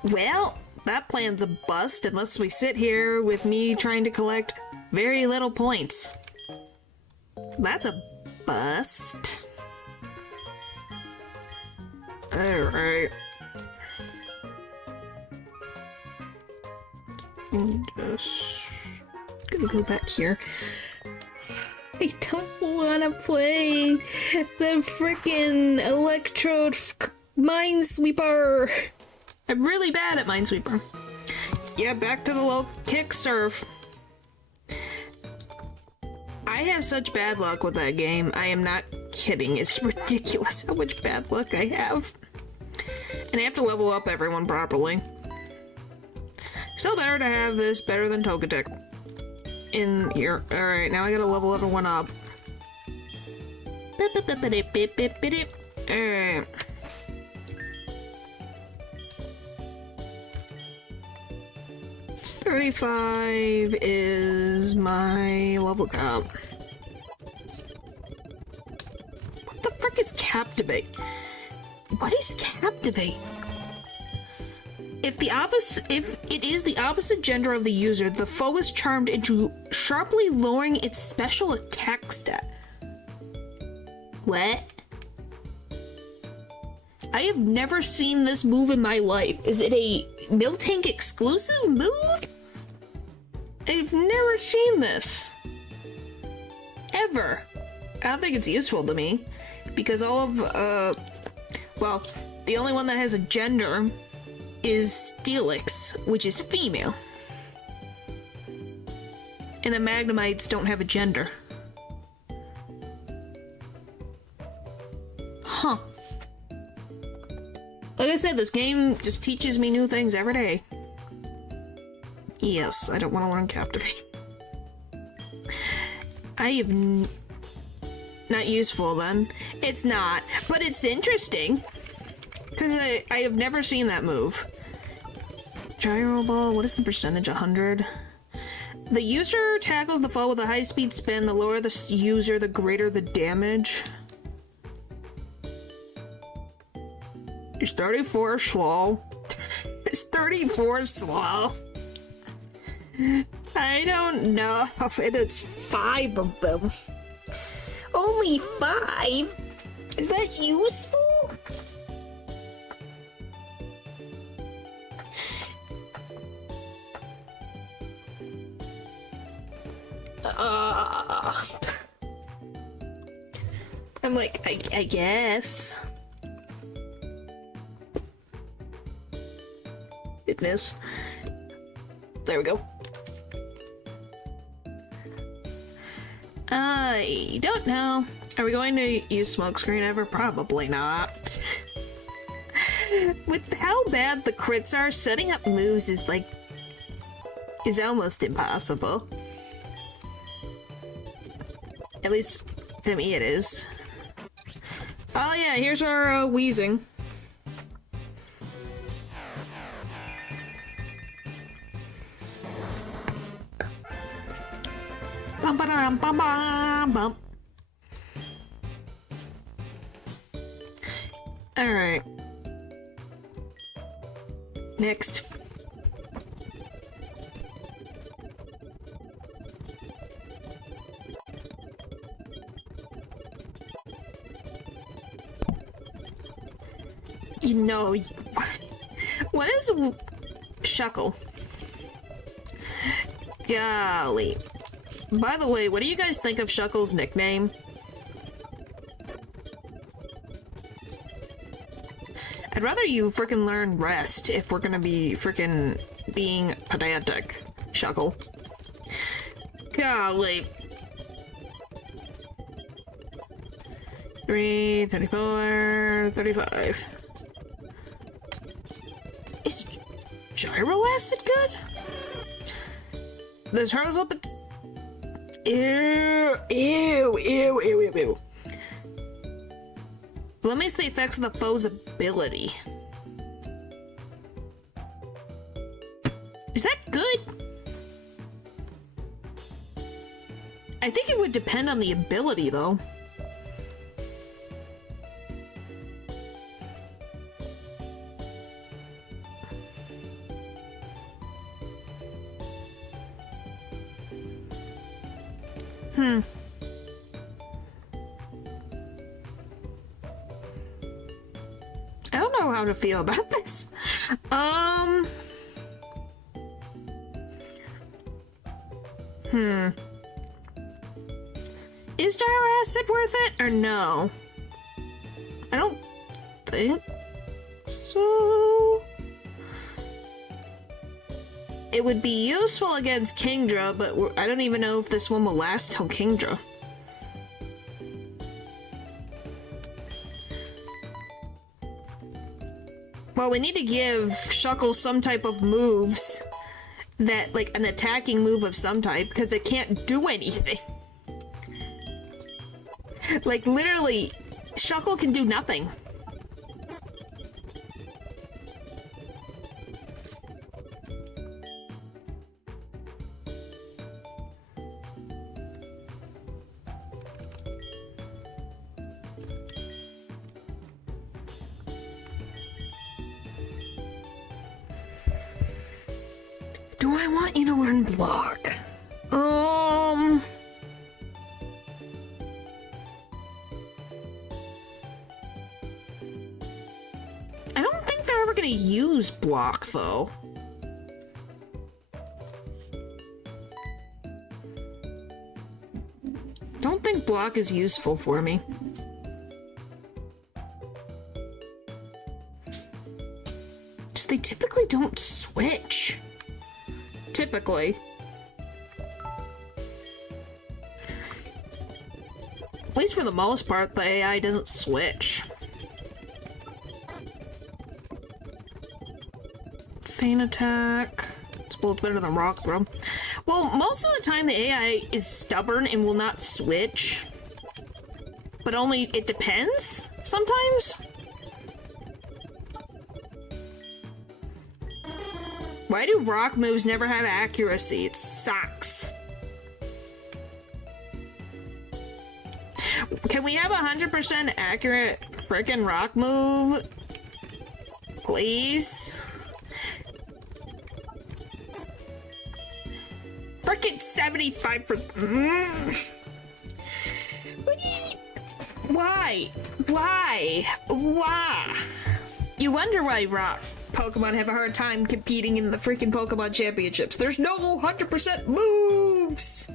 Well, that plan's a bust unless we sit here with me trying to collect very little points. That's a bust. Alright. Just gonna go back here. I don't wanna play the frickin' Electrode Minesweeper. I'm really bad at Minesweeper. Yeah, back to the low kick surf. I have such bad luck with that game. I am not kidding. It's ridiculous how much bad luck I have. And I have to level up everyone properly. Still better to have this better than Togetic in here. Alright, now I gotta level everyone up. Alright. It's 35 is my level cap. What the frick is Captivate? What is Captivate? If it is the opposite gender of the user, the foe is charmed into sharply lowering its special attack stat. What? I have never seen this move in my life. Is it a Miltank exclusive move? I've never seen this. Ever. I don't think it's useful to me. Because all of, well, the only one that has a gender is Steelix, which is female. And the Magnemites don't have a gender. Huh. Like I said, this game just teaches me new things every day. Yes, I don't want to learn Captivate. I have not useful then. It's not, but it's interesting. Because I have never seen that move. Gyro Ball, what is the percentage? 100? The user tackles the foe with a high-speed spin. The lower the user, the greater the damage. It's 34 slow. It's 34 slow. I don't know if it's 5 of them. Only 5? Is that useful? I'm like, I guess. Goodness. There we go. I don't know. Are we going to use smokescreen ever? Probably not. With how bad the crits are, setting up moves is like... is almost impossible. At least, to me it is. Oh yeah, here's our Wheezing. Bum, ba-dum, bum, bum, bum. Alright. Next. You know, what is Shuckle? Golly. By the way, what do you guys think of Shuckle's nickname? I'd rather you frickin' learn rest if we're gonna be frickin' being pedantic, Shuckle. Golly. 3, 34, 35. Is gyro acid good? The turtle's up its... Ew, ew, ew, ew, ew, ew. Limits the effects of the foe's ability. Is that good? I think it would depend on the ability, though. I don't know how to feel about this. Is gyro acid worth it or no? I don't think so. It would be useful against Kingdra, but I don't even know if this one will last till Kingdra. Well, we need to give Shuckle some type of moves that, like, an attacking move of some type, because it can't do anything. Like, literally, Shuckle can do nothing. Do I want you to learn block? I don't think they're ever gonna use block, though. Don't think block is useful for me. Just they typically don't switch. Typically. At least for the most part, the AI doesn't switch. Feint attack. It's both better than rock throw. Well, most of the time the AI is stubborn and will not switch. But only, it depends, sometimes. Why do rock moves never have accuracy? It sucks. Can we have 100% accurate frickin' rock move? Please? Frickin' 75%. Why? Why? Why? You wonder why rock Pokemon have a hard time competing in the freaking Pokemon Championships. There's no 100% moves!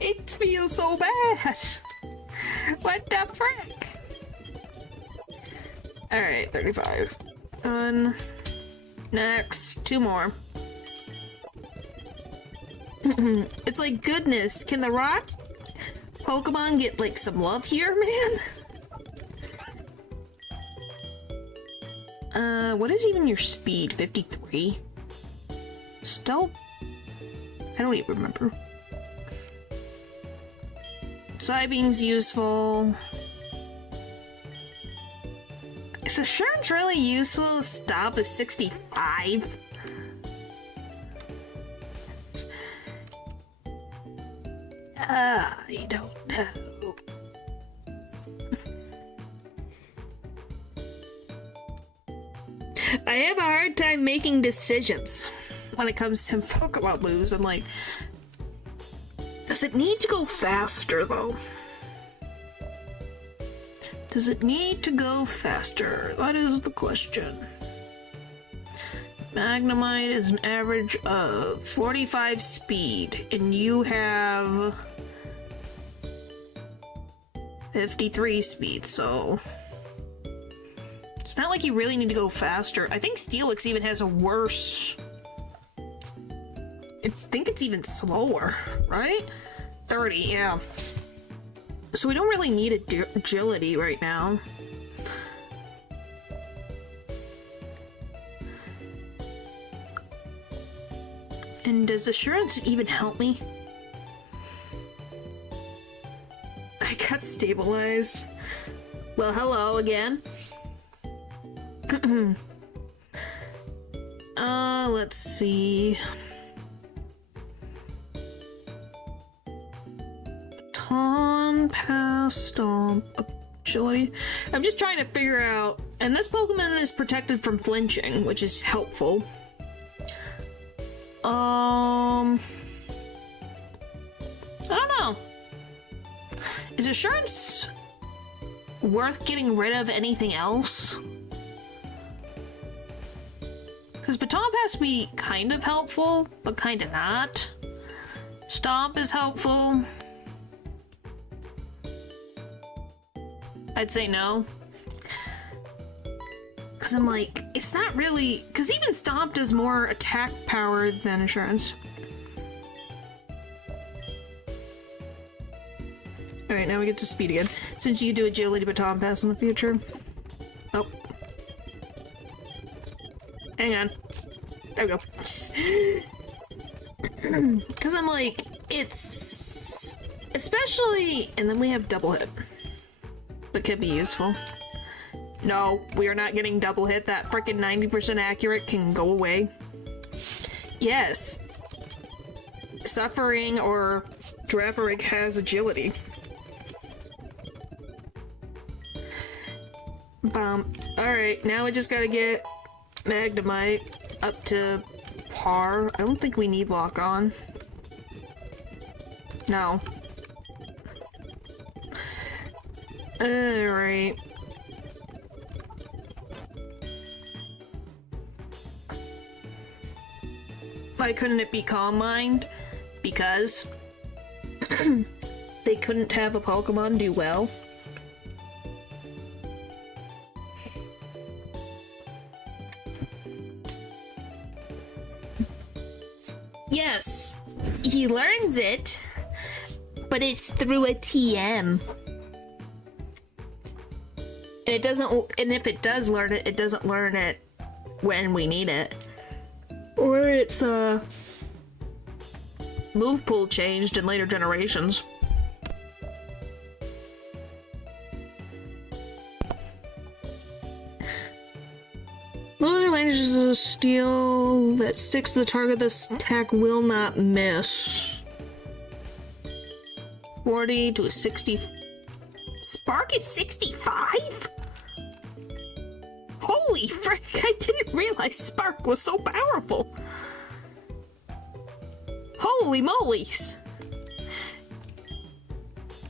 It feels so bad! What the frick? Alright, 35. Done. Next. 2 more. It's like, goodness, can the rock Pokemon get, like, some love here, man? What is even your speed? 53? Still? I don't even remember. Psybeam's useful. Is Assurance really useful? Stop is 65? I don't know. I have a hard time making decisions when it comes to Pokemon moves. I'm like, does it need to go faster though? Does it need to go faster? That is the question. Magnemite is an average of 45 speed, and you have 53 speed, so it's not like you really need to go faster. I think Steelix even has a worse... I think it's even slower, right? 30, yeah. So we don't really need agility right now. And does assurance even help me? I got stabilized. Well, hello again. Let's see. Baton, pass, stomp, agility. I'm just trying to figure out, and this Pokemon is protected from flinching, which is helpful. I don't know. Is assurance worth getting rid of anything else? Because Baton Pass be kind of helpful, but kind of not. Stomp is helpful. I'd say no. Because I'm like, it's not really... Because even Stomp does more attack power than Assurance. Alright, now we get to speed again. Since you do agility Baton Pass in the future. Oh. Hang on. There we go. Because I'm like, it's... Especially... And then we have double hit. That could be useful. No, we are not getting double hit. That freaking 90% accurate can go away. Yes. Suffering or Dravarig has agility. Alright, now we just gotta get Magnemite up to par. I don't think we need lock on. No. Alright. Why couldn't it be Calm Mind? Because they couldn't have a Pokemon do well. Yes, he learns it, but it's through a TM. And it doesn't, and if it does learn it, it doesn't learn it when we need it. Or it's move pool changed in later generations. Most ranges of steel that sticks to the target. This attack will not miss. 40 to a 60. Spark is 65? Holy frick, I didn't realize Spark was so powerful. Holy molies.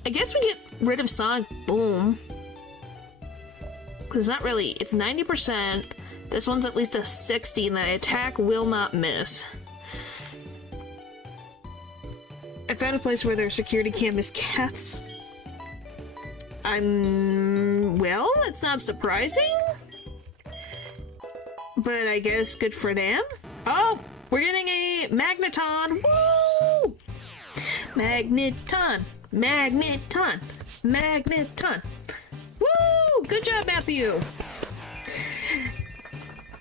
I guess we get rid of Sonic Boom. Because it's not really, it's 90%. This one's at least a 60 and the attack will not miss. I found a place where their security cam is cats. Well, it's not surprising. But I guess good for them. Oh, we're getting a Magneton. Woo! Magneton, Magneton, Magneton. Woo! Good job, Matthew.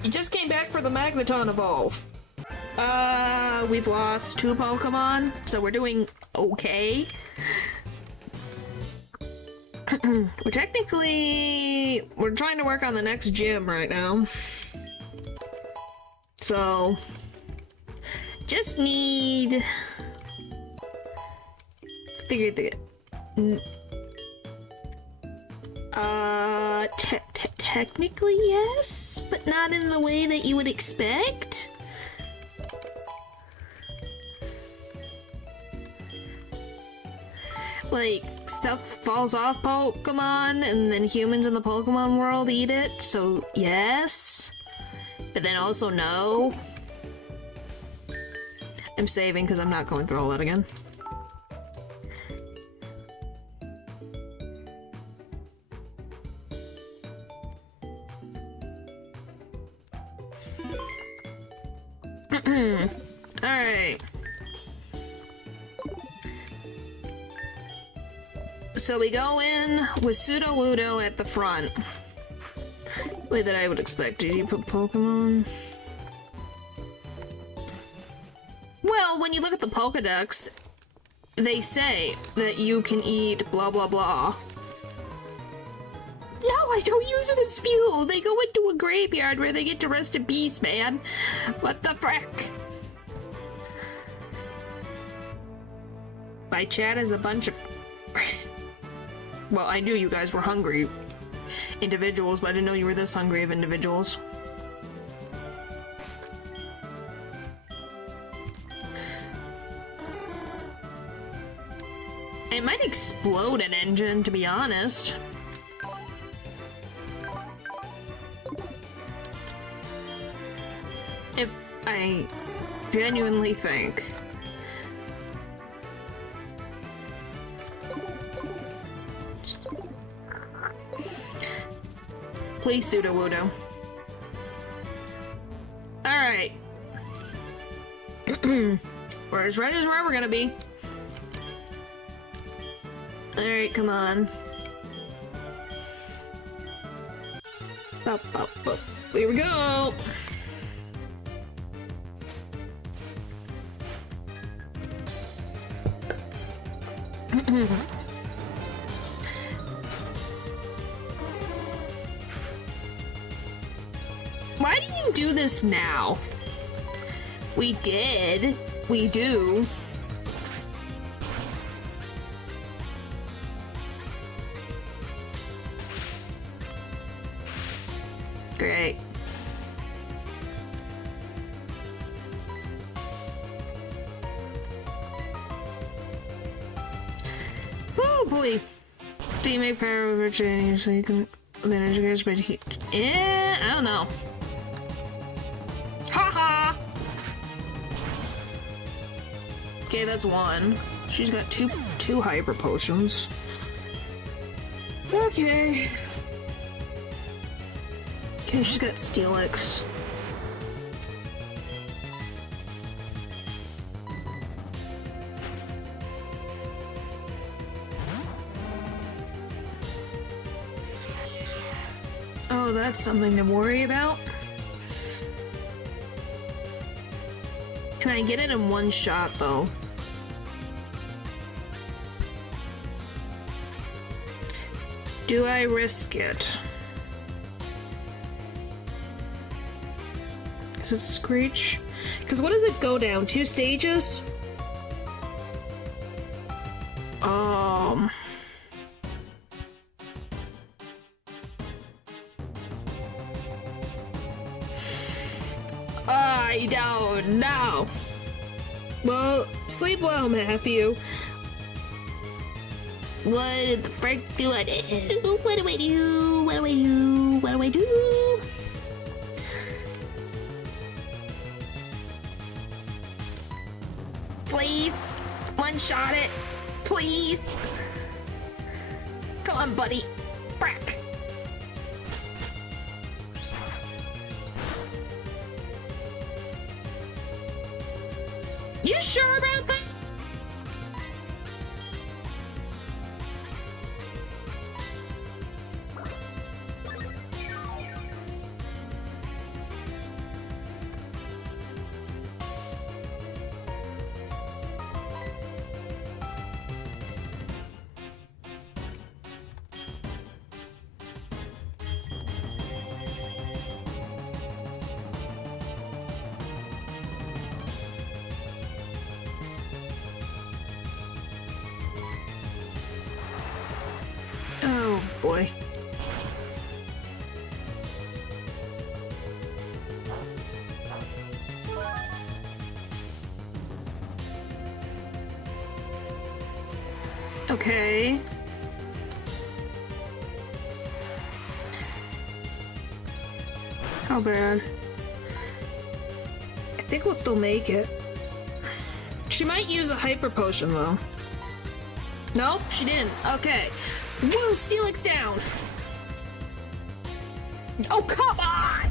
You just came back for the Magneton evolve. We've lost 2 Pokemon, so we're doing okay. We're trying to work on the next gym right now. So, just need figured that. Technically yes, but not in the way that you would expect. Like, stuff falls off Pokemon, and then humans in the Pokemon world eat it, so yes. But then also no. I'm saving because I'm not going through all that again. Alright. So we go in with Sudowoodo at the front. Way that I would expect. Did you put Pokemon? Well, when you look at the Pokedex, they say that you can eat blah blah blah. No, I don't use it as fuel. They go into a graveyard where they get to rest in peace, man. What the frick? My chat is a bunch of... Well, I knew you guys were hungry individuals, but I didn't know you were this hungry of individuals. It might explode an engine, to be honest. If I genuinely think... Please, Sudowoodo. Alright. We're as right as we're ever gonna be. Alright, come on. Up, up, up. Here we go! Why do you do this now? We did. We do. Great. Oh boy. Do you make power over training so you can manage your but he... Yeah, I don't know. Haha! Okay, that's one. She's got two hyper potions. Okay. Okay, she's got Steelix. Oh, that's something to worry about. Can I get it in one shot, though? Do I risk it? Is it Screech? Because what does it go down? 2 stages? I don't know. Well, sleep well, Matthew. What the frick do I do? What do I do? What do I do? What do I do? Please, one shot it. Please. Come on, buddy. Frack. You sure about that? boy. Okay. How bad? I think we'll still make it. She might use a hyper potion though. Nope, she didn't. Okay. Woo, Steelix down! Oh, come on!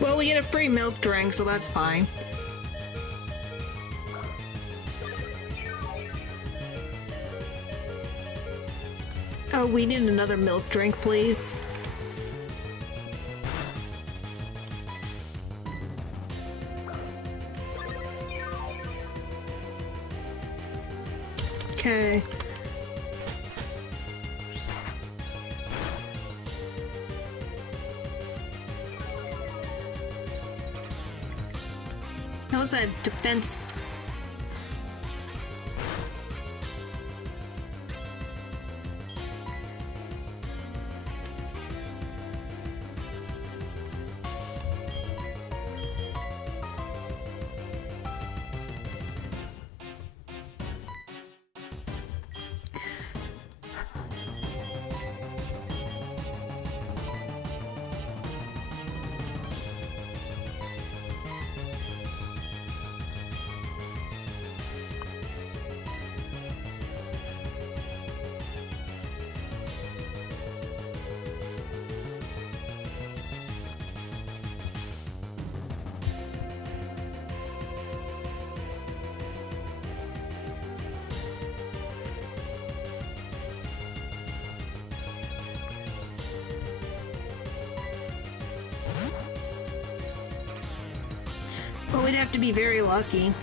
Well, we get a free milk drink, so that's fine. Oh, we need another milk drink, please. Okay. That was a defense. Well, we'd have to be very lucky.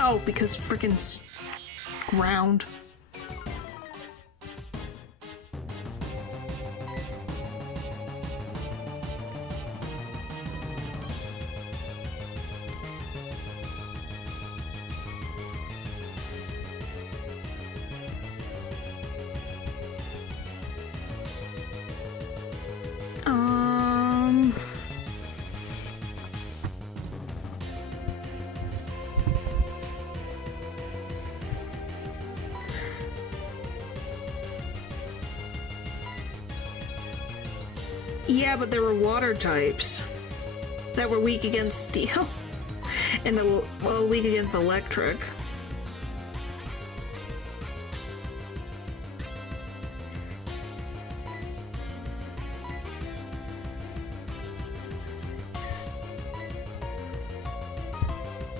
Oh, because frickin' ground. Yeah, but there were water types that were weak against steel and well, weak against electric.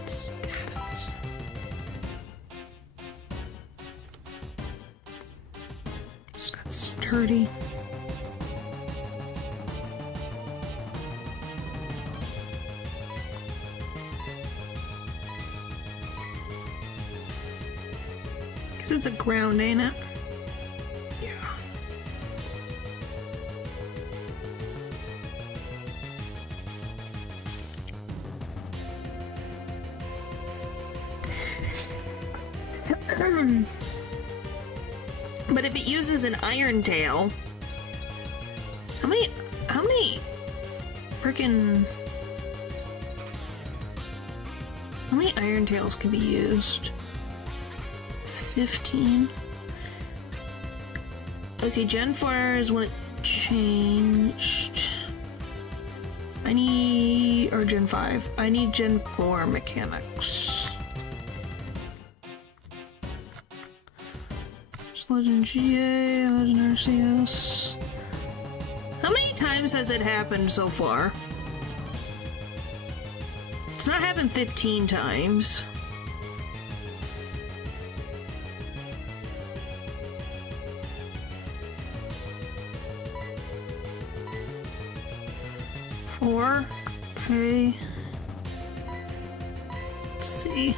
Status. Just got sturdy. It's a ground, ain't it? Yeah. But if it uses an Iron Tail, how many freaking how many Iron Tails can be used? 15. Okay, Gen 4 is when it changed. Or Gen 5. I need Gen 4 mechanics. Legend GA, Legend RCS. How many times has it happened so far? It's not happened 15 times. 4. Okay. Let's see.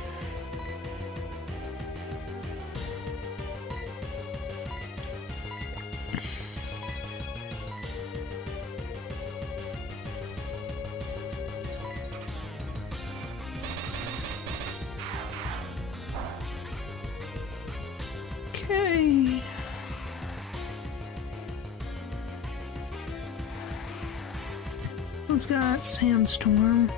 Okay. Let's got sandstorm.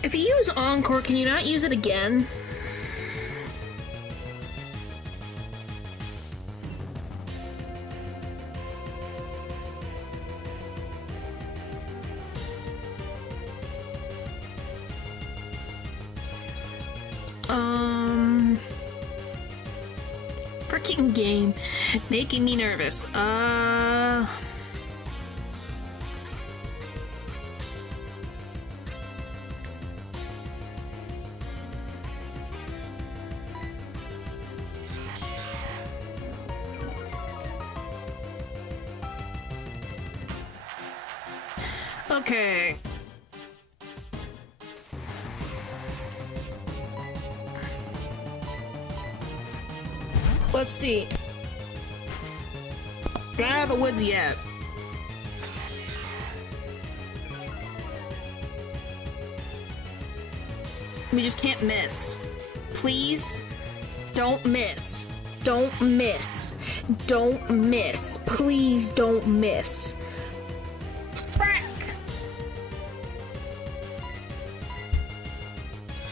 If you use Encore, can you not use it again? Freaking game. Making me nervous. Okay. Let's see. Get out of the woods yet. We just can't miss. Please, don't miss. Don't miss. Don't miss. Please don't miss. Frack!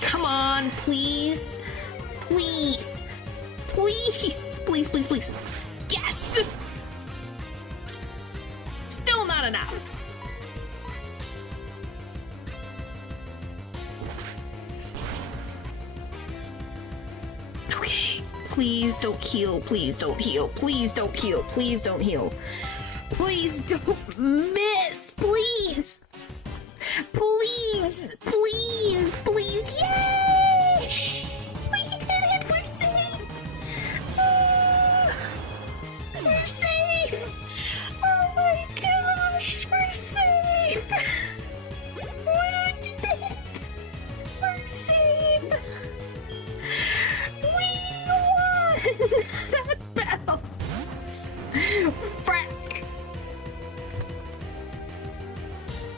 Come on, please. Please. Please. Please, please, please. Yes! Still not enough. Okay. Please don't heal. Please don't heal. Please don't heal. Please don't heal. Please don't miss. Please. Please. Please. Please. Yay! We did it. We're safe. We're safe. Oh my gosh. We're safe. We did it. We're safe. We won that battle. Frack.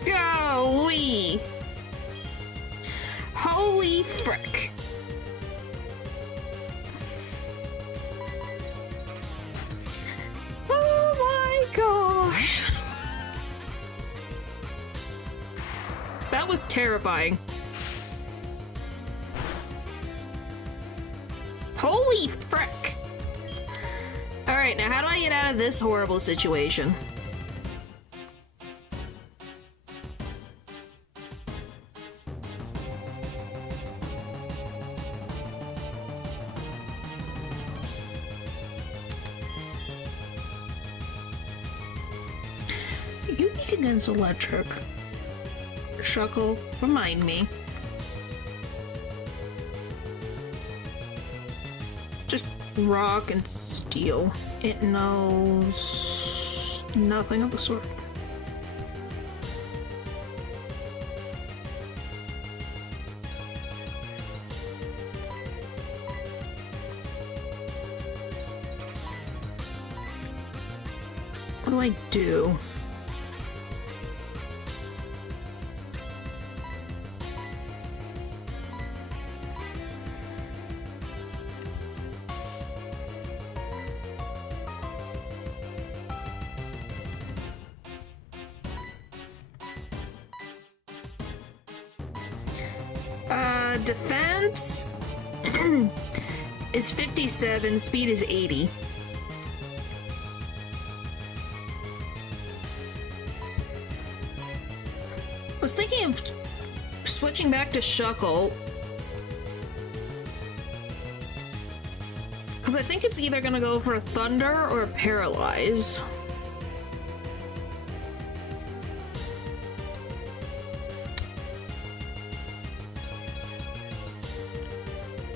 Golly. Holy frick. Oh my gosh. That was terrifying. Holy frick. Alright, now how do I get out of this horrible situation? You weak against electric. Shuckle, remind me. Just rock and steel. It knows nothing of the sort. What do I do? Defense is 57, speed is 80. I was thinking of switching back to Shuckle. Because I think it's either gonna go for a thunder or a paralyze.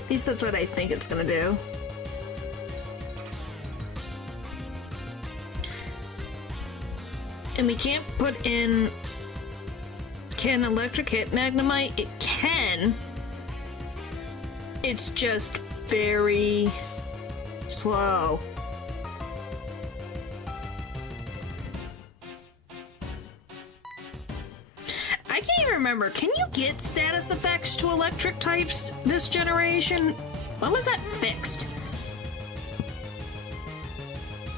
At least that's what I think it's gonna do. And we can't put in... Can electric hit Magnemite? It can. It's just very slow. I can't even remember. Can you get status effects to electric types this generation? When was that fixed?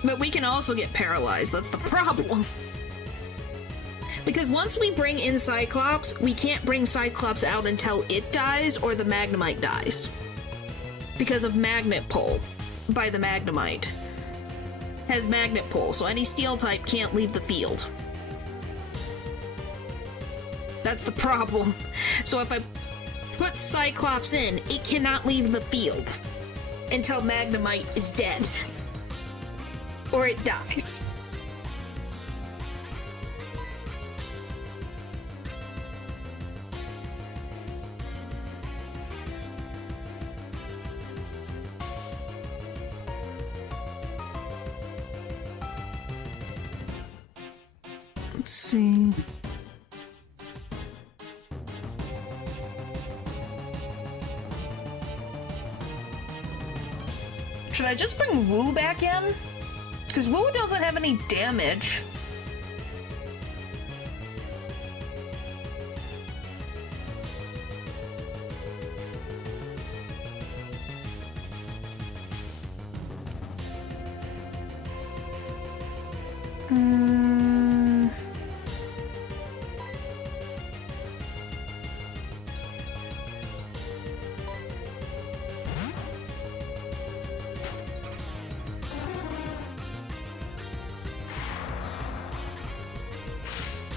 But we can also get paralyzed. That's the problem. Because once we bring in Cyclops, we can't bring Cyclops out until it dies or the Magnemite dies. Because of magnet pull by the Magnemite. Has magnet pull, so any steel type can't leave the field. That's the problem. So if I put Cyclops in, it cannot leave the field until Magnemite is dead. Or it dies. Let's see. Should I just bring Woo back in? Because Woo doesn't have any damage.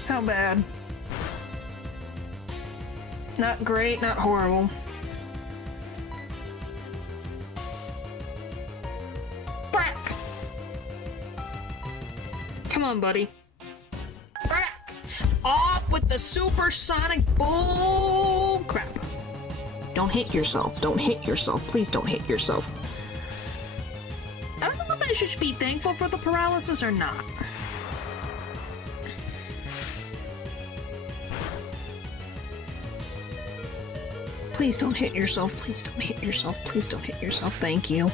How bad? Not great, not horrible. Brack! Come on, buddy. Brack! Off with the supersonic bull crap. Don't hit yourself. Don't hit yourself. Please don't hit yourself. I don't know if I should be thankful for the paralysis or not. Please don't hit yourself. Please don't hit yourself. Please don't hit yourself. Thank you.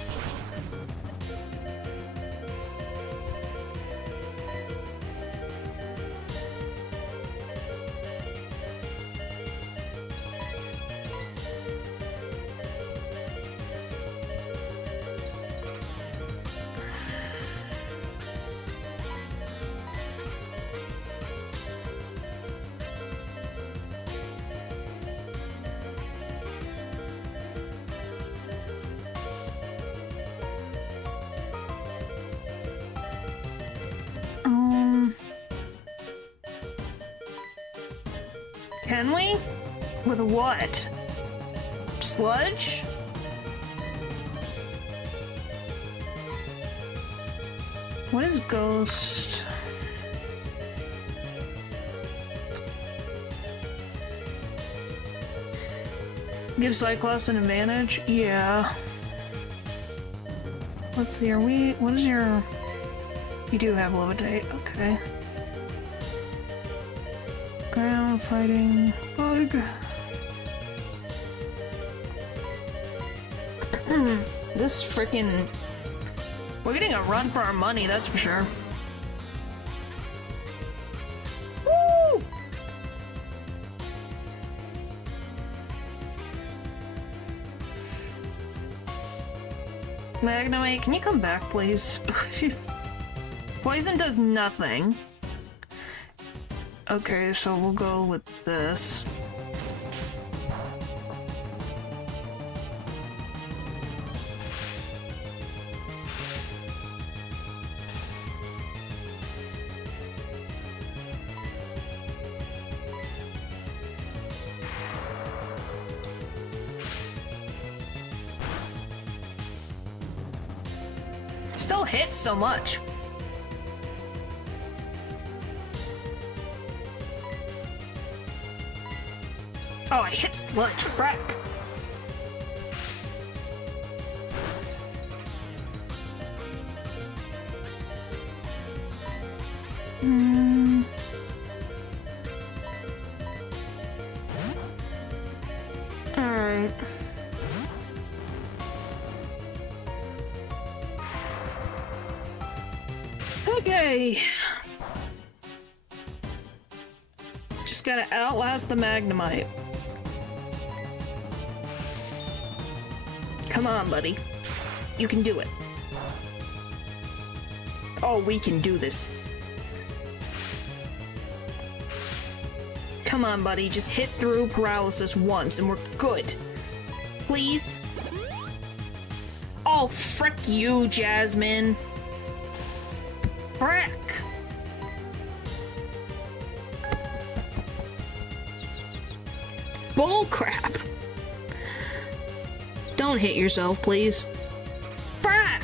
Can we? With a what? Sludge? What is Ghost? Give Cyclops an advantage? Yeah. Let's see, are we... What is your... You do have levitate, okay. Ground fighting bug. This freaking... We're getting a run for our money, that's for sure. Woo! Magnemite, can you come back, please? Poison does nothing. Okay, so we'll go with this. Still hits so much. Oh, I hit sludge, frack. Alright. Okay. Just gotta outlast the Magnemite. Come on, buddy. You can do it. Oh, we can do this. Come on, buddy. Just hit through paralysis once and we're good. Please? Oh, frick you, Jasmine. Frick. Bullcrap. Don't hit yourself, please. Frick.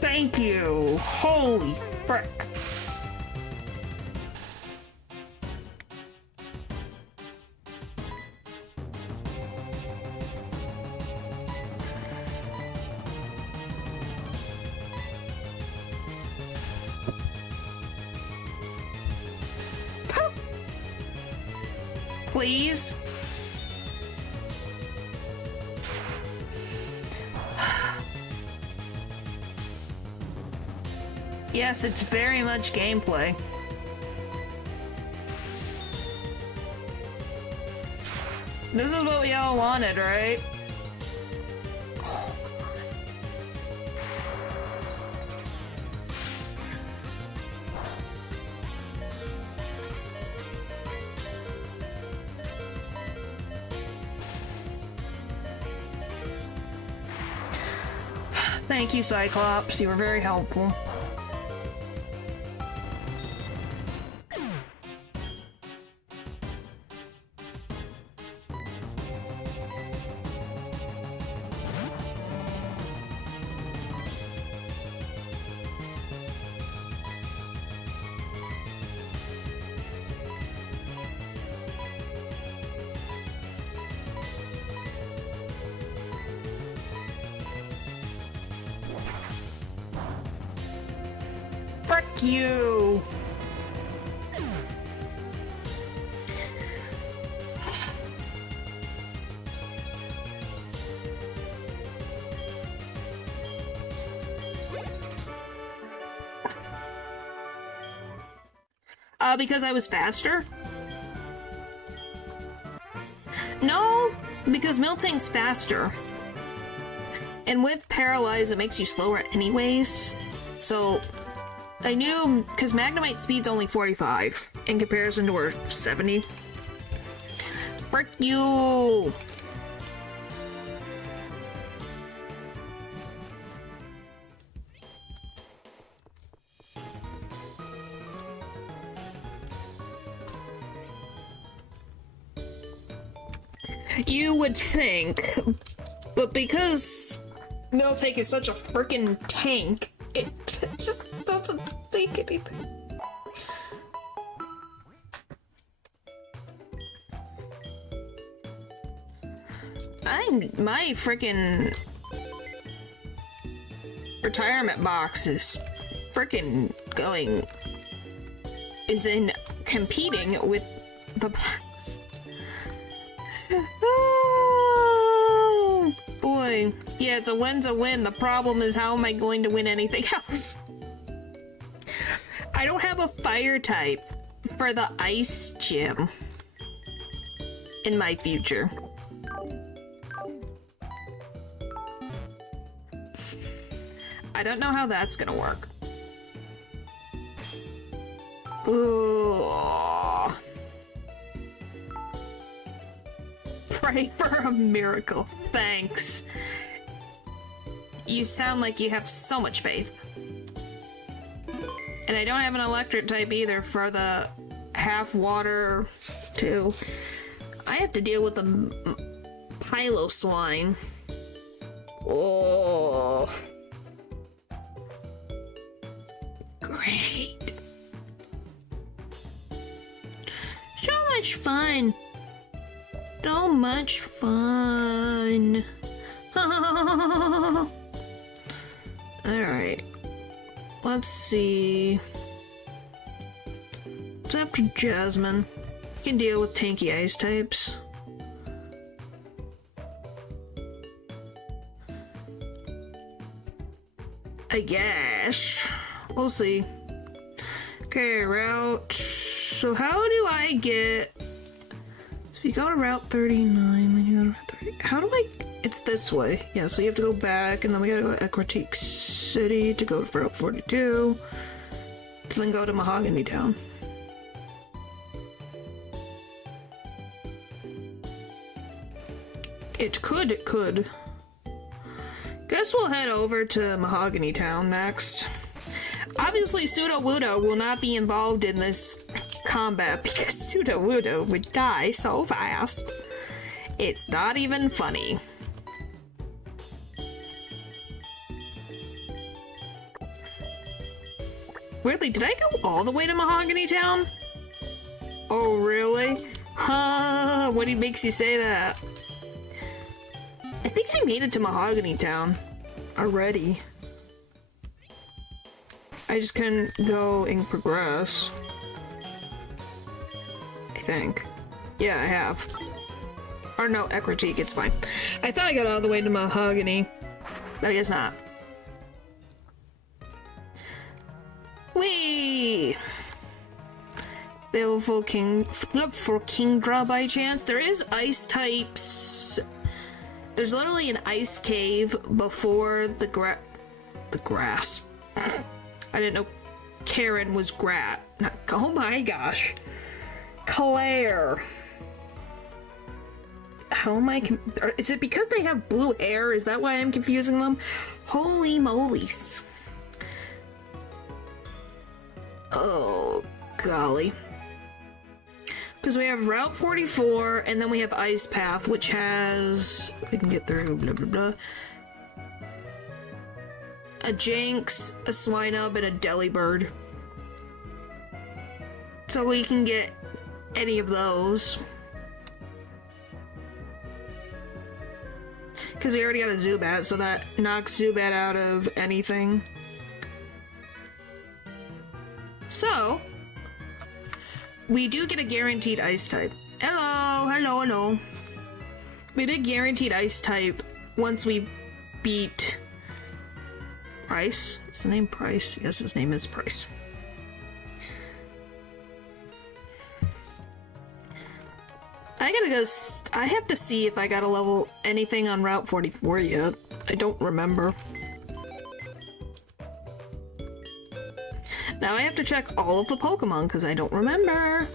Thank you. Holy frick. Please? Yes, it's very much gameplay. This is what we all wanted, right? Oh, come on. Thank you, Cyclops. You were very helpful. Frick you! Because I was faster? No, because Miltank's faster. And with Paralyze, it makes you slower anyways. So, I knew, because Magnemite speed's only 45 in comparison to her 70. Frick you! You would think, but because Miltank is such a freaking tank, it just doesn't take anything. My freaking retirement box is freaking in competing with the box. Oh boy. Yeah, it's a win's a win. The problem is, how am I going to win anything else? I don't have a fire type for the ice gym in my future. I don't know how that's gonna work. Ooh. Pray for a miracle. Thanks. You sound like you have so much faith. And I don't have an electric type either for the half water too. I have to deal with the Pylo swine. Oh. Great. So much fun. So much fun. Alright. Let's see. It's after Jasmine. You can deal with tanky ice types. I guess. We'll see. Okay, route. So how do I get... So you go to Route 39, then you go to Route 30. How do I... It's this way. Yeah, so you have to go back, and then we gotta go to Aquatique City to go to Route 42. To then go to Mahogany Town. It could. Guess we'll head over to Mahogany Town next. Obviously, Sudowoodo will not be involved in this combat because Sudowoodo would die so fast. It's not even funny. Weirdly, did I go all the way to Mahogany Town? Oh, really? Huh, what makes you say that? I think I made it to Mahogany Town already. I just couldn't go and progress. I think. Yeah, I have. Or no, Aquatique, it's fine. I thought I got all the way to Mahogany, but I guess not. Whee! Bill for Kingdra by chance. There is ice types. There's literally an ice cave before the grass. I didn't know Karen was oh my gosh. Claire. How am I is it because they have blue hair? Is that why I'm confusing them? Holy molies. Oh, golly. Because we have Route 44, and then we have Ice Path, which has... We can get through, blah, blah, blah. A Jinx, a Swinub, and a Delibird. So we can get any of those. Because we already got a Zubat, so that knocks Zubat out of anything. So, we do get a guaranteed ice type. Hello. We did guaranteed ice type once we beat Price. Is the name Price? Yes, his name is Price. I gotta go. I have to see if I got a level anything on Route 44 yet. I don't remember. Now I have to check all of the Pokemon because I don't remember.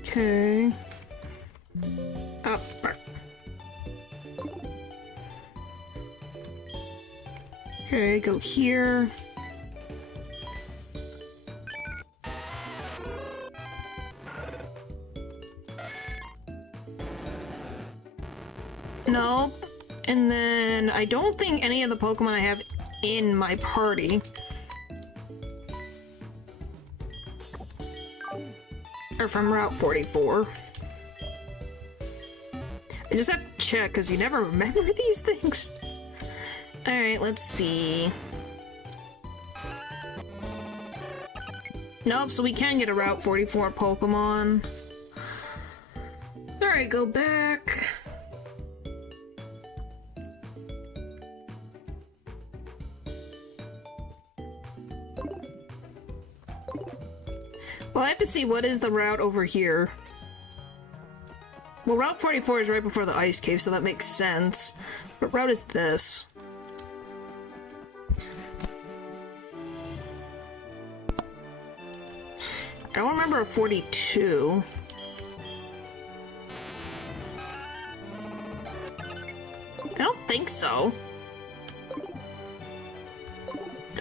Okay. Up. Okay, go here. Nope. And then I don't think any of the Pokemon I have in my party are from Route 44. I just have to check because you never remember these things. Alright, let's see. Nope, so we can get a Route 44 Pokemon. Alright, go back. Well, I have to see what is the route over here. Well, Route 44 is right before the ice cave, so that makes sense. What route is this? I don't remember a 42. I don't think so.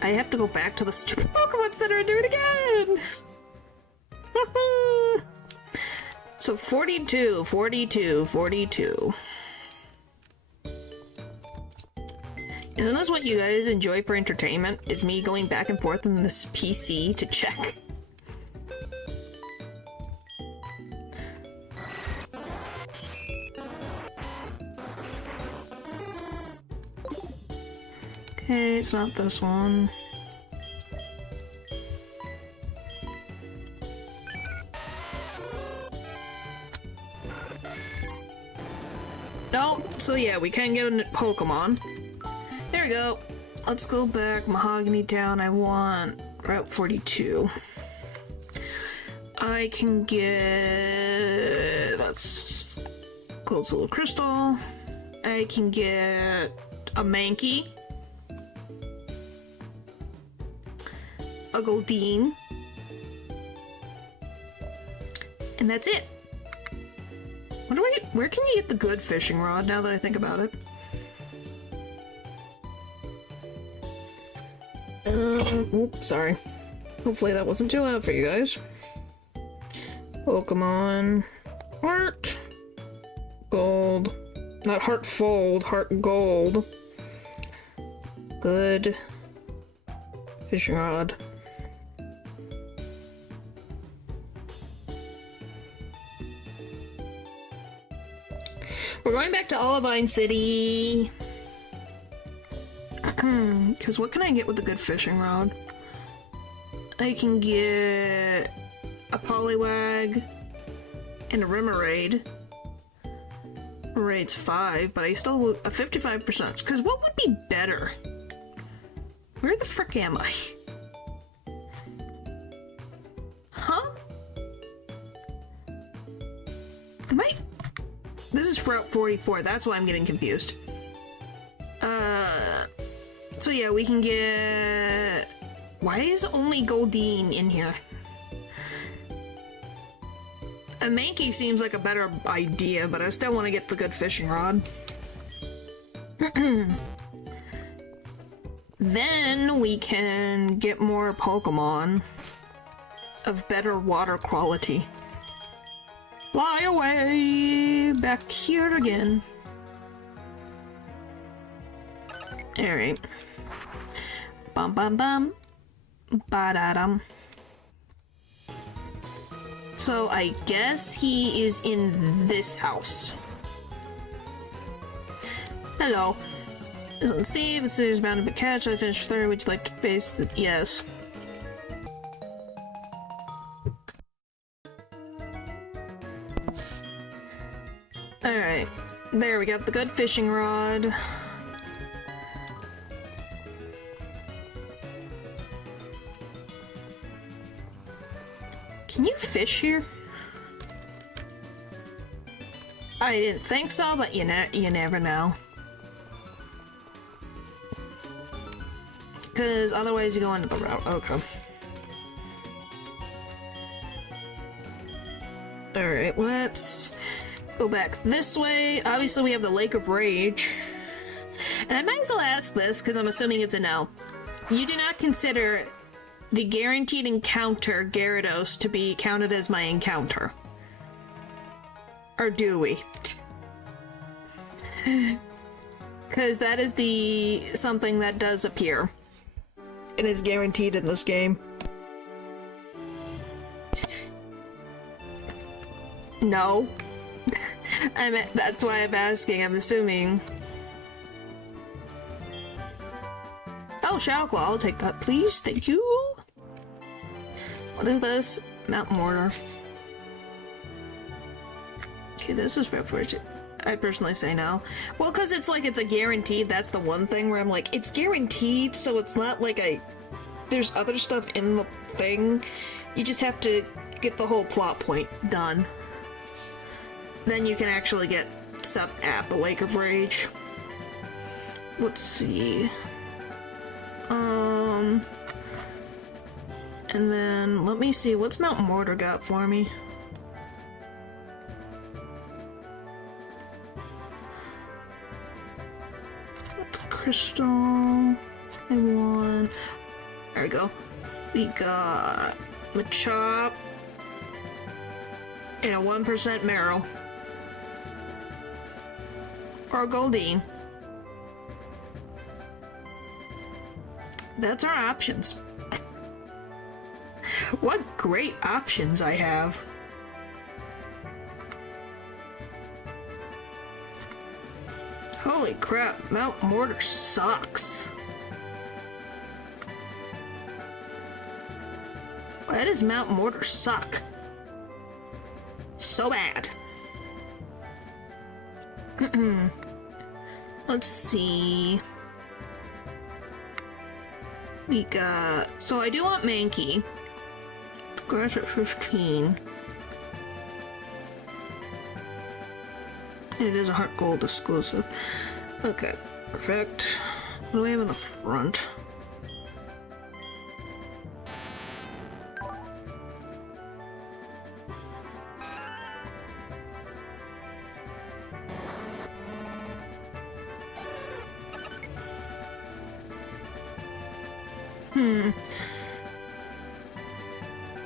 I have to go back to the stupid Pokemon Center and do it again! So 42, 42, 42. Isn't this what you guys enjoy for entertainment? Is me going back and forth in this PC to check? Okay, it's not this one. No, so yeah, we can get a Pokemon. There we go. Let's go back Mahogany Town. I want Route 42. I can get... that's... Close Little Crystal. I can get a Mankey. A Goldeen. And that's it. What do I get? Where can you get the good fishing rod now that I think about it? Oops, sorry. Hopefully that wasn't too loud for you guys. Pokemon. Heart. Gold. Not Heart Fold, Heart Gold. Good. Fishing rod. We're going back to Olivine City. Because what can I get with a good fishing rod? I can get a Poliwag and a Remoraid. Remoraid's 5, but I still a 55%. Because what would be better? Where the frick am I? Huh? Am I? This is Route 44, that's why I'm getting confused. So yeah, we can get... Why is only Goldeen in here? A Mankey seems like a better idea, but I still want to get the good fishing rod. Then we can get more Pokemon of better water quality. Fly away! Back here again. Alright. Bum bum bum. Ba-da-dum. So I guess he is in this house. Hello. Doesn't see the city's bound to be catch. I finished third. Would you like to face the... Yes. Alright. There, we got the good fishing rod. Can you fish here? I didn't think so, but you never know. Because otherwise you go into the route. Okay. Alright, let's go back this way. Obviously we have the Lake of Rage. And I might as well ask this, because I'm assuming it's a no. You do not consider the guaranteed encounter Gyarados to be counted as my encounter? Or do we? Because that is the something that does appear. It is guaranteed in this game. No. That's why I'm asking, I'm assuming. Oh, Shadow Claw, I'll take that, please. Thank you. What is this? Mount Mortar. Okay, this is preferred. I personally say no. Well, because it's like it's a guaranteed, that's the one thing where I'm like, it's guaranteed, so it's not like there's other stuff in the thing. You just have to get the whole plot point done. Then you can actually get stuff at the Lake of Rage. Let's see. And then, let me see, what's Mount Mortar got for me? Crystal. I want. There we go. We got Machop and a 1% Marrow. Or Goldeen. That's our options. What great options I have. Holy crap, Mount Mortar sucks. Why does Mount Mortar suck? So bad. Let's see. We got... So I do want Mankey. Grass at 15. It is a HeartGold exclusive. Okay, perfect. What do we have in the front?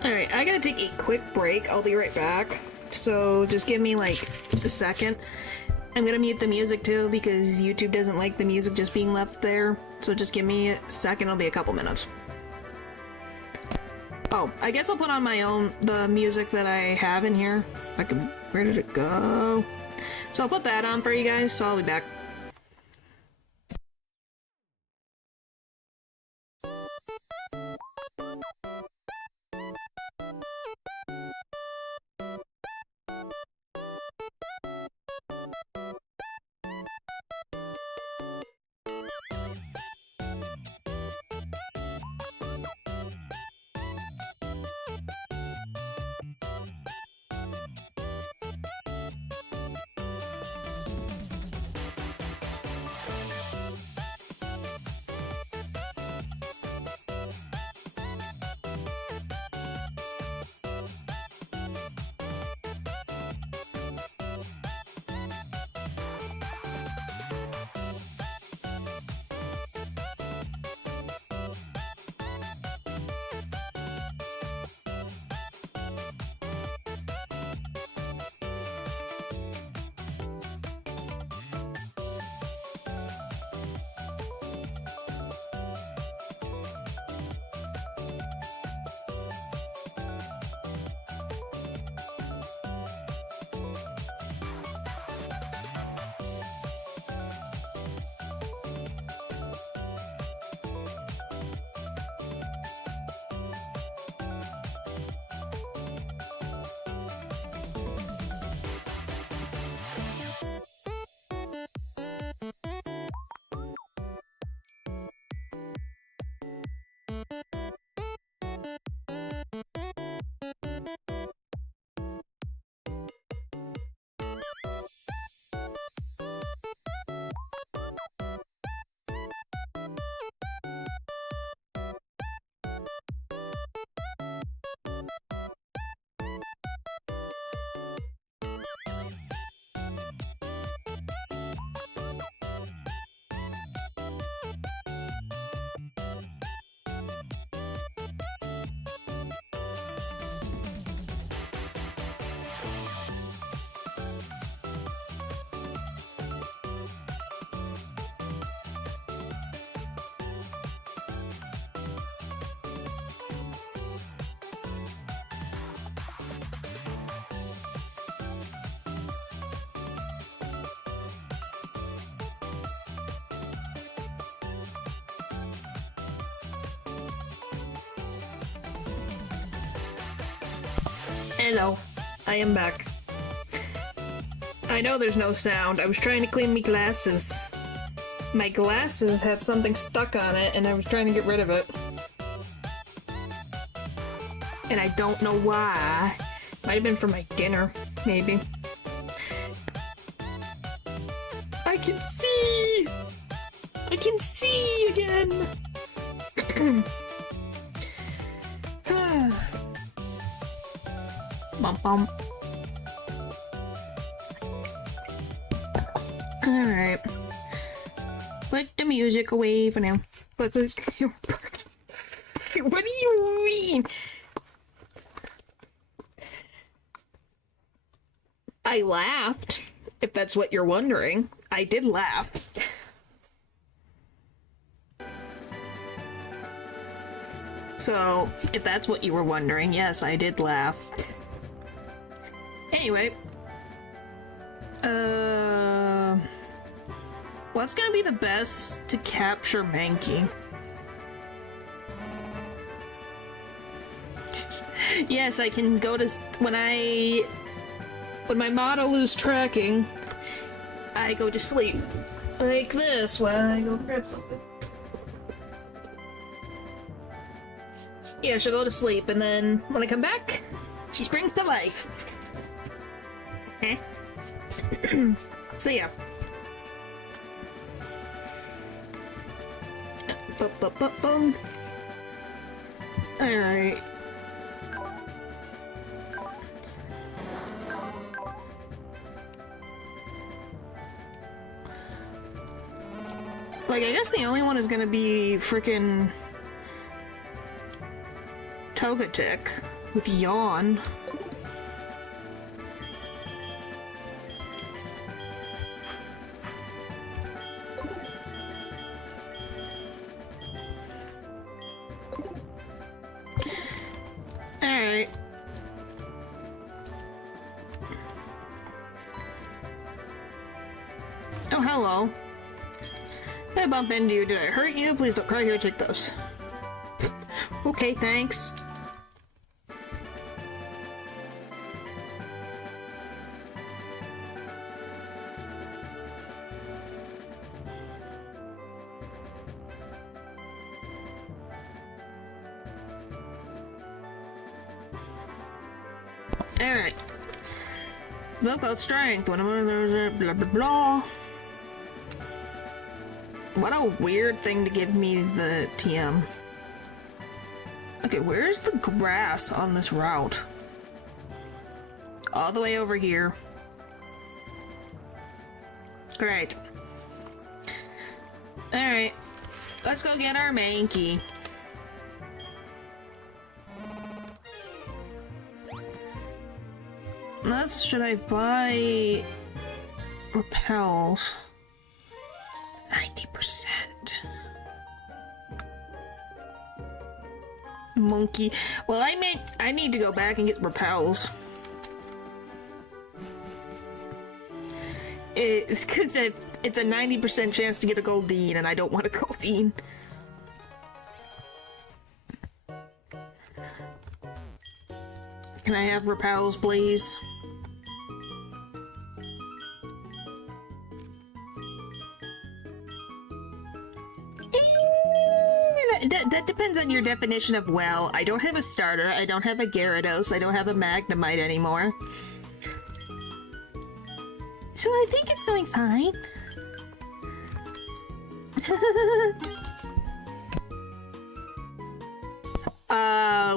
Alright, I gotta take a quick break. I'll be right back. So just give me like a second. I'm gonna mute the music too because YouTube doesn't like the music just being left there. So just give me a second, it'll be a couple minutes. Oh, I guess I'll put on my own, the music that I have in here. Where did it go? So I'll put that on for you guys, so I'll be back. Hello, I am back. I know there's no sound. I was trying to clean my glasses. My glasses had something stuck on it and I was trying to get rid of it. And I don't know why. Might have been for my dinner, maybe. I can see! I can see again! Bum bum. Alright. Put the music away for now. What do you mean? I laughed, if that's what you're wondering. I did laugh. So, if that's what you were wondering, yes, I did laugh. Anyway. What's gonna be the best to capture Mankey? Yes, I can go to... When my model loses tracking, I go to sleep. Like this, when I go grab something. Yeah, she'll go to sleep, and then when I come back, she springs to life. So yeah. Alright. Like, I guess the only one is gonna be frickin' Togetic with Yawn. Alright. Oh, hello. Did I bump into you? Did I hurt you? Please don't cry. Here, take those. Okay, thanks. Alright. Milk out strength. Whenever there's a blah blah blah. What a weird thing to give me the TM. Okay, where's the grass on this route? All the way over here. Great. Alright. Let's go get our Mankey. Should I buy repels? 90%. Monkey. Well, I need to go back and get repels. It's because it's a 90% chance to get a Goldeen, and I don't want a Goldeen. Can I have repels, please? That depends on your definition of well. I don't have a starter, I don't have a Gyarados, I don't have a Magnemite anymore. So I think it's going fine.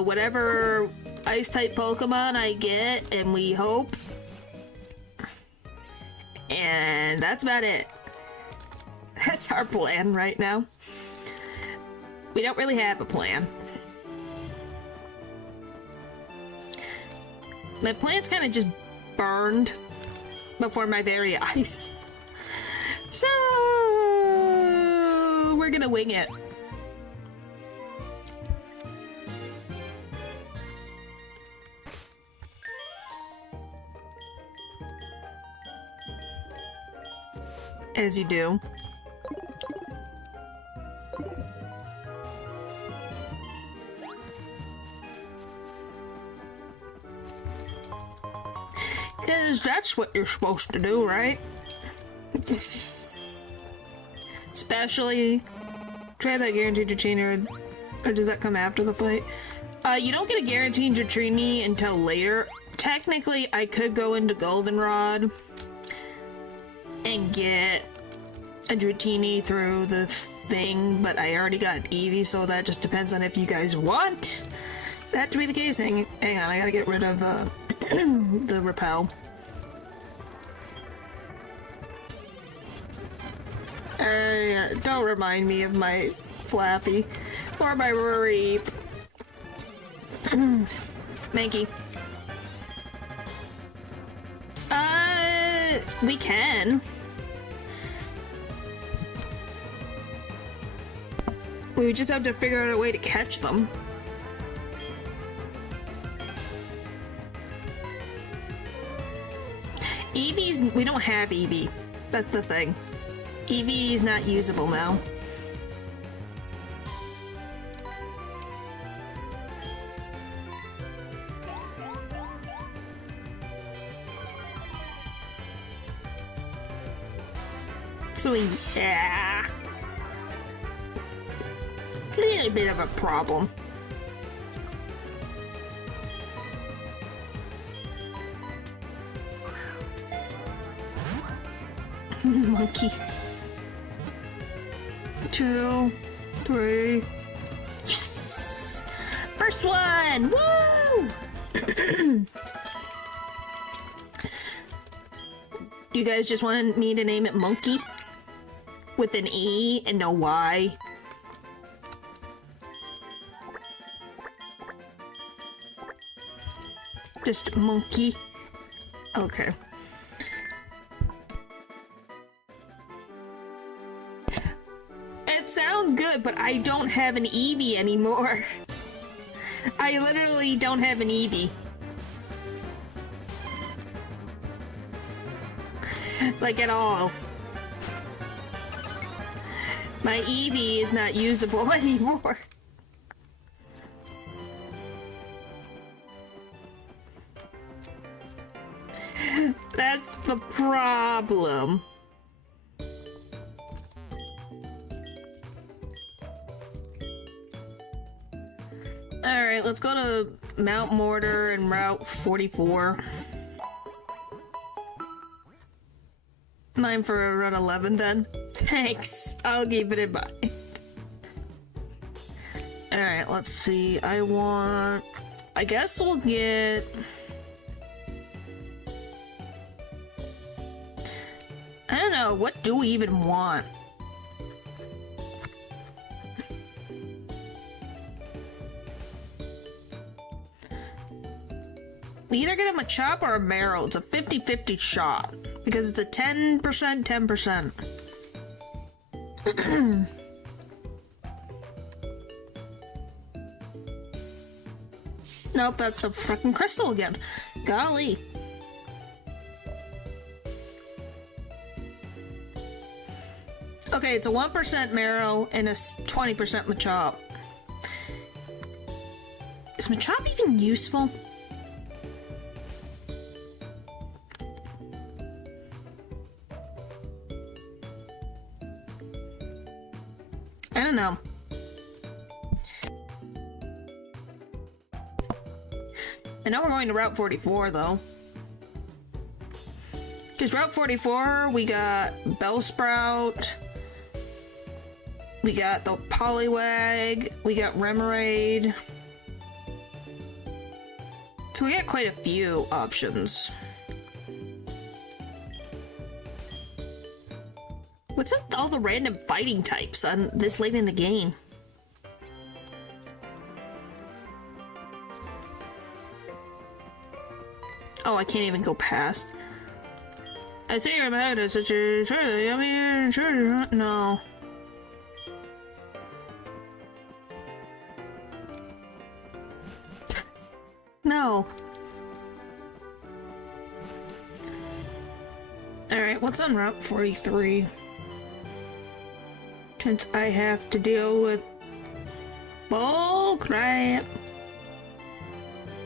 Whatever Ice-type Pokemon I get, and we hope. And that's about it. That's our plan right now. We don't really have a plan. My plan's kind of just burned before my very eyes. So we're gonna wing it. As you do. Because that's what you're supposed to do, right? Especially, try that guaranteed to trainer, or does that come after the fight? You don't get a guaranteed to train me until later. Technically, I could go into Goldenrod and get a Dratini through the thing, but I already got Eevee, so that just depends on if you guys want that to be the case. Hang on, I gotta get rid of the repel. Don't remind me of my Flappy or my Reap. Mankey. We can. We just have to figure out a way to catch them. Eevee's... we don't have Eevee. That's the thing. Eevee's not usable now. So yeah. A little bit of a problem. Monkey. 2, 3. Yes! First one! Woo! You guys just want me to name it Monkey? With an E and no Y? Just Monkey? Okay. It sounds good, but I don't have an Eevee anymore. I literally don't have an Eevee. Like at all. My Eevee is not usable anymore. That's the problem. Alright, let's go to Mount Mortar and Route 44. 9 for Route 11 then. Thanks. I'll keep it in mind. Alright, let's see. I guess we'll get... I don't know, what do we even want? We either get a Machop or a Marrow. It's a 50-50 shot. Because it's a 10%, 10%. Nope, that's the frickin' crystal again. Golly. Okay, it's a 1% Marrow and a 20% Machop. Is Machop even useful? I don't know. And now we're going to Route 44, though. Because Route 44, we got Bellsprout, we got the Poliwag, we got Remoraid. So we got quite a few options. What's up with all the random fighting types on this late in the game? Oh, I can't even go past. I see your mad is such a no. No. Alright, what's on Route 43? Since I have to deal with bull crap.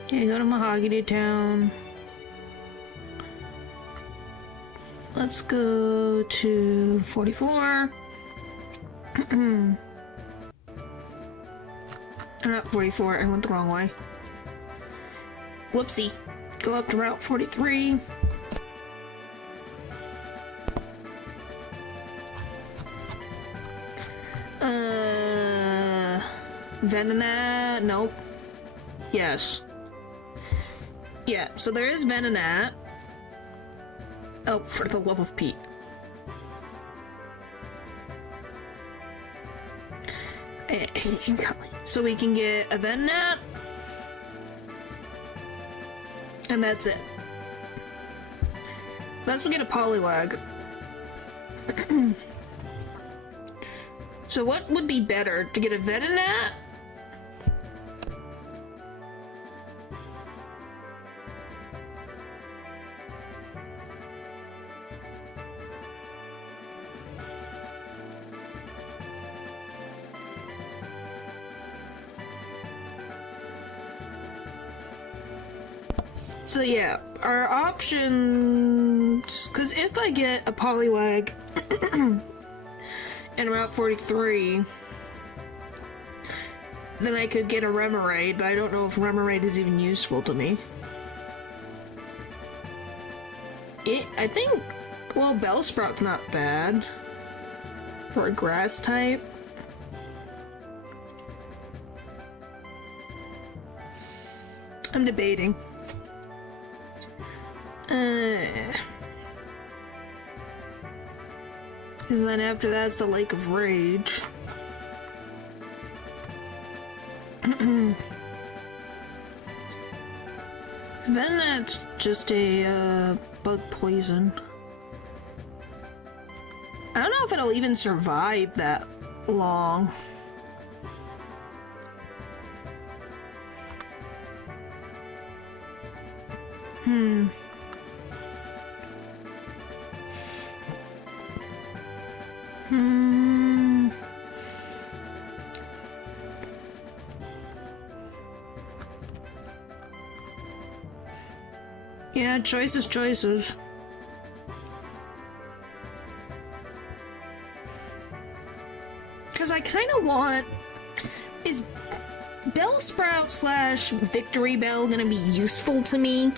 Okay, go to Mahogany Town. Let's go to 44. Not 44, I went the wrong way. Whoopsie. Go up to Route 43. Venona, nope. Yes. Yeah, so there is Venonat. Oh, for the love of Pete. So we can get a Venonat. And that's it. Let's get a Poliwag. So what would be better? To get a Venonat? So yeah, our options, because if I get a Poliwag in Route 43, then I could get a Remoraid, but I don't know if Remoraid is even useful to me. I think, well, Bellsprout's not bad for a grass type. I'm debating. Because then after that's the Lake of Rage. So then that's just a bug poison. I don't know if it'll even survive that long. Yeah, choices. Because I kind of want... Is Bellsprout / Victory Bell gonna be useful to me?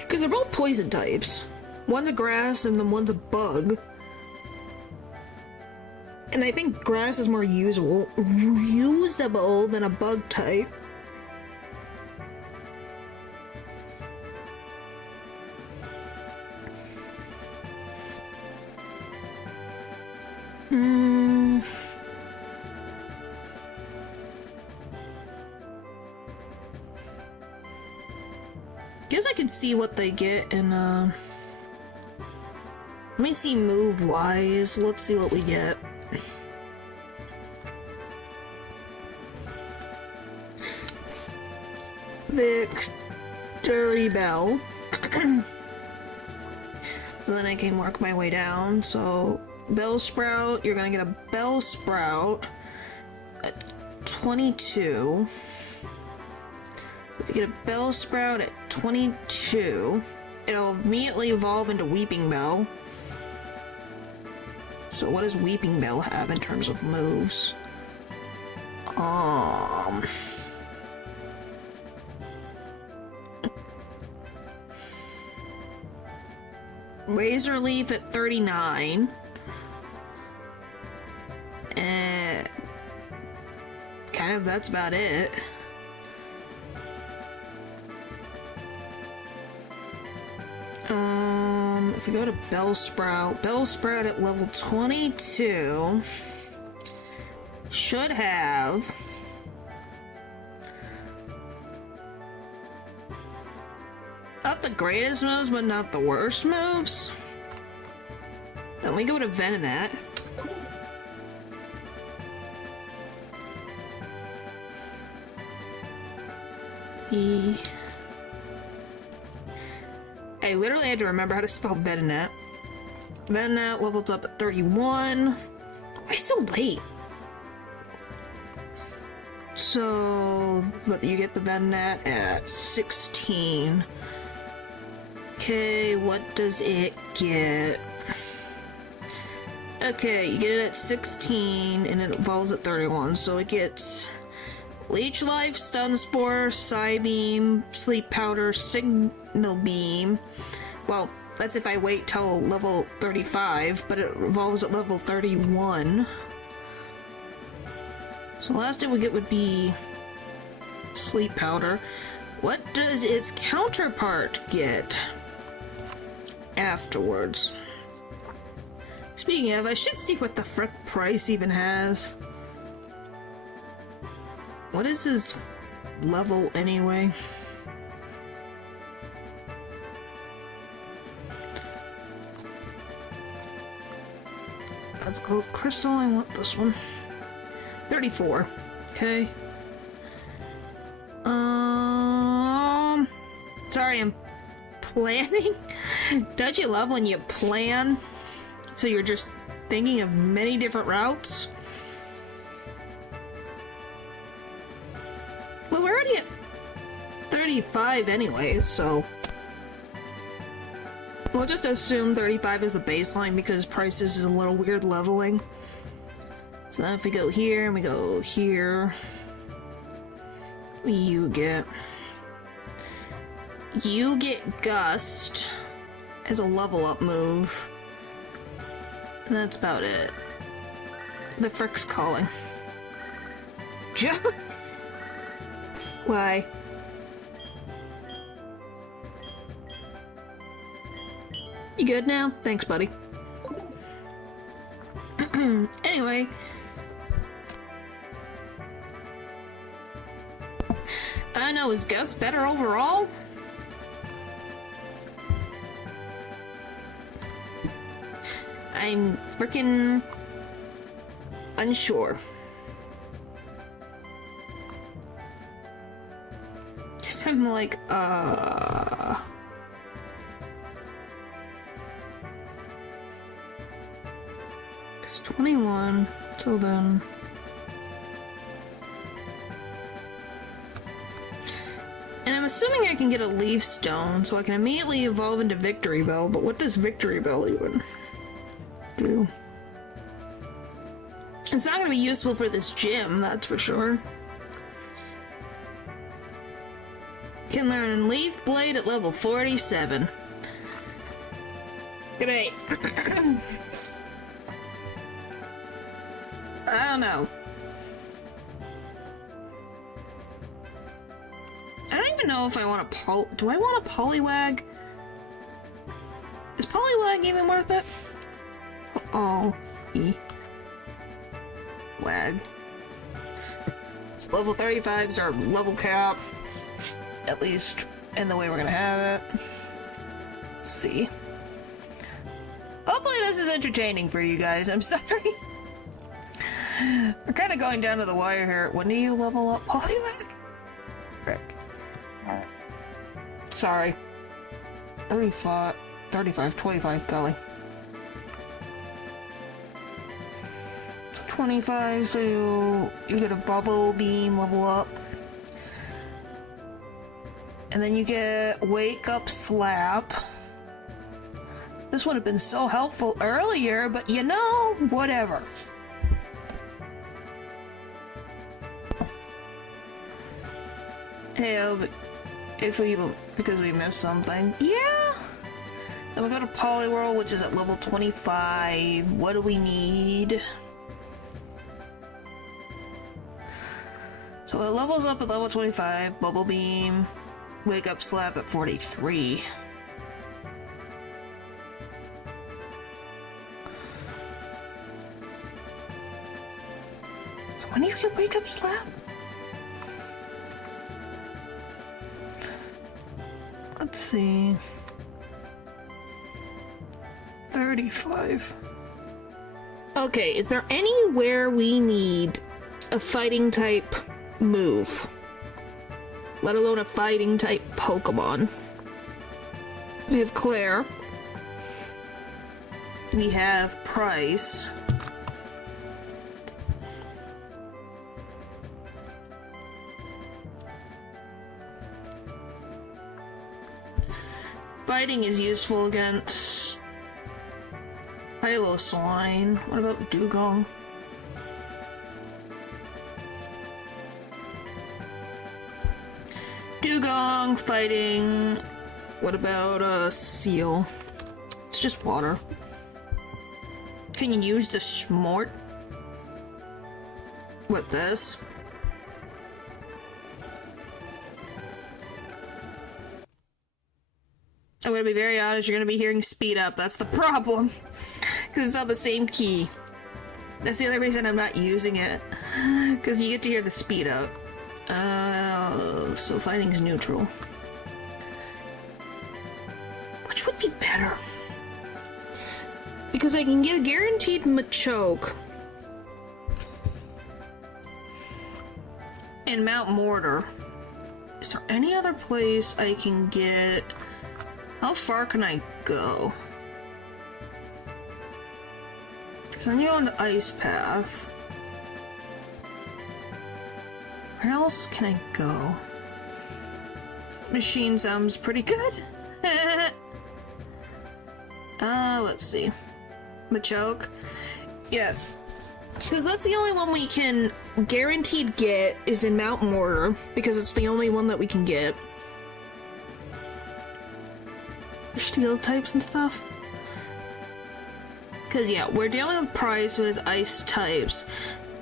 Because they're both poison types. One's a grass and then one's a bug. And I think grass is more usable than a bug type. Guess I could see what they get in, let me see move-wise. Let's see what we get. Victory Bell. So then I can work my way down. So, Bellsprout, you're gonna get a Bellsprout at 22. So if you get a Bellsprout at 22, it'll immediately evolve into Weeping Bell. So what does Weeping Bell have in terms of moves? Razor Leaf at 39. And kind of that's about it. If we go to Bellsprout at level 22 should have not the greatest moves, but not the worst moves. Then we go to Venonat. I literally had to remember how to spell Venonat. Venonat levels up at 31. Why so late? So, but you get the Venonat at 16. Okay, what does it get? Okay, you get it at 16 and it evolves at 31. So it gets Leech Life, Stun Spore, Psybeam, Sleep Powder, Signal Beam. Well, that's if I wait till level 35, but it evolves at level 31. So the last thing we get would be Sleep powder. What does its counterpart get afterwards? Speaking of, I should see what the frick price even has. What is his level anyway? That's called crystal. I want this one. 34. Okay. Sorry, I'm planning. Don't you love when you plan? So you're just thinking of many different routes? Well, we're already at 35 anyway, so... We'll just assume 35 is the baseline because prices is a little weird leveling. So now if we go here and we go here... You get Gust as a level up move. And that's about it. The frick's calling. Why? You good now? Thanks, buddy. Anyway. I don't know, is Gus better overall? I'm freaking unsure. Just I'm like, It's 21 till then. And I'm assuming I can get a leaf stone, so I can immediately evolve into Victory Bell, but what does Victory Bell even do? It's not gonna be useful for this gym, that's for sure. Can learn Leaf Blade at level 47. Great. I don't know. I don't even know if I want a do I want a Poliwag? Is Poliwag even worth it? Oh, Wag. So level 35s are level cap. At least in the way we're gonna have it. Let's see. Hopefully this is entertaining for you guys. I'm sorry. We're kind of going down to the wire here. When do you level up Poliwag? Frick. Alright. Sorry. 35, 25, golly. 25, so you get a bubble beam level up. And then you get Wake Up Slap. This would have been so helpful earlier, but you know, whatever. Hey, if we, because we missed something. Yeah! Then we go to Poliwhirl, which is at level 25. What do we need? So it levels up at level 25, Bubble Beam, Wake Up Slap at 43. So when do you get Wake Up Slap? Let's see. 35. Okay, is there anywhere we need a fighting type move? Let alone a fighting type Pokemon. We have Claire. We have Price. Fighting is useful against Piloswine. What about Dugong? Dugong, fighting. What about Seal? It's just water. Can you use the Schmort with this? I'm gonna be very honest, you're gonna be hearing speed up. That's the problem. Because it's on the same key. That's the only reason I'm not using it. Because you get to hear the speed up. So fighting's neutral. Which would be better? Because I can get a guaranteed Machoke. And Mount Mortar. Is there any other place I can get... How far can I go? Because I'm going to Ice Path. Where else can I go? Machine sounds pretty good. Let's see. Machoke? Yeah. Because that's the only one we can guaranteed get is in Mount Mortar. Because it's the only one that we can get. Steel types and stuff. Because, yeah, we're dealing with Price, who has ice types.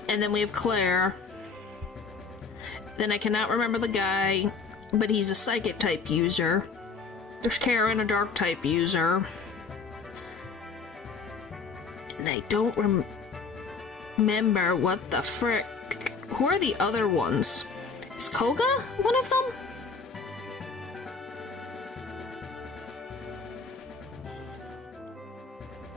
And then we have Claire. Then I cannot remember the guy, but he's a psychic type user. There's Karen, a dark type user. And I don't remember what the frick. Who are the other ones? Is Koga one of them?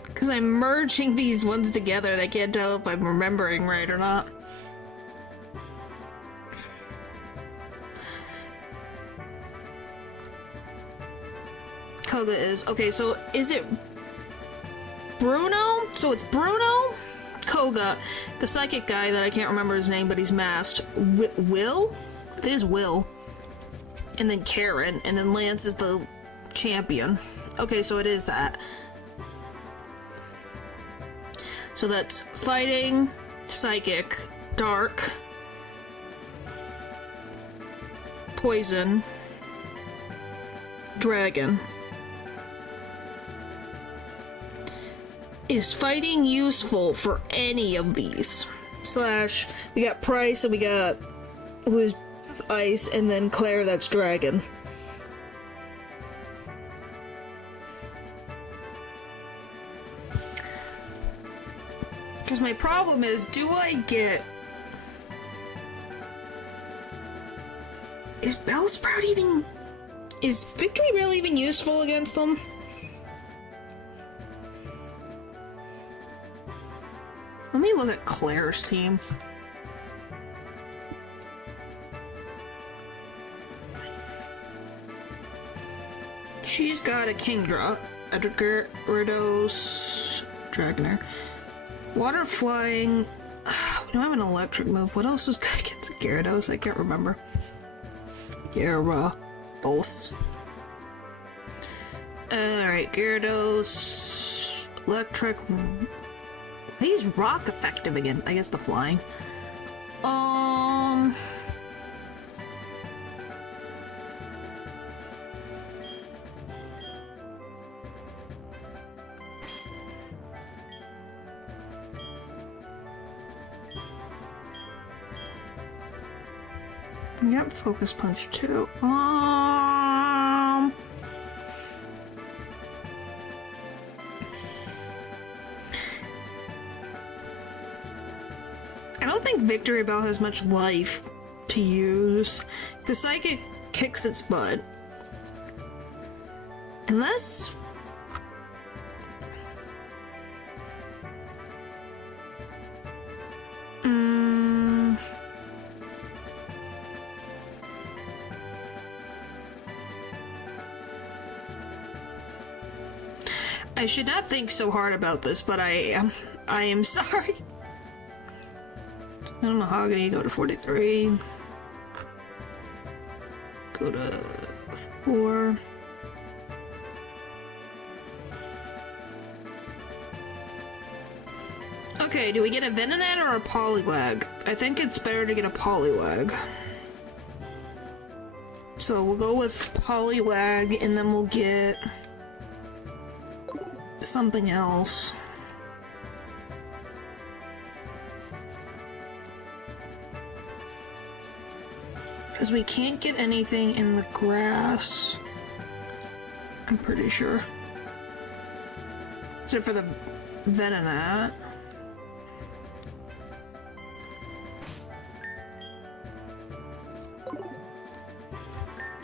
Because I'm merging these ones together and I can't tell if I'm remembering right or not. Koga is... Okay, so is it Bruno? So it's Bruno, Koga, the psychic guy that I can't remember his name, but he's masked. Will? I think it's Will. And then Karen, and then Lance is the champion. Okay, so it is that. So that's fighting, psychic, dark, poison, dragon. Is fighting useful for any of these? Slash, we got Price and we got who's ice, and then Claire that's dragon. Because my problem is, do I get... Is Bellsprout even... Is Victory Bell even useful against them? Let me look at Claire's team. She's got a Kingdra, a Gyarados, Dragonair. Water flying. We don't have an electric move. What else is good against Gyarados? I can't remember. Gyarados. Alright, Gyarados. Electric. He's rock effective again. I guess the flying. Yep, focus punch too. I don't think Victory Bell has much life to use. The Psychic kicks its butt. Unless... I should not think so hard about this, but I am. I am sorry. No Mahogany, go to 43. Go to 4. Okay, do we get a Venonat or a Poliwag? I think it's better to get a Poliwag. So we'll go with Poliwag, and then we'll get something else. Because we can't get anything in the grass. I'm pretty sure. Except for the Venonat.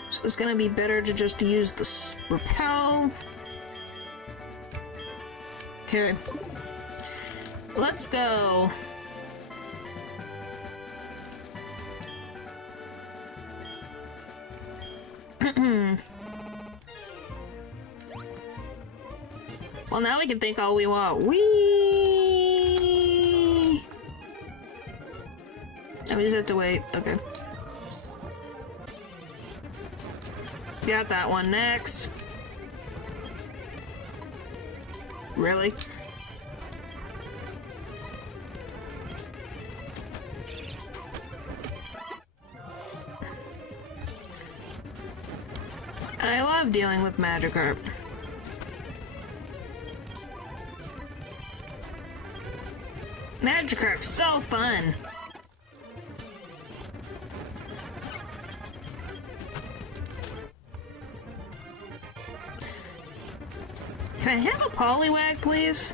So it's gonna be better to just use the repel. Okay. Let's go. Well, now we can think all we want. Whee! And we just have to wait. Okay. Got that one next. Really? I love dealing with Magikarp. Magikarp's so fun. Can I have a Poliwag, please?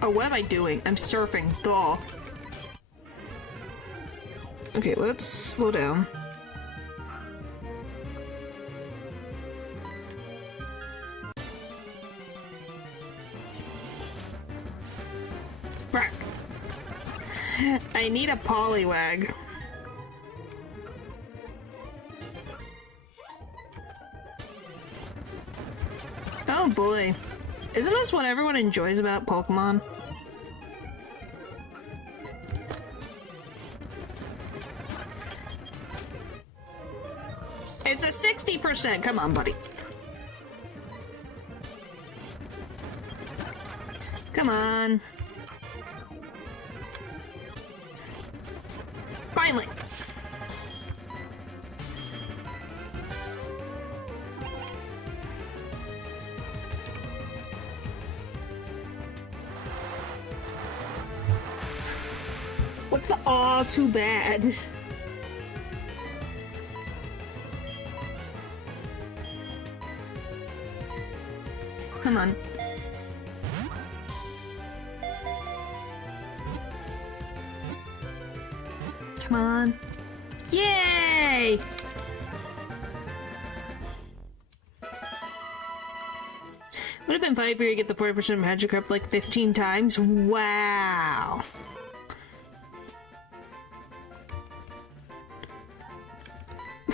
Oh, what am I doing? I'm surfing. Duh. Okay, let's slow down. Right. I need a Poliwag. Oh boy. Isn't this what everyone enjoys about Pokemon? It's a 60%. Come on, buddy. Come on. Finally. What's the aw too bad? Come on. Come on. Yay! Would have been fine for you to get the 40% Magikarp like 15 times. Wow.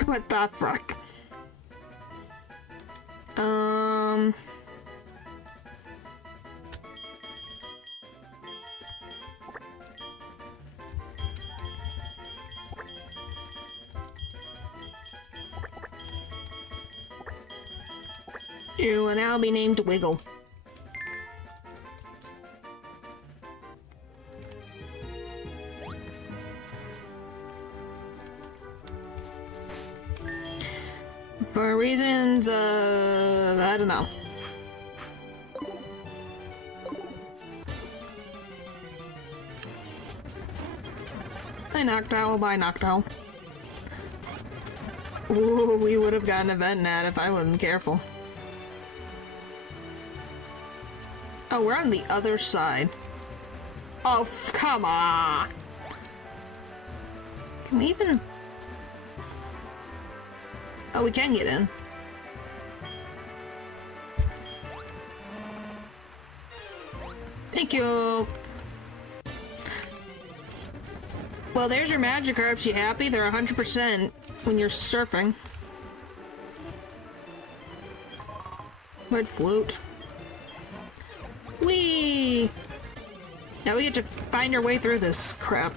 What the fuck? You will now be named Wiggle. For reasons, I don't know. I knocked out by Noctowl. Ooh, we would have gotten a Venonat if I wasn't careful. Oh, we're on the other side. Oh, come on! Can we even... Oh, we can get in. Thank you! Well, there's your Magikarps. You happy? They're 100% when you're surfing. Red Flute. Whee! Now we get to find our way through this crap.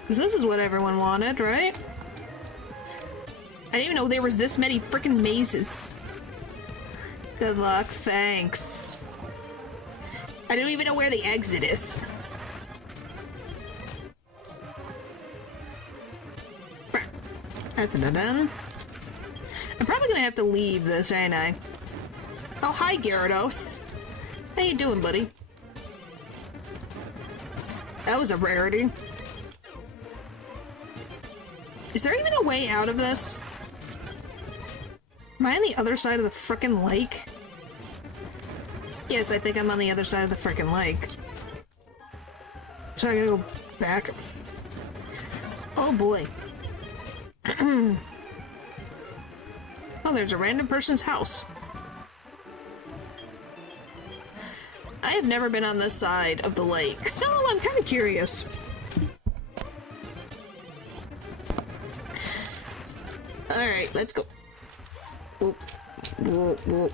Because this is what everyone wanted, right? I didn't even know there was this many freaking mazes. Good luck, thanks. I don't even know where the exit is. That's an done. I'm probably gonna have to leave this, ain't I? Oh, hi, Gyarados. How you doing, buddy? That was a rarity. Is there even a way out of this? Am I on the other side of the frickin' lake? Yes, I think I'm on the other side of the frickin' lake. So I gotta go back. Oh boy. Oh, there's a random person's house. I have never been on this side of the lake, so I'm kind of curious. Alright, let's go. Whoop, whoop, whoop.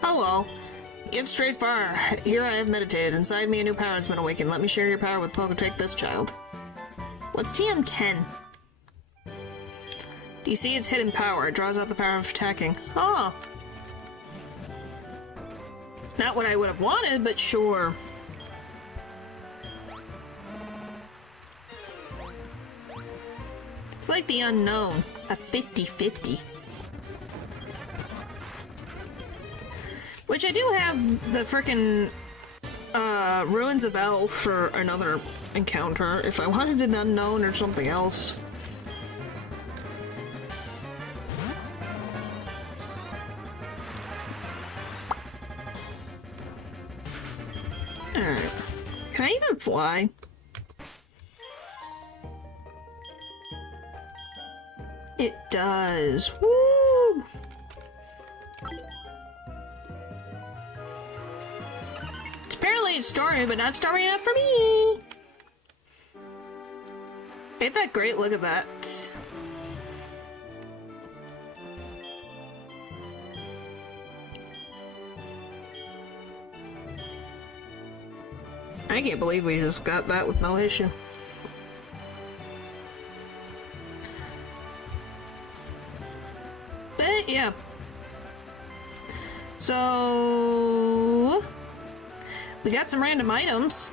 Hello. Give straight fire. Here I have meditated. Inside me a new power has been awakened. Let me share your power with Poke. Take this, child. What's TM10? Do you see its hidden power? It draws out the power of attacking. Oh. Not what I would have wanted, but sure. It's like the unknown. A 50-50. Which I do have the frickin' Ruins of Elf for another encounter, if I wanted an unknown or something else. Alright. Can I even fly? It does. Woo! Apparently it's stormy, but not stormy enough for me! Ain't that great? Look at that. I can't believe we just got that with no issue. But yeah. So... we got some random items.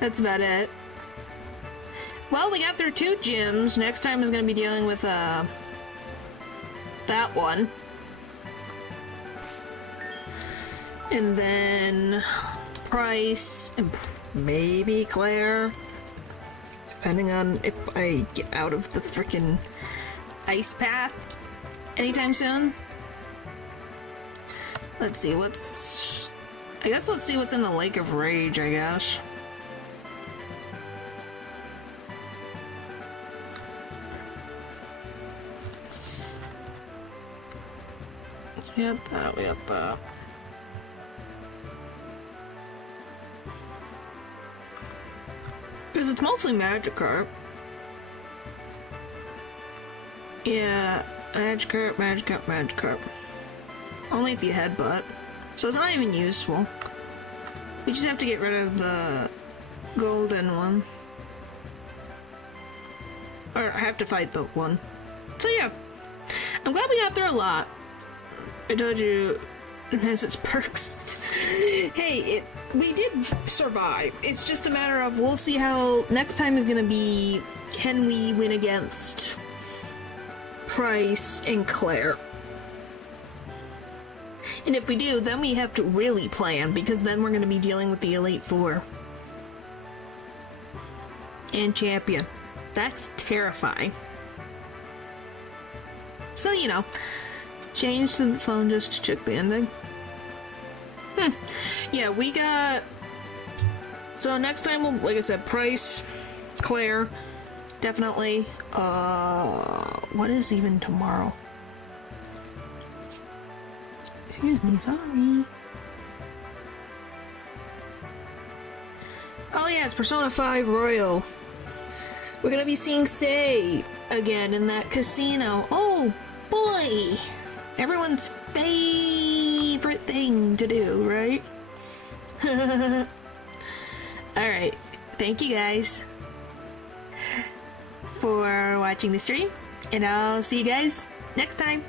That's about it. Well, we got through 2 gyms. Next time is going to be dealing with, that one. And then... Price, and maybe Claire. Depending on if I get out of the frickin' ice path anytime soon. Let's see, what's... I guess let's see what's in the Lake of Rage, I guess. We got that, we got that. Because it's mostly Magikarp. Yeah, Magikarp, Magikarp, Magikarp. Only if you headbutt. So it's not even useful. We just have to get rid of the golden one. Or have to fight the one. So yeah. I'm glad we got through a lot. I told you it has its perks. Hey, we did survive. It's just a matter of we'll see how next time is gonna be, can we win against Price and Claire? And if we do, then we have to really plan, because then we're going to be dealing with the Elite Four. And Champion. That's terrifying. So, you know, change to the phone just to check the ending. Yeah, we got... So next time, we'll, like I said, Price, Claire, definitely. What is even tomorrow? Excuse me, sorry. Oh yeah, it's Persona 5 Royal. We're gonna be seeing Sei again in that casino. Oh boy! Everyone's favorite thing to do, right? Alright, thank you guys for watching the stream, and I'll see you guys next time.